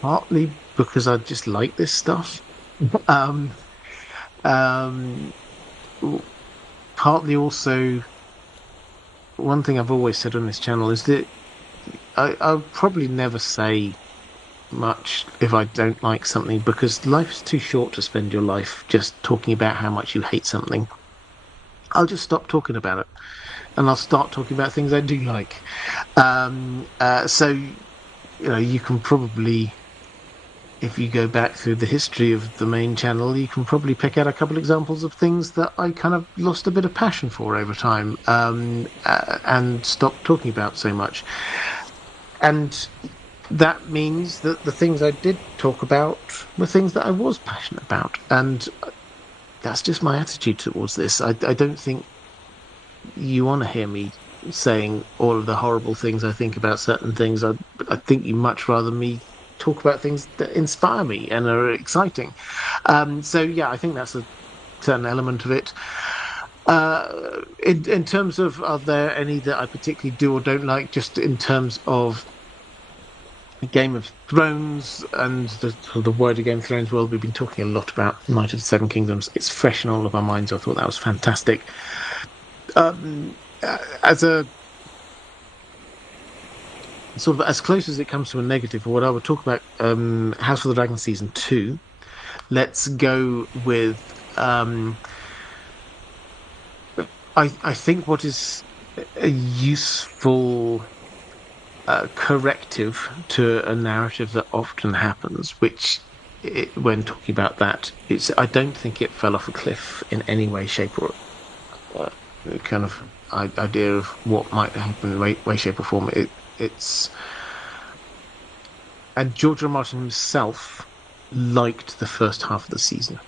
Partly because I just like this stuff. Partly also, one thing I've always said on this channel is that I'll probably never say much if I don't like something, because life's too short to spend your life just talking about how much you hate something. I'll just stop talking about it, and I'll start talking about things I do like. So, you can probably, if you go back through the history of the main channel, you can probably pick out a couple examples of things that I kind of lost a bit of passion for over time, and stopped talking about so much. And that means that the things I did talk about were things that I was passionate about. And that's just my attitude towards this. I don't think you want to hear me saying all of the horrible things I think about certain things. I think you much rather me talk about things that inspire me and are exciting. So yeah, I think that's a certain element of it. In terms of, are there any that I particularly do or don't like, just in terms of Game of Thrones and the wider Game of Thrones world, we've been talking a lot about Knight of the Seven Kingdoms. It's fresh in all of our minds. I thought that was fantastic. As a sort of as close as it comes to a negative, or what I would talk about, House of the Dragon Season 2, let's go with I think what is a useful corrective to a narrative that often happens, which when talking about that, I don't think it fell off a cliff in any way, shape, or kind of idea of what might happen in way, shape, or form. It's and George R. R. Martin himself liked the first half of the season.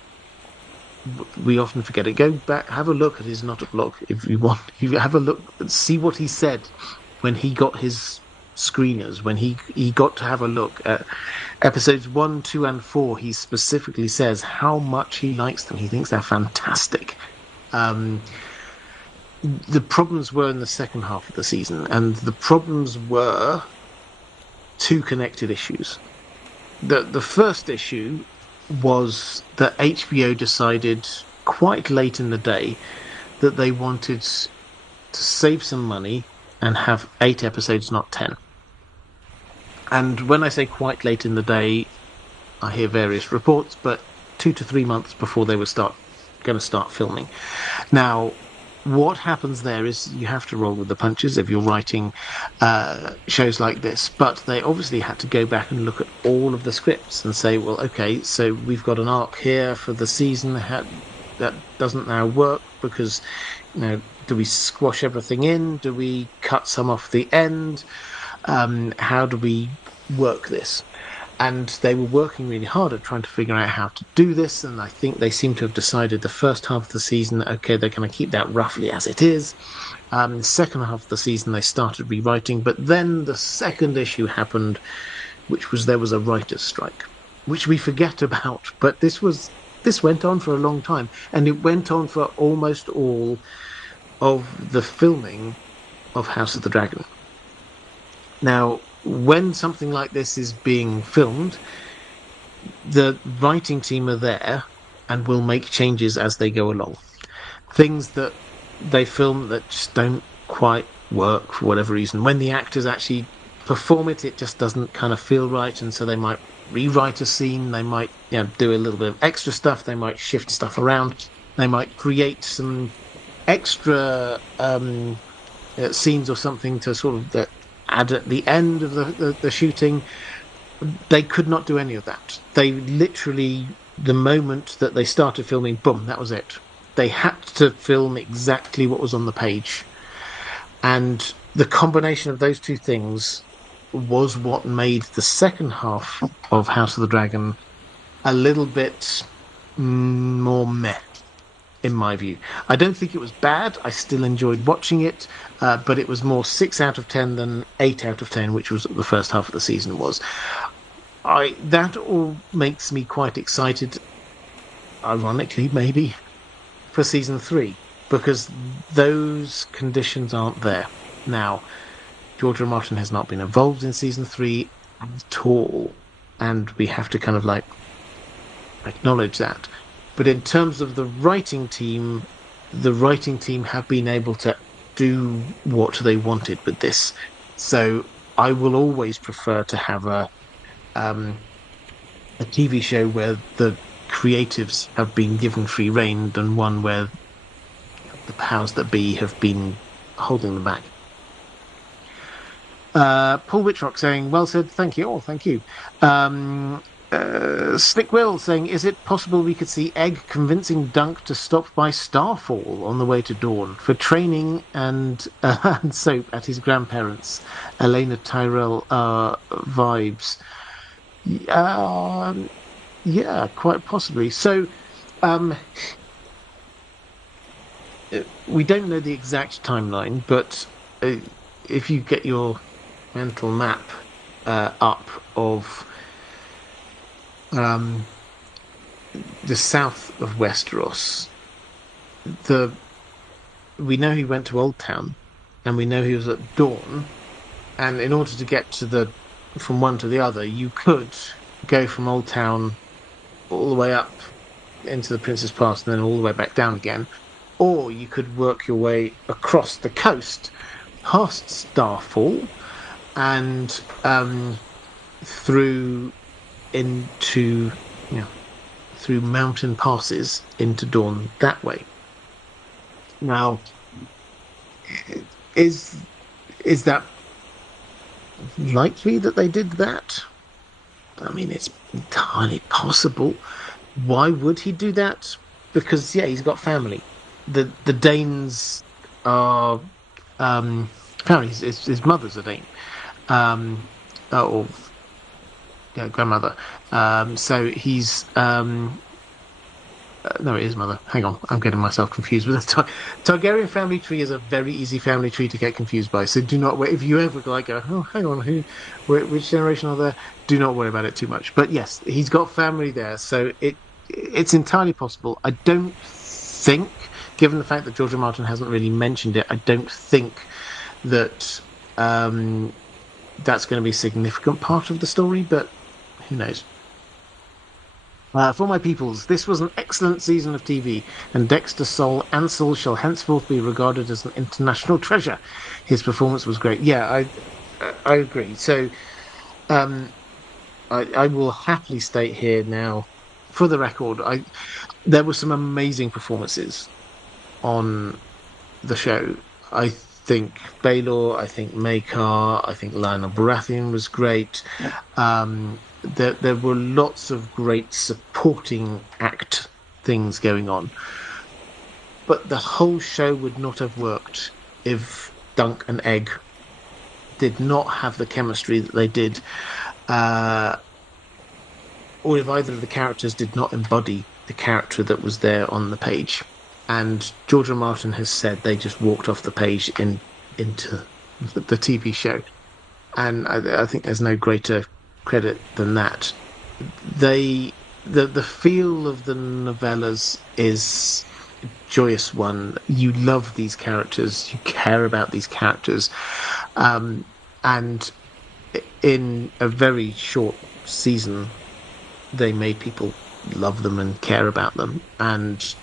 We often forget it. Go back, have a look at his not a blog if you want. You have a look, see what he said when he got his screeners, when he got to have a look at episodes 1, 2, and 4. He specifically says how much he likes them. He thinks they're fantastic. The problems were in the second half of the season, and the problems were two connected issues. The first issue was that HBO decided quite late in the day that they wanted to save some money and have 8 episodes, not 10. And when I say quite late in the day, I hear various reports, but 2 to 3 months before they were going to start filming. Now, what happens there is you have to roll with the punches if you're writing shows like this, but they obviously had to go back and look at all of the scripts and say, well, okay, so we've got an arc here for the season that doesn't now work because, do we squash everything in? Do we cut some off the end? How do we work this? And they were working really hard at trying to figure out how to do this, and I think they seem to have decided the first half of the season, okay, they're going to keep that roughly as it is. The second half of the season, they started rewriting, but then the second issue happened, which was there was a writer's strike, which we forget about, but this went on for a long time, and it went on for almost all of the filming of House of the Dragon. Now, when something like this is being filmed, the writing team are there and will make changes as they go along. Things that they film that just don't quite work for whatever reason. When the actors actually perform it, it just doesn't kind of feel right, and so they might rewrite a scene, they might do a little bit of extra stuff, they might shift stuff around, they might create some extra scenes or something to sort of add at the end of the shooting. They could not do any of that. They literally, the moment that they started filming, boom, that was it. They had to film exactly what was on the page. And the combination of those two things was what made the second half of House of the Dragon a little bit more meh, in my view. I don't think it was bad. I still enjoyed watching it, but it was more 6 out of 10 than 8 out of 10, which was the first half of the season was. That all makes me quite excited, ironically, maybe, for season 3, because those conditions aren't there. Now, George R. R. Martin has not been involved in season 3 at all, and we have to kind of acknowledge that. But in terms of the writing team have been able to do what they wanted with this. So I will always prefer to have a TV show where the creatives have been given free rein than one where the powers that be have been holding them back. Paul Whitrock saying, well said, thank you. Oh, thank you. Slick Will saying, is it possible we could see Egg convincing Dunk to stop by Starfall on the way to Dorne for training and soap at his grandparents? Elena Tyrell vibes. Yeah, quite possibly. So, we don't know the exact timeline, but if you get your mental map up of the south of Westeros, we know he went to Oldtown, and we know he was at Dorne, and in order to get from one to the other, you could go from Oldtown all the way up into the Prince's Pass and then all the way back down again, or you could work your way across the coast past Starfall and through mountain passes into Dorne that way. Now, is that likely that they did that? I mean, it's entirely possible. Why would he do that? Because he's got family. The Danes are apparently his mother's a Dane, or grandmother. So he's no, it is mother. Hang on, I'm getting myself confused with the Targaryen family tree is a very easy family tree to get confused by. So do not, if you ever like go, oh, hang on, which generation are there? Do not worry about it too much. But yes, he's got family there, so it's entirely possible. I don't think, given the fact that George R. R. Martin hasn't really mentioned it, I don't think that that's going to be a significant part of the story. But who knows? For my peoples, this was an excellent season of TV, and Dexter Sol Ansel shall henceforth be regarded as an international treasure. His performance was great. Yeah, I agree. So, um, I will happily state here now, for the record, there were some amazing performances on the show. I think Baylor, I think Makar, I think Lionel Baratheon was great. There were lots of great supporting act things going on, but the whole show would not have worked if Dunk and Egg did not have the chemistry that they did, or if either of the characters did not embody the character that was there on the page. And George R. R. Martin has said they just walked off the page into the TV show, and I think there's no greater credit than that. The feel of the novellas is a joyous one. You love these characters, you care about these characters, and in a very short season, they made people love them and care about them, and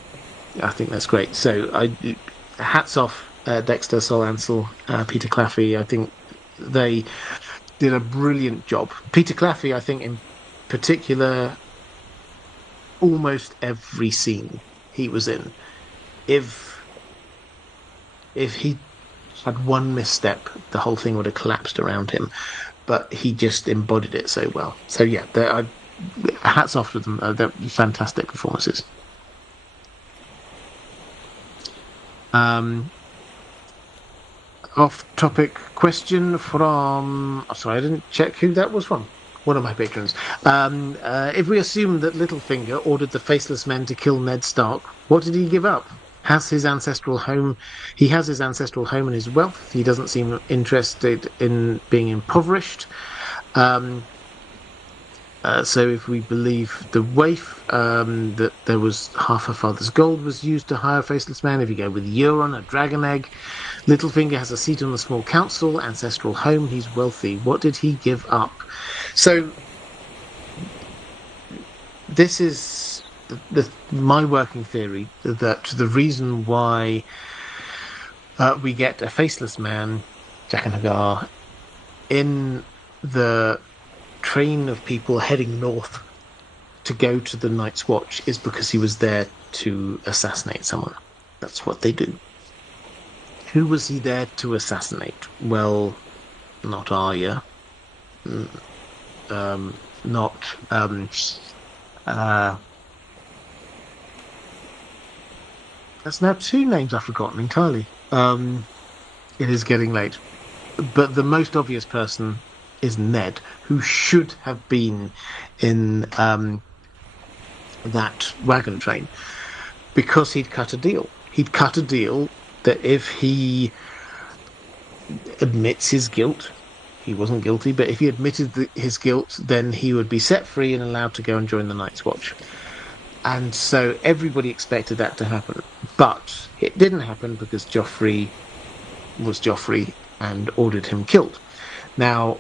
I think that's great. So hats off, Dexter, Sol Ansel, Peter Claffey. I think they did a brilliant job. Peter Claffey, I think, in particular, almost every scene he was in, if he had one misstep, the whole thing would have collapsed around him. But he just embodied it so well. So yeah, hats off to them. They're fantastic performances. Off-topic question from... Oh, sorry, I didn't check who that was from. One of my patrons. If we assume that Littlefinger ordered the Faceless Men to kill Ned Stark, what did he give up? He has his ancestral home and his wealth. He doesn't seem interested in being impoverished. So if we believe the waif, that there was half her father's gold was used to hire a Faceless Man. If you go with Euron, a dragon egg. Littlefinger has a seat on the small council, ancestral home, he's wealthy. What did he give up? So this is my working theory, that the reason why we get a Faceless Man, Jaqen H'ghar, in the train of people heading north to go to the Night's Watch is because he was there to assassinate someone. That's what they do. Who was he there to assassinate? Well, not Arya. Not that's now two names I've forgotten entirely. It is getting late. But the most obvious person is Ned, who should have been in that wagon train, because he'd cut a deal. He'd cut a deal that if he admits his guilt, he wasn't guilty, but if he admitted his guilt, then he would be set free and allowed to go and join the Night's Watch. And so everybody expected that to happen. But it didn't happen because Joffrey was Joffrey and ordered him killed. Now,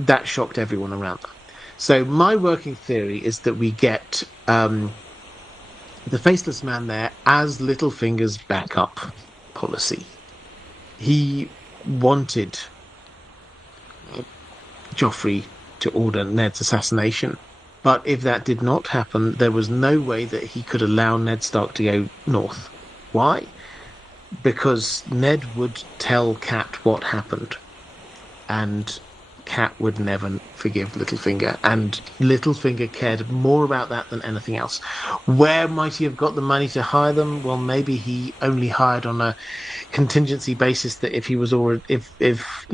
that shocked everyone around them. So my working theory is that we get the Faceless Man there as Littlefinger's backup policy. He wanted Joffrey to order Ned's assassination, but if that did not happen, there was no way that he could allow Ned Stark to go north. Why? Because Ned would tell Cat what happened, and Cat would never forgive Littlefinger, and Littlefinger cared more about that than anything else. Where might he have got the money to hire them? Well, maybe he only hired on a contingency basis, that if he was already, if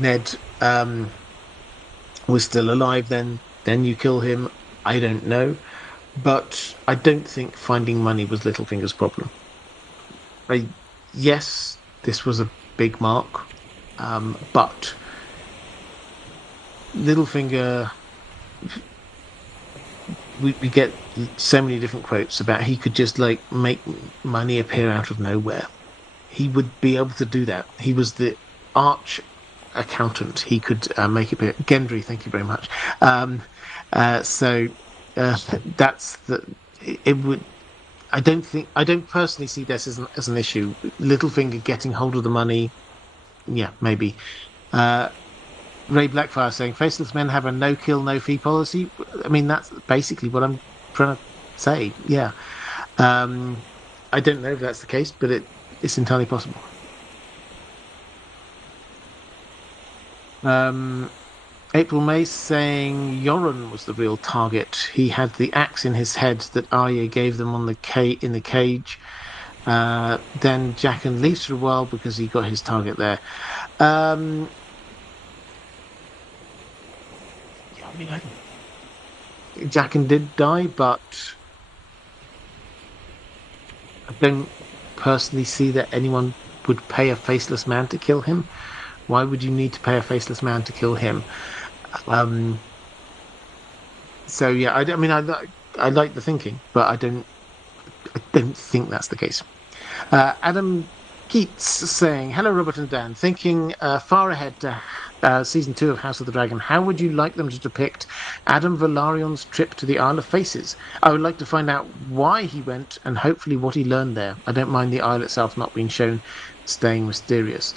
Ned was still alive, then you kill him. I don't know, but I don't think finding money was Littlefinger's problem. Yes, this was a big mark, but Littlefinger, we get so many different quotes about he could just like make money appear out of nowhere. He would be able to do that. He was the arch accountant. He could make it appear. Gendry, thank you very much. So that's the. It would. I don't personally see this as an issue. Littlefinger getting hold of the money, yeah, maybe. Ray Blackfire saying faceless men have a no kill, no fee policy. I mean, that's basically what I'm trying to say. Yeah. I don't know if that's the case, but it's entirely possible. April May saying Yoren was the real target. He had the axe in his head that Arya gave them on in the cage. Then Jaqen leaves for a while because he got his target there. I mean, Jaqen did die, but I don't personally see that anyone would pay a faceless man to kill him. Why would you need to pay a faceless man to kill him? So yeah, I mean, I like the thinking, but I don't think that's the case. Adam Keats saying, "Hello, Robert and Dan. Thinking far ahead to season 2 of House of the Dragon. How would you like them to depict Adam Velarion's trip to the Isle of Faces? I would like to find out why he went and hopefully what he learned there. I don't mind the isle itself not being shown, staying mysterious."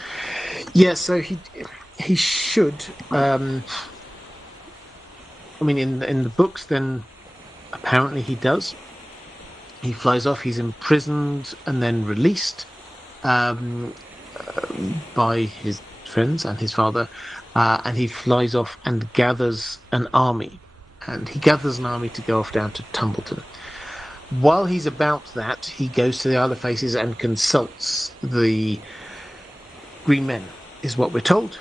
Yeah, so he should. I mean, in the books, then apparently he does. He flies off. He's imprisoned and then released by his friends and his father, and he flies off and gathers an army. And he gathers an army to go off down to Tumbleton. While he's about that, he goes to the Isle of Faces and consults the Green Men, is what we're told.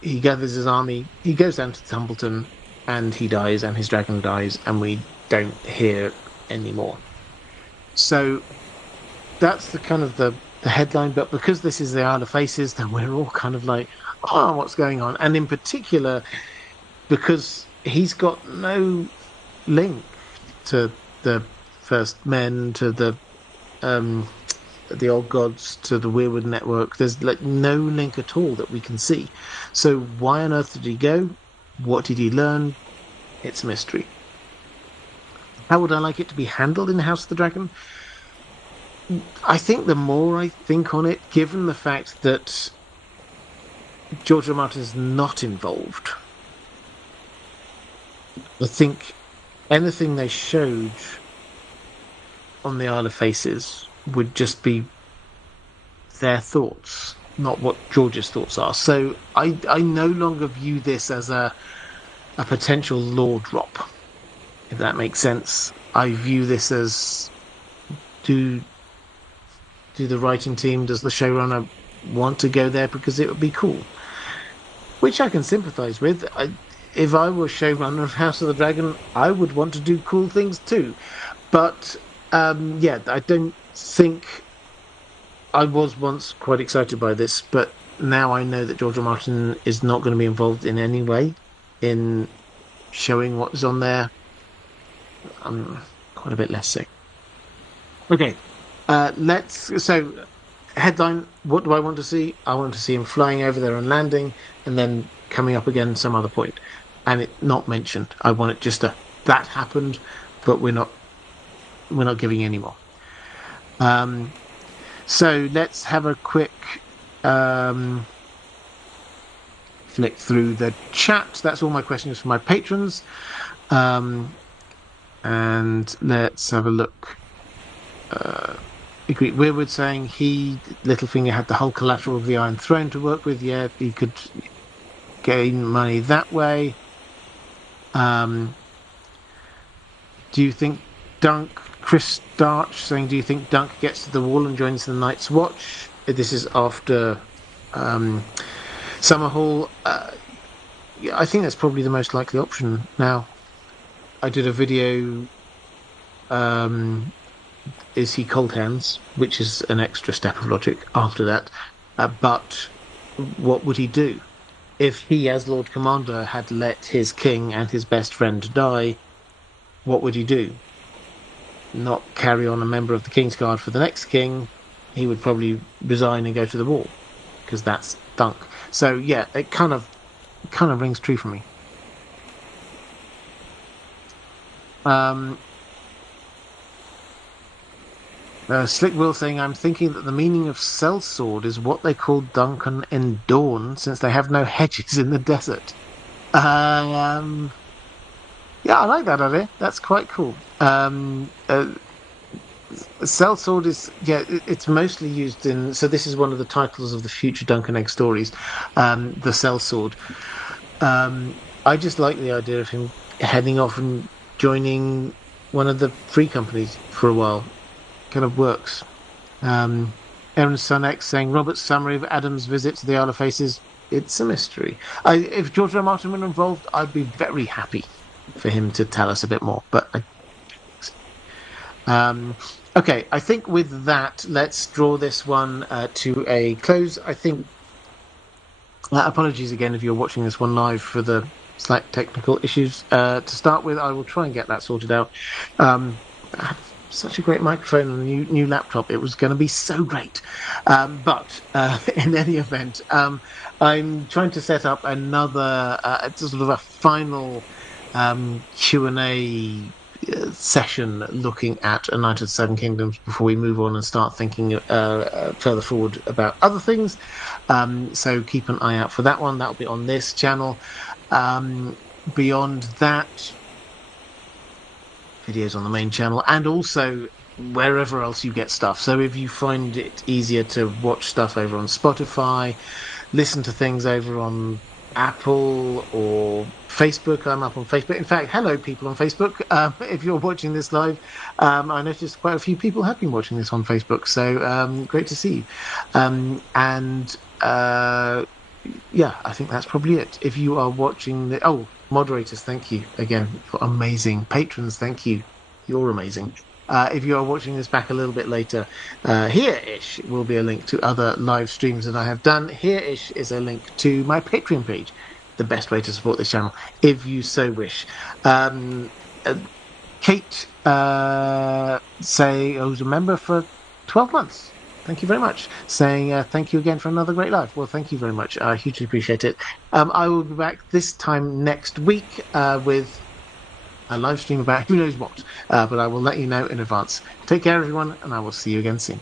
He gathers his army, he goes down to Tumbleton, and he dies, and his dragon dies, and we don't hear anymore. So that's the kind of the headline, but because this is the Isle of Faces, then we're all kind of like, oh, what's going on? And in particular, because he's got no link to the First Men, to the Old Gods, to the Weirwood Network. There's like no link at all that we can see. So why on earth did he go? What did he learn? It's a mystery. How would I like it to be handled in House of the Dragon? I think the more I think on it, given the fact that George R. R. Martin is not involved, I think anything they showed on the Isle of Faces would just be their thoughts, not what George's thoughts are. So I no longer view this as a potential lore drop, if that makes sense. I view this as do the writing team, does the showrunner want to go there because it would be cool? Which I can sympathise with. If I were showrunner of House of the Dragon, I would want to do cool things too. But yeah, I don't think I was once quite excited by this, but now I know that George R. R. Martin is not going to be involved in any way in showing what's on there. I'm quite a bit less sick. Okay, so headline, what do I want to see? I want to see him flying over there and landing, and then coming up again some other point, and it not mentioned. I want it just that happened, but we're not giving any more. So let's have a quick flick through the chat. That's all my questions for my patrons. And let's have a look. Weirwood saying Littlefinger had the whole collateral of the Iron Throne to work with. Yeah, he could gain money that way. Do you think Chris Starch saying, do you think Dunk gets to the wall and joins the Night's Watch? This is after Summerhall. yeah, I think that's probably the most likely option now. I did a video, is he cold hands, which is an extra step of logic after that. But what would he do? If he, as Lord Commander, had let his king and his best friend die, what would he do? Not carry on a member of the King's Guard for the next king. He would probably resign and go to the wall, because that's Dunk. So yeah, it kind of rings true for me. Slick Will saying, I'm thinking that the meaning of sellsword is what they called Duncan in Dorne, since they have no hedges in the desert. Yeah, I like that idea. That's quite cool. Sellsword is, yeah, it's mostly used in. So this is one of the titles of the future Dunk and Egg stories, the sellsword. I just like the idea of him heading off and joining one of the free companies for a while. Kind of works. Aaron Son X saying Robert's summary of Adam's visit to the Isle of Faces. It's a mystery. If George R. R. Martin were involved, I'd be very happy for him to tell us a bit more. But okay, I think with that, let's draw this one to a close. I think. Apologies again if you're watching this one live for the slight technical issues. To start with, I will try and get that sorted out. I have such a great microphone and a new laptop. It was going to be so great. But in any event, I'm trying to set up another sort of a final Q&A session looking at A Knight of the Seven Kingdoms before we move on and start thinking further forward about other things. So keep an eye out for that one. That'll be on this channel. Beyond that, videos on the main channel and also wherever else you get stuff. So if you find it easier to watch stuff over on Spotify, listen to things over on Apple or Facebook, I'm up on Facebook. In fact, hello people on Facebook. If you're watching this live, I noticed quite a few people have been watching this on Facebook, so great to see you. Yeah, I think that's probably it. If you are watching moderators, thank you again. You're amazing. Patrons, thank you. You're amazing. If you are watching this back a little bit later, here-ish will be a link to other live streams that I have done. Here-ish is a link to my Patreon page, the best way to support this channel, if you so wish. Kate, who's a member for 12 months. Thank you very much. Saying thank you again for another great live. Well, thank you very much. I hugely appreciate it. I will be back this time next week with a live stream about who knows what. But I will let you know in advance. Take care, everyone, and I will see you again soon.